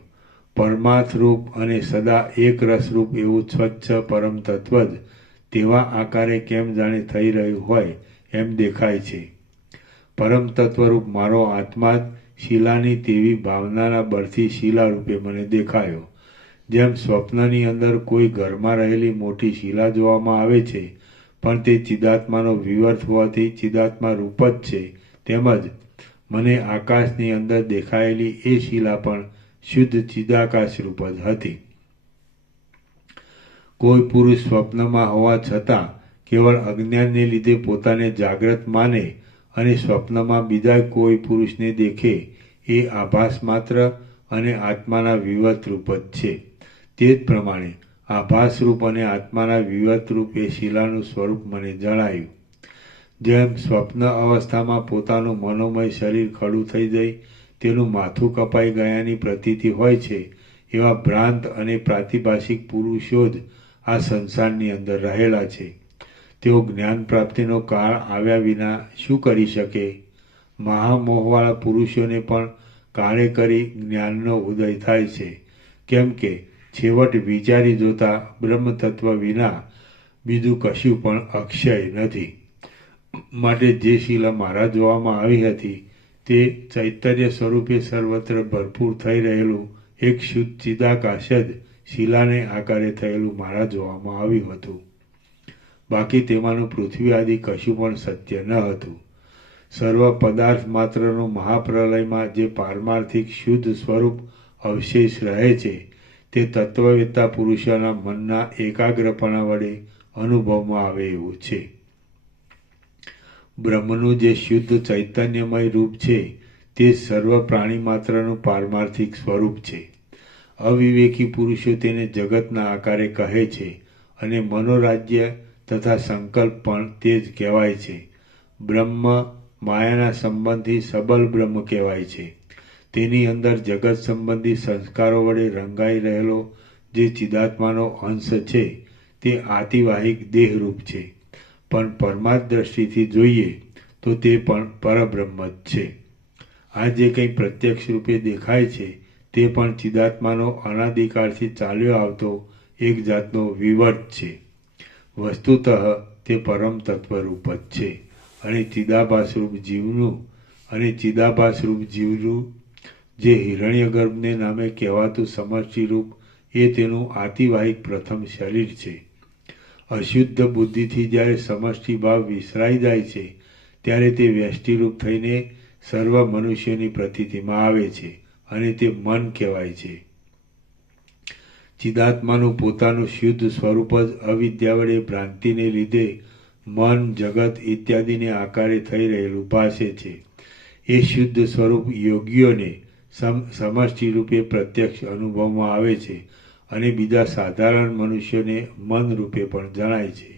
પરમાર્થ રૂપ અને સદા એક રસરૂપ એવું સ્વચ્છ પરમ તત્વ જ તેવા આકારે કેમ જાણે થઈ રહ્યું હોય એમ દેખાય છે. પરમ તત્વરૂપ મારો આત્મા જ શિલાની તેવી ભાવનાના બળથી શિલા રૂપે મને દેખાયો. જેમ સ્વપ્નની અંદર કોઈ ઘરમાં રહેલી મોટી શિલા જોવામાં આવે છે, પણ તે ચિદાત્માનો વિવર્ત હોવાથી ચિદાત્મા રૂપ જ છે, તેમજ મને આકાશની અંદર દેખાયેલી એ શિલા પણ શુદ્ધ ચિદાકાશ રૂપ જ હતી. કોઈ પુરુષ સ્વપ્નમાં હોવા છતાં કેવળ અજ્ઞાનને લીધે પોતાને જાગ્રત માને અને સ્વપ્નમાં બીજા કોઈ પુરુષને દેખે એ આભાસ માત્ર અને આત્માના વિવત રૂપ જ છે. તે જ પ્રમાણે આભાસ રૂપ અને આત્માના વિવત રૂપ એ શિલાનું સ્વરૂપ મને જણાયું. જેમ સ્વપ્ન અવસ્થામાં પોતાનું મનોમય શરીર ખડું થઈ જઈ તેનું માથું કપાઈ ગયાની પ્રતીતિ હોય છે, એવા ભ્રાંત અને પ્રાતિભાષિક પુરુષો જ આ સંસારની અંદર રહેલા છે. તેઓ જ્ઞાન પ્રાપ્તિનો કાળ આવ્યા વિના શું કરી શકે? મહામોહવાળા પુરુષોને પણ કાળે કરી જ્ઞાનનો ઉદય થાય છે, કેમ કે છેવટ વિચારી જોતા બ્રહ્મતત્વ વિના બીજું કશું પણ અક્ષય નથી. માટે જે શિલા મારા જોવામાં આવી હતી તે ચૈતન્ય સ્વરૂપે સર્વત્ર ભરપૂર થઈ રહેલું એક શુદ્ધ ચિદાકાશ જ શિલાને આકારે થયેલું મારા જોવામાં આવ્યું હતું. બાકી તેમાંનું પૃથ્વી આદિ કશું પણ સત્ય ન હતું. સર્વ પદાર્થ માત્રનું મહાપ્રલયમાં જે પારમાર્થિક શુદ્ધ સ્વરૂપ અવશેષ રહે છે તે તત્વવેત્તા પુરુષોના મનના એકાગ્રપણા વડે અનુભવમાં આવે એવું છે. બ્રહ્મનું જે શુદ્ધ ચૈતન્યમય રૂપ છે તે સર્વ પ્રાણી માત્રનું પારમાર્થિક સ્વરૂપ છે. અવિવેકી પુરુષો તેને જગતના આકારે કહે છે અને મનોરાજ્ય તથા સંકલ્પ પણ તે જ કહેવાય છે. બ્રહ્મ માયાના સંબંધી સબલ બ્રહ્મ કહેવાય છે. તેની અંદર જગત સંબંધી સંસ્કારો વડે રંગાઈ રહેલો જે ચિદાત્માનો અંશ છે તે આતિવાહિક દેહરૂપ છે, પણ પરમાર્થ દ્રષ્ટિથી જોઈએ તો તે પણ પરબ્રહ્મ જ છે. આ જે કંઈ પ્રત્યક્ષ રૂપે દેખાય છે તે પણ ચિદાત્માનો અનાદિકાળથી ચાલ્યો આવતો એક જાતનો વિવર્ત છે. વસ્તુતઃ તે પરમ તત્વરૂપ જ છે અને ચિદાભાસરૂપ જીવનું જે હિરણ્યગર્ભને નામે કહેવાતું સમષ્ટિરૂપ એ તેનું આતિવાહિક પ્રથમ શરીર છે. અશુદ્ધ બુદ્ધિથી જ્યારે સમષ્ટિ ભાવ વિસરાઈ જાય છે ત્યારે તે વ્યષ્ટિરૂપ થઈને સર્વ મનુષ્યોની પ્રતીતિમાં આવે છે અને તે મન કહેવાય છે. ચિદાત્માનું પોતાનું શુદ્ધ સ્વરૂપ જ અવિદ્યા વડે ભ્રાંતિને લીધે મન, જગત ઇત્યાદિને આકારે થઈ રહેલું ભાસે છે. એ શુદ્ધ સ્વરૂપ યોગીઓને સમષ્ટિ રૂપે પ્રત્યક્ષ અનુભવમાં આવે છે અને બીજા સાધારણ મનુષ્યોને મન રૂપે પણ જણાય છે.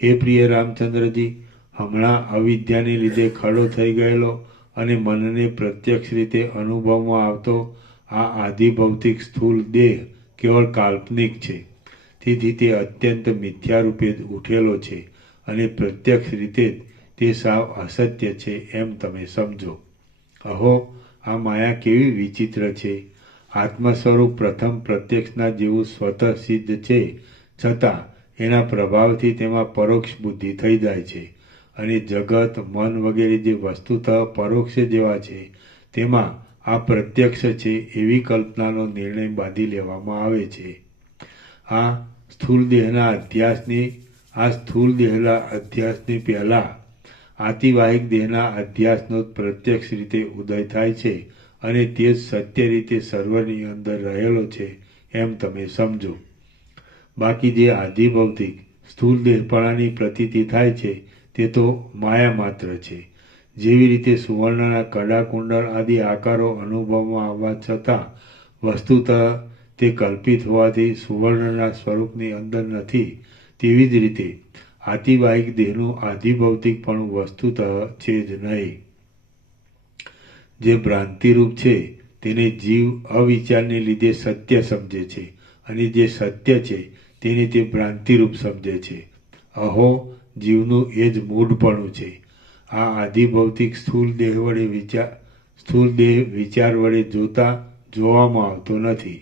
હે પ્રિય રામચંદ્રજી, હમણાં અવિદ્યાને લીધે ખડો થઈ ગયેલો અને મનને પ્રત્યક્ષ રીતે અનુભવમાં આવતો આ આધિભૌતિક સ્થૂળ દેહ કેવળ કાલ્પનિક છે. તેથી તે અત્યંત મિથ્યા રૂપે જ ઉઠેલો છે અને પ્રત્યક્ષ રીતે તે સાવ અસત્ય છે એમ તમે સમજો. અહો, આ માયા કેવી વિચિત્ર છે! આત્મ સ્વરૂપ પ્રથમ પ્રત્યક્ષના જેવું સ્વતઃ સિદ્ધ છે, છતાં એના પ્રભાવથી તેમાં પરોક્ષ બુદ્ધિ થઈ જાય છે અને જગત, મન વગેરે જે વસ્તુતઃ પરોક્ષ જેવા છે તેમાં આ પ્રત્યક્ષ છે એવી કલ્પનાનો નિર્ણય બાંધી લેવામાં આવે છે. આ સ્થૂળ દેહના અધ્યાસની પહેલાં આતિવાહિક દેહના અધ્યાસનો પ્રત્યક્ષ રીતે ઉદય થાય છે અને તે જ સત્ય રીતે સર્વની અંદર રહેલો છે એમ તમે સમજો. બાકી જે આધિભૌતિક સ્થૂળ દેહપણાની પ્રતીતિ થાય છે તે તો માયા માત્ર છે. જેવી રીતે સુવર્ણના કડા, કુંડળ આદિ આકારો અનુભવમાં આવવા છતાં વસ્તુતઃ તે કલ્પિત હોવાથી સુવર્ણના સ્વરૂપની અંદર નથી, તેવી જ રીતે આતિવાહિક દેહનું આધિભૌતિકપણું વસ્તુતઃ છે જ નહીં. જે ભ્રાંતિરૂપ છે તેને જીવ અવિચારને લીધે સત્ય સમજે છે અને જે સત્ય છે તેને તે ભ્રાંતિરૂપ સમજે છે. અહો, જીવનું એ જ મૂઢપણું છે. આ આધિભૌતિક સ્થૂળ દેહ વિચાર વડે જોવામાં આવતો નથી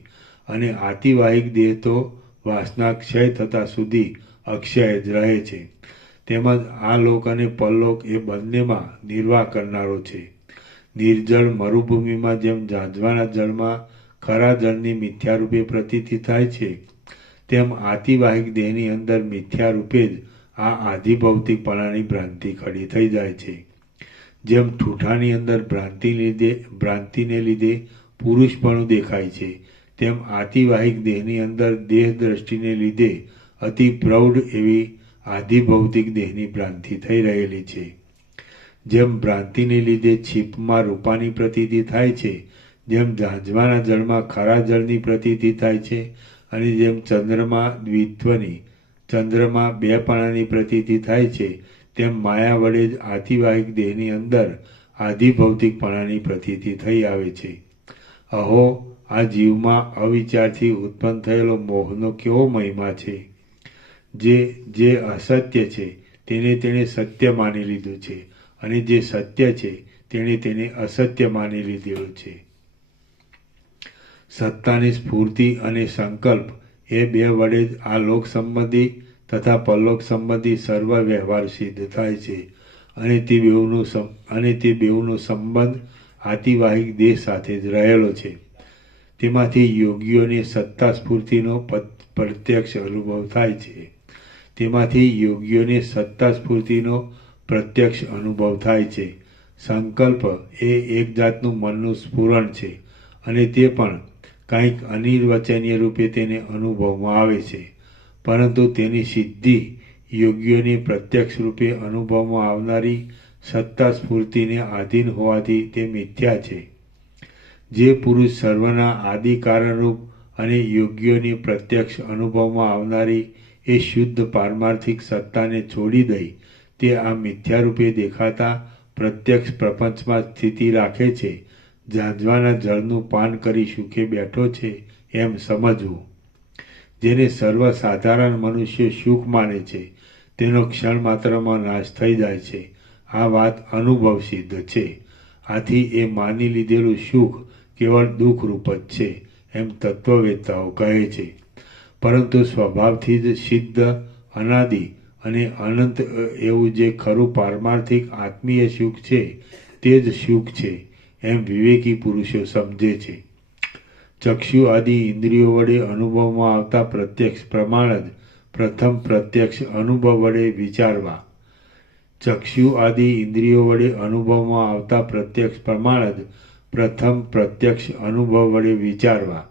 અને આતિવાહિક દેહ તો વાસના ક્ષય થતાં સુધી અક્ષય જ રહે છે. તેમજ આ લોક અને પરલોક એ બંનેમાં નિર્વાહ કરનારો છે. નિર્જળ મરુભૂમિમાં જેમ ઝાંઝવાના જળમાં ખરા જળની મિથ્યારૂપે પ્રતીતિ થાય છે, તેમ આતિવાહિક દેહની અંદર મિથ્યારૂપે જ આ આધિભૌતિકપણાની ભ્રાંતિ ખડી થઈ જાય છે. જેમ ઠૂઠાની અંદર ભ્રાંતિને લીધે પુરુષપણું દેખાય છે, તેમ આતિવાહિક દેહની અંદર દેહ દ્રષ્ટિને લીધે અતિ પ્રૌઢ એવી આધિભૌતિક દેહની ભ્રાંતિ થઈ રહેલી છે. જેમ ભ્રાંતિને લીધે છીપમાં રૂપાની પ્રતીતિ થાય છે, જેમ ઝાંઝવાના જળમાં ખારા જળની પ્રતીતિ થાય છે, અને જેમ ચંદ્રમાં બે પાણાની પ્રતીતિ થાય છે, તેમ માયા વડે જ આતિવાહિક દેહની અંદર આધિભૌતિકપણાની પ્રતીતિ થઈ આવે છે. અહો, આ જીવમાં અવિચારથી ઉત્પન્ન થયેલો મોહનો કેવો મહિમા છે! જે અસત્ય છે તેણે સત્ય માની લીધું છે, અને જે સત્ય છે તેને અસત્ય માની લીધેલું છે. સત્તાની સ્ફૂર્તિ અને સંકલ્પ એ બે વડે જ આ લોક સંબંધી તથા પરલોક સંબંધી સર્વ વ્યવહાર સિદ્ધ થાય છે, અને તે બેઉનો સંબંધ આતિવાહિક દેહ સાથે જ રહેલો છે. તેમાંથી યોગીઓને સત્તા સ્ફૂર્તિનો પ્રત્યક્ષ અનુભવ થાય છે. સંકલ્પ એ એક જાતનું મનનું સ્ફુરણ છે, અને તે પણ કંઈક અનિર્વચનીય રૂપે તેને અનુભવમાં આવે છે, પરંતુ તેની સિદ્ધિ યોગીઓને પ્રત્યક્ષ રૂપે અનુભવમાં આવનારી સત્તા સ્ફૂર્તિને આધીન હોવાથી તે મિથ્યા છે. જે પુરુષ સર્વના આદિ કારણરૂપ અને યોગીઓની પ્રત્યક્ષ અનુભવમાં આવનારી એ શુદ્ધ પારમાર્થિક સત્તાને છોડી દઈ તે આ મિથ્યારૂપે દેખાતા પ્રત્યક્ષ પ્રપંચમાં સ્થિતિ રાખે છે, ઝાંઝવાના જળનું પાન કરી સુખે બેઠો છે એમ સમજવું. જેને સર્વસાધારણ મનુષ્ય સુખ માને છે તેનો ક્ષણ માત્રમાં નાશ થઈ જાય છે. આ વાત અનુભવ સિદ્ધ છે. આથી એ માની લીધેલું સુખ કેવળ દુઃખરૂપ જ છે એમ તત્વવેત્તાઓ કહે છે. પરંતુ સ્વભાવથી જ સિદ્ધ, અનાદિ અને અનંત એવું જે ખરું પારમાર્થિક આત્મીય સુખ છે તે જ સુખ છે એમ વિવેકી પુરુષો સમજે છે. ચક્ષુ આદિ ઇન્દ્રિયો વડે અનુભવમાં આવતા પ્રત્યક્ષ પ્રમાણ જ પ્રથમ પ્રત્યક્ષ અનુભવ વડે વિચારવા. ચક્ષુ આદિ ઇન્દ્રિયો વડે અનુભવમાં આવતા પ્રત્યક્ષ પ્રમાણ જ પ્રથમ પ્રત્યક્ષ અનુભવ વડે વિચારવા.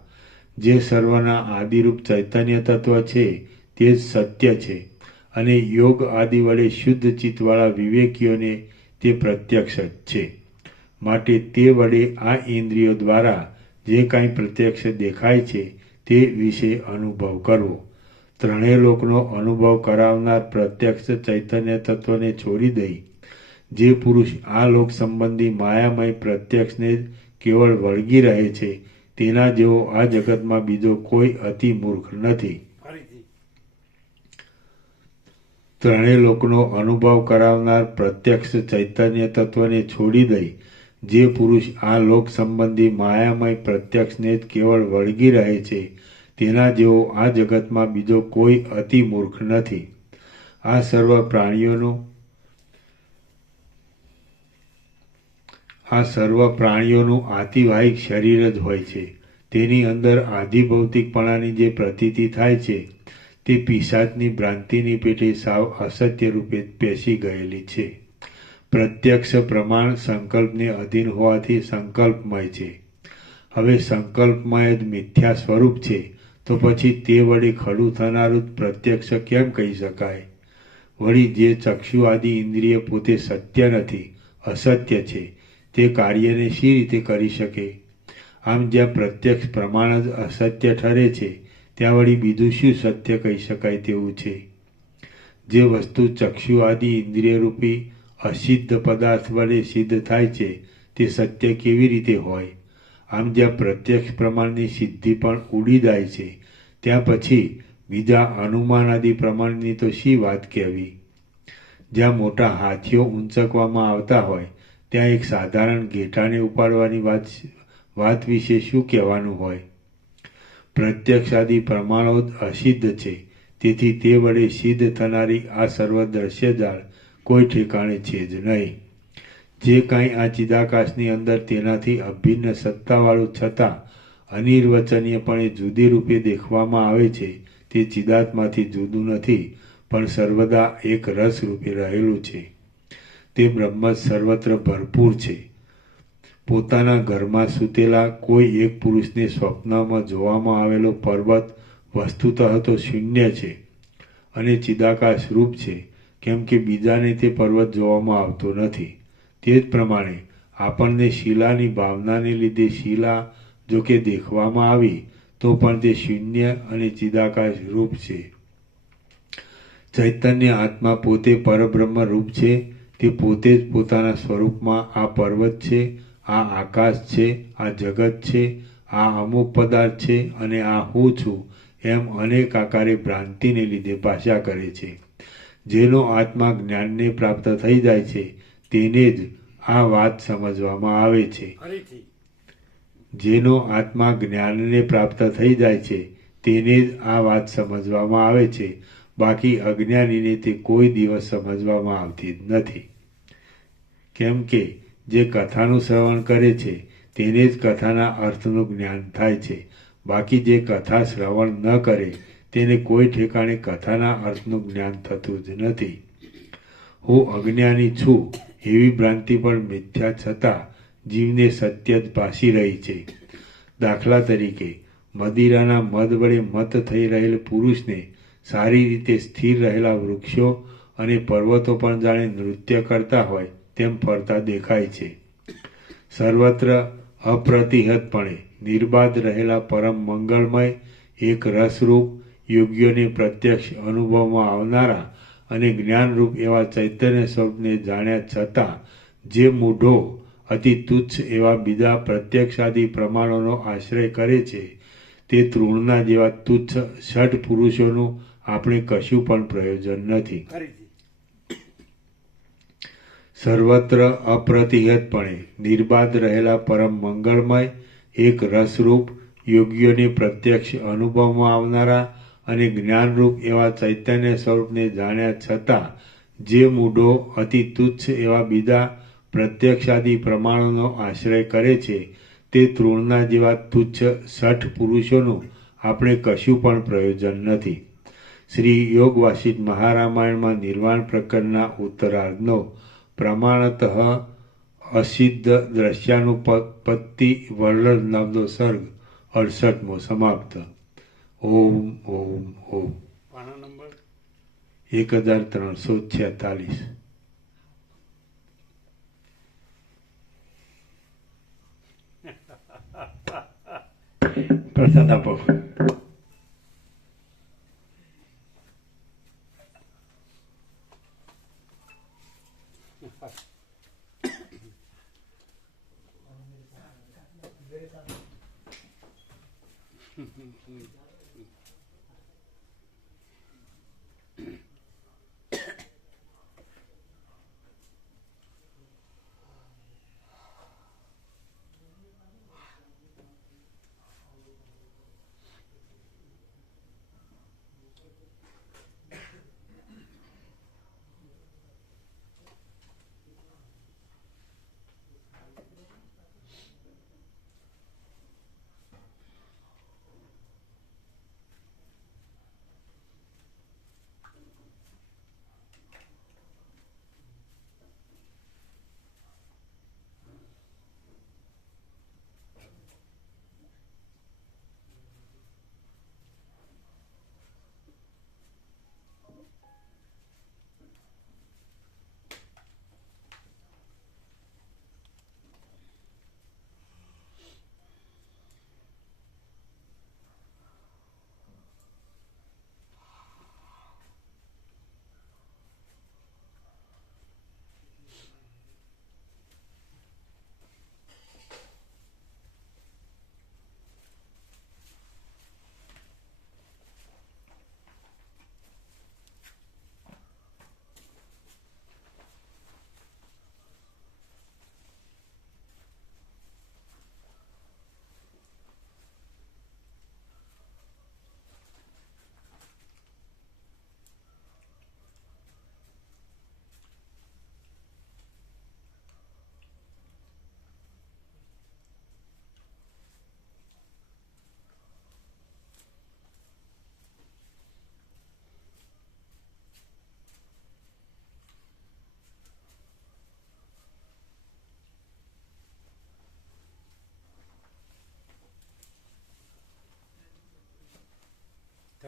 જે સર્વના આદિરૂપ ચૈતન્ય તત્વ છે તે જ સત્ય છે, અને યોગ આદિ વડે શુદ્ધ ચિત્તવાળા વિવેકીઓને તે પ્રત્યક્ષ જ છે. માટે તે વડે આ ઇન્દ્રિયો દ્વારા જે કાંઈ પ્રત્યક્ષ દેખાય છે તે વિશે અનુભવ કરવો. ત્રણેય લોકનો અનુભવ કરાવનાર પ્રત્યક્ષ ચૈતન્ય તત્વને છોડી દઈ જે પુરુષ આ લોક સંબંધી માયામય પ્રત્યક્ષને જ કેવળ વળગી રહે છે તેના જેવો આ જગતમાં બીજો કોઈ અતિ મૂર્ખ નથી. ત્રણેય લોકનો અનુભવ કરાવનાર પ્રત્યક્ષ ચૈતન્ય તત્વને છોડી દઈ જે પુરુષ આ લોક સંબંધી માયામય પ્રત્યક્ષને જ કેવળ વળગી રહે છે તેના જેવો આ જગતમાં બીજો કોઈ અતિ મૂર્ખ નથી. આ સર્વ પ્રાણીઓનું આતિવાહિક શરીર જ હોય છે. તેની અંદર આધિભૌતિકપણાની જે પ્રતીતિ થાય છે તે પિશાચની ભ્રાંતિની પેટે સાવ અસત્ય રૂપે પેસી ગયેલી છે. પ્રત્યક્ષ પ્રમાણ સંકલ્પને અધીન હોવાથી સંકલ્પમય છે. હવે સંકલ્પમય જ મિથ્યા સ્વરૂપ છે તો પછી તે વડે ખડું થનારું પ્રત્યક્ષ કેમ કહી શકાય? વળી જે ચક્ષુ આદિ ઇન્દ્રિય પોતે સત્ય નથી, અસત્ય છે, તે કાર્યને શી રીતે કરી શકે? આમ જ્યાં પ્રત્યક્ષ પ્રમાણ જ અસત્ય ઠરે છે ત્યાં વળી બીજું શું સત્ય કહી શકાય તેવું છે? જે વસ્તુ ચક્ષુ આદિ ઇન્દ્રિયરૂપી અસિદ્ધ પદાર્થ વડે સિદ્ધ થાય છે તે સત્ય કેવી રીતે હોય? આમ જ્યાં પ્રત્યક્ષ પ્રમાણની સિદ્ધિ પણ ઉડી જાય છે ત્યાં પછી બીજા અનુમાન આદિ પ્રમાણની તો શી વાત કહેવી? જ્યાં મોટા હાથીઓ ઊંચકવામાં આવતા હોય ત્યાં એક સાધારણ ઘેટાને ઉપાડવાની વાત વિશે શું કહેવાનું હોય? પ્રત્યક્ષ આદિ પ્રમાણો જ અસિદ્ધ છે, તેથી તે વડે સિદ્ધ થનારી આ સર્વ દ્રશ્યજાળ કોઈ ઠેકાણે છે જ નહીં. જે કાંઈ આ ચિદાકાશની અંદર તેનાથી અભિન્ન સત્તાવાળું છતાં અનિર્વચનીયપણે જુદી રૂપે દેખવામાં આવે છે તે ચિદાત્માથી જુદું નથી, પણ સર્વદા એક રસ રૂપે રહેલું છે. તે બ્રહ્મ જ સર્વત્ર ભરપૂર છે. પોતાના ઘરમાં સૂતેલા કોઈ એક પુરુષને સ્વપ્નમાં જોવામાં આવેલો પર્વત વસ્તુતઃ તો શૂન્ય છે અને ચિદાકાશ રૂપ છે, કેમ કે બીજાને તે પર્વત જોવામાં આવતો નથી. તે જ પ્રમાણે આપણને શિલાની ભાવનાને લીધે શિલા જો કે દેખવામાં આવી તો પણ તે શૂન્ય અને ચિદાકાશ રૂપ છે. ચૈતન્ય આત્મા પોતે પરબ્રહ્મ રૂપ છે. તે પોતે જ પોતાના સ્વરૂપમાં આ પર્વત છે, આ આકાશ છે, આ જગત છે, આ અમુક પદાર્થ છે અને આ હું છું એમ અનેક આકારે ભ્રાંતિને લીધે ભાષા કરે છે. જેનો આત્મા જ્ઞાનને પ્રાપ્ત થઈ જાય છે તેને જ આ વાત સમજવામાં આવે છે. જેનો આત્મા જ્ઞાનને પ્રાપ્ત થઈ જાય છે તેને જ આ વાત સમજવામાં આવે છે. બાકી અજ્ઞાનીને તે કોઈ દિવસ સમજવામાં આવતી જ નથી. કેમ કે જે કથાનું શ્રવણ કરે છે તેને જ કથાના અર્થનું જ્ઞાન થાય છે. બાકી જે કથા શ્રવણ ન કરે તેને કોઈ ઠેકાણે કથાના અર્થનું જ્ઞાન થતું જ નથી. હું અજ્ઞાની છું એવી ભ્રાંતિ પણ મિથ્યા છતાં જીવને સત્ય જ ભાસી રહી છે. દાખલા તરીકે મદિરાના મદ વડે મત થઈ રહેલ પુરુષને સારી રીતે સ્થિર રહેલા વૃક્ષો અને પર્વતો પણ જાણે નૃત્ય કરતા હોય તેમ ફરતા દેખાય છે. સર્વત્ર અપ્રતિહતપણે નિર્બાધ રહેલા પરમ મંગળમય એક રસરૂપ યોગ્યોને પ્રત્યક્ષ અનુભવમાં આવનારા અને જ્ઞાનરૂપ એવા ચૈતન્ય સ્વરૂપને જાણ્યા છતાં જે મૂઢો અતિ તુચ્છ એવા બીજા પ્રત્યક્ષાદી પ્રમાણોનો આશ્રય કરે છે તે તૃણના જેવા તુચ્છ ષડ પુરુષોનું આપણે કશું પણ પ્રયોજન નથી. સર્વત્ર અપ્રતિહતપણે નિર્બાધ રહેલા પરમ મંગળમય એક રસરૂપ યોગ્યોને પ્રત્યક્ષ અનુભવમાં આવનારા અને જ્ઞાનરૂપ એવા ચૈતન્ય સ્વરૂપને જાણ્યા છતાં જે મૂઢો અતિ તુચ્છ એવા બીજા પ્રત્યક્ષાદી પ્રમાણોનો આશ્રય કરે છે તે તૃણના જેવા તુચ્છ શઠ પુરુષોનું આપણે કશું પણ પ્રયોજન નથી. શ્રી યોગ વાસિષ્ઠ મહારામાયણમાં નિર્વાણ પ્રકરણના ઉત્તરાર્ધનો પ્રમાણતઃ અસિદ્ધ દ્રશ્યાનુપત્તિ વર્ણન નામનો સર્ગ 68મો સમાપ્ત. ઓમ ઓમ ઓમ. 1346. પ્રસાદ આપો.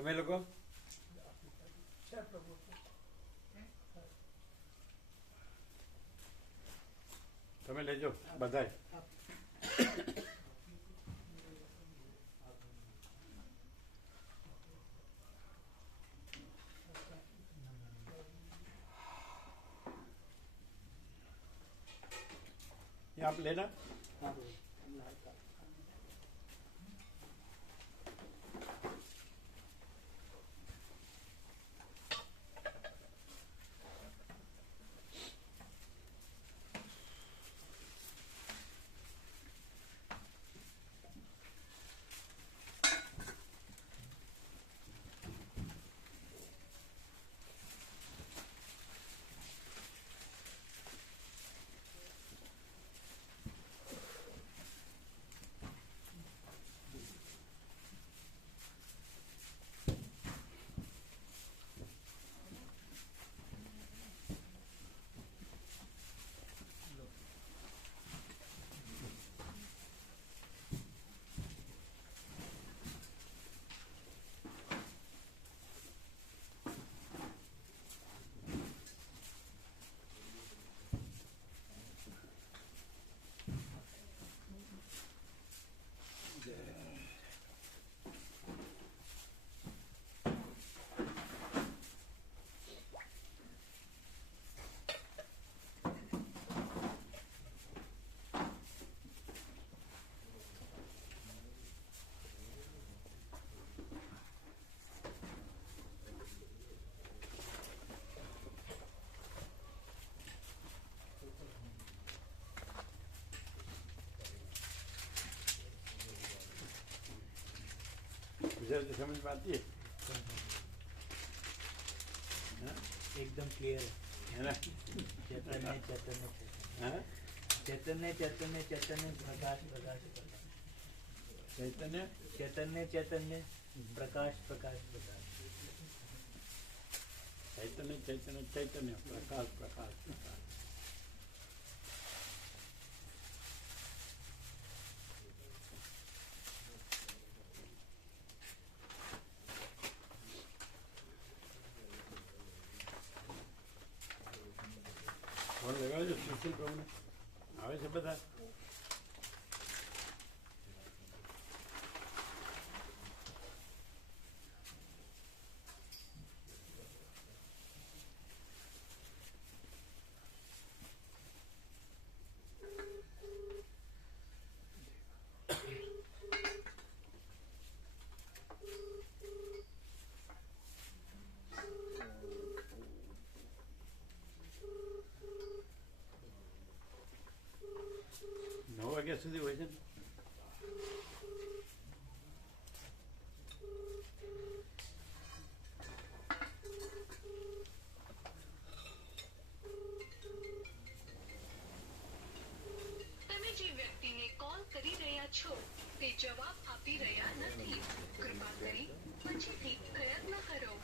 તમે લોકો તમે લેજો બધાય. ये आप लेना. गुजराती समझ में आती है हाँ? एकदम क्लियर है ना. चैतन्य चैतन्य हाँ? चैतन्य चैतन्य चैतन्य प्रकाश प्रकाश चैतन्य चैतन्य चैतन्य प्रकाश प्रकाश प्रकाश चैतन्य चैतन्य चैतन्य प्रकाश प्रकाश प्रकाश. ફોન લગાવજો સુશીલ પ્રભુને આવે છે બધા. વાગ્યા સુધી હોય છે ને. તમે જે વ્યક્તિને કોલ કરી રહ્યા છો તે જવાબ આપી રહ્યા નથી. કૃપા કરી પછીથી પ્રયત્ન કરો.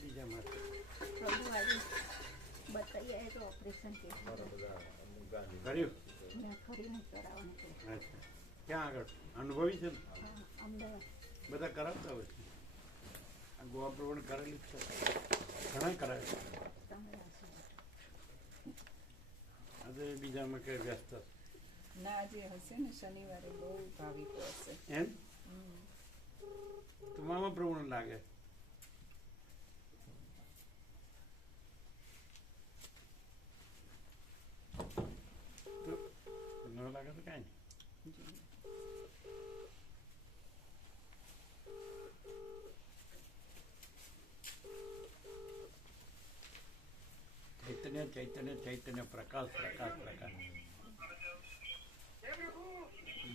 બીજા માટે प्रभु आज बताइए तो ऑपरेशन के કર્યું. मैं खरी नहीं करावने के અચ્છા ક્યાં આગળ અનુભવી છે ને अहमदाबाद બધા કરાવતા હોય છે. આ ગોવા પ્રવણ કરેલી જ છે, ઘણા કરાવે છે. તમારા આશીર્વાદ. આજે બીજામાં કઈ વ્યસ્ત છે. ના આજે હશે ને શનિવારે બહુ ભાવિકો હશે. એમ તો મામા પ્રવણ લાગે. ન લાગે તો કાંઈ નહીં. ચૈતન્ય ચૈતન્ય ચૈતન્ય પ્રકાશ પ્રકાશ પ્રકાશ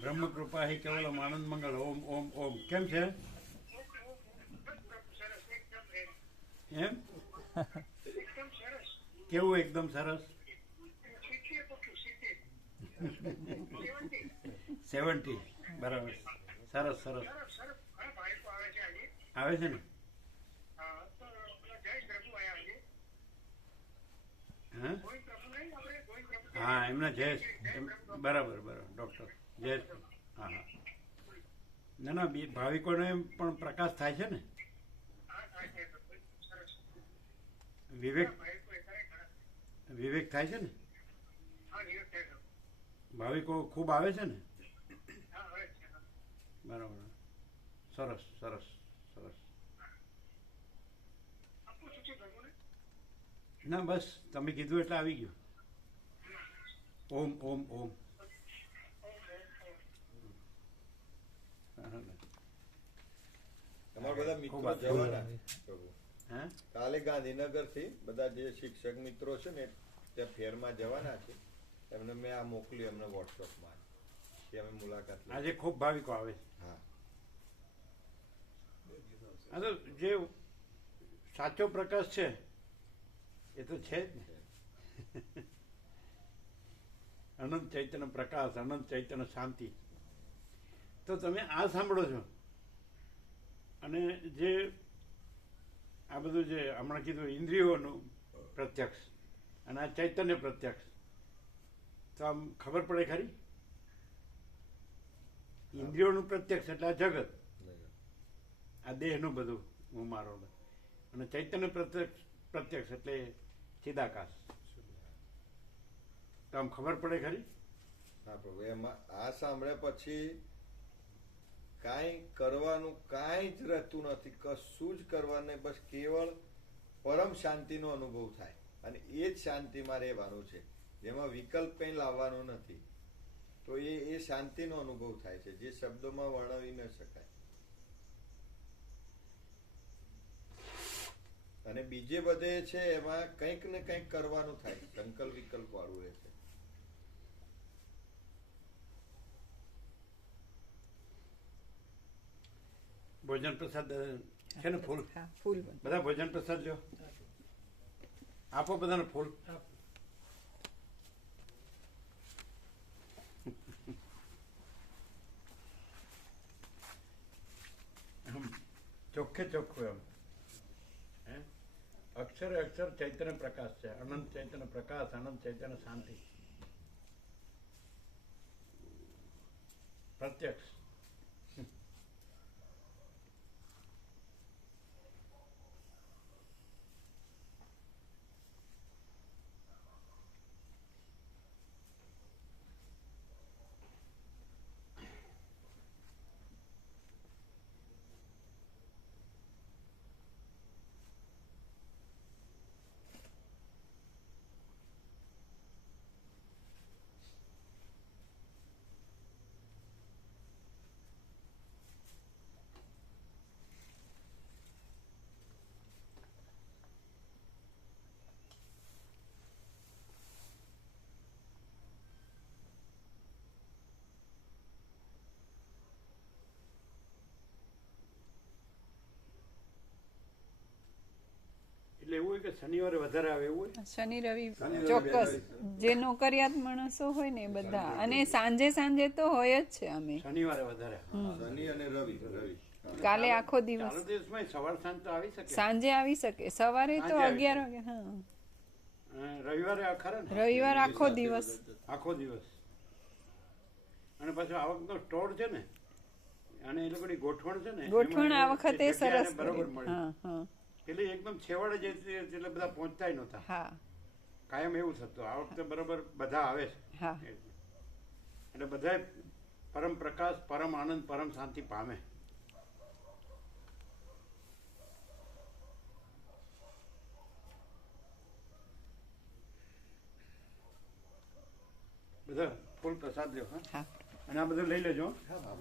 બ્રહ્મ કૃપા હે કેવલમ આનંદ મંગળ ઓમ ઓમ ઓમ. કેમ છે એમ કેવું એકદમ સરસ. 70 બરાબર સરસ સરસ આવે છે ને. હા હા એમના જયેશ બરાબર ડૉક્ટર જયેશ. હા હા ના ના ભાવિકોને પણ પ્રકાશ થાય છે ને. વિવેક થાય છે ને. ભાવિકો ખૂબ આવે છે ને. બરાબર. સરસ સરસ સરસ. ના બસ તમે કીધું એટલે આવી ગયું. ઓમ ઓમ ઓમ. તમારા બધા ખૂબ મિત્રો આભાર. જવાના પ્રભુ. હે કાલે ગાંધીનગર થી બધા જે શિક્ષક મિત્રો છે ને ત્યાં ફેરમાં જવાના છે એમને મેં આ મોકલ્યું એમને વોટ્સઅપમાં કે અમે મુલાકાત લઈએ. આજે ખૂબ ભાવિકો આવે છે. હા આ તો જે સાચો પ્રકાશ છે એ તો છે જ ને. અનંત ચૈતન્ય પ્રકાશ, અનંત ચૈતન્ય શાંતિ. તો તમે આ સાંભળો છો અને જે આ બધું જે હમણાં કીધું ઇન્દ્રિયોનું પ્રત્યક્ષ અને આ ચૈતન્ય પ્રત્યક્ષ, તો આમ ખબર પડે ખરી. ઇન્દ્રિયોનું પ્રત્યક્ષ એટલે આ જગત, આ દેહનું બધું હું મારો, અને ચૈતન્ય પ્રત્યક્ષ એટલે ચિદાકાશ. તો આમ ખબર પડે ખરી. હા પ્રભુ. એમાં આ સાંભળ્યા પછી કાંઈ કરવાનું કાંઈ જ રહેતું નથી, કશું જ કરવાનું નહીં, બસ કેવળ પરમ શાંતિનો અનુભવ થાય અને એ જ શાંતિમાં રહેવાનું છે, જેમાં વિકલ્પ કંઈ લાવવાનું નથી. તો એ શાંતિનો અનુભવ થાય છે જે શબ્દોમાં વર્ણવી ન શકાય. અને બીજે બધે છે એમાં કંઈક ને કંઈક કરવાનું થાય, સંકલ્પ વિકલ્પ વાળું રહે છે. ભોજન પ્રસાદ છે ને ફૂલ, હા ફૂલ બને. બધા ભોજન પ્રસાદ લો, આપો બધાને ફૂલ. ચોખ્ખે ચોખ્ખું એમ હે. અક્ષરે અક્ષર ચૈતન્ય પ્રકાશ છે, અનંત ચૈતન્ય પ્રકાશ, અનંત ચૈતન્ય શાંતિ, પ્રત્યક્ષ. એટલે એવું હોય કે શનિવારે વધારે આવે એવું હોય. શનિ રવિ શનિ રવિ ચોક્કસ બે જે નોકરિયાત માણસો હોય ને એ બધા, અને સાંજે સાંજે તો હોય જ છે. અમે શનિવારે વધારે. શનિ અને રવિ. કાલે આખો દિવસ, ચાલુ દિવસમાં સવાર સાંજ તો આવી શકે. સાંજે આવી શકે, સવારે તો સાંજે આવી 11 વાગે. હા રવિવારે આ ખરા ને, રવિવાર આખો દિવસ. આખો દિવસ. અને પાછું આ વખતનો સ્ટોર છે ને, અને એ લોકોની ગોઠવણ છે ને, ગોઠવણ એમાં આ વખતે જગ્યા સરસ એને બરોબર કરી. મળી. હા હા પેલી એકદમ છેવાડે જતી એટલે બધા પહોંચતાય નહોતા. હા કાયમ એવું થતું. આ વખતે બરોબર બધા આવે છે. હા. એટલે બધા પરમ પ્રકાશ, પરમ આનંદ, પરમ શાંતિ પામે. બધા ફૂલ પ્રસાદ લ્યો. હા, હા. અને આ બધું લઈ લેજો. હા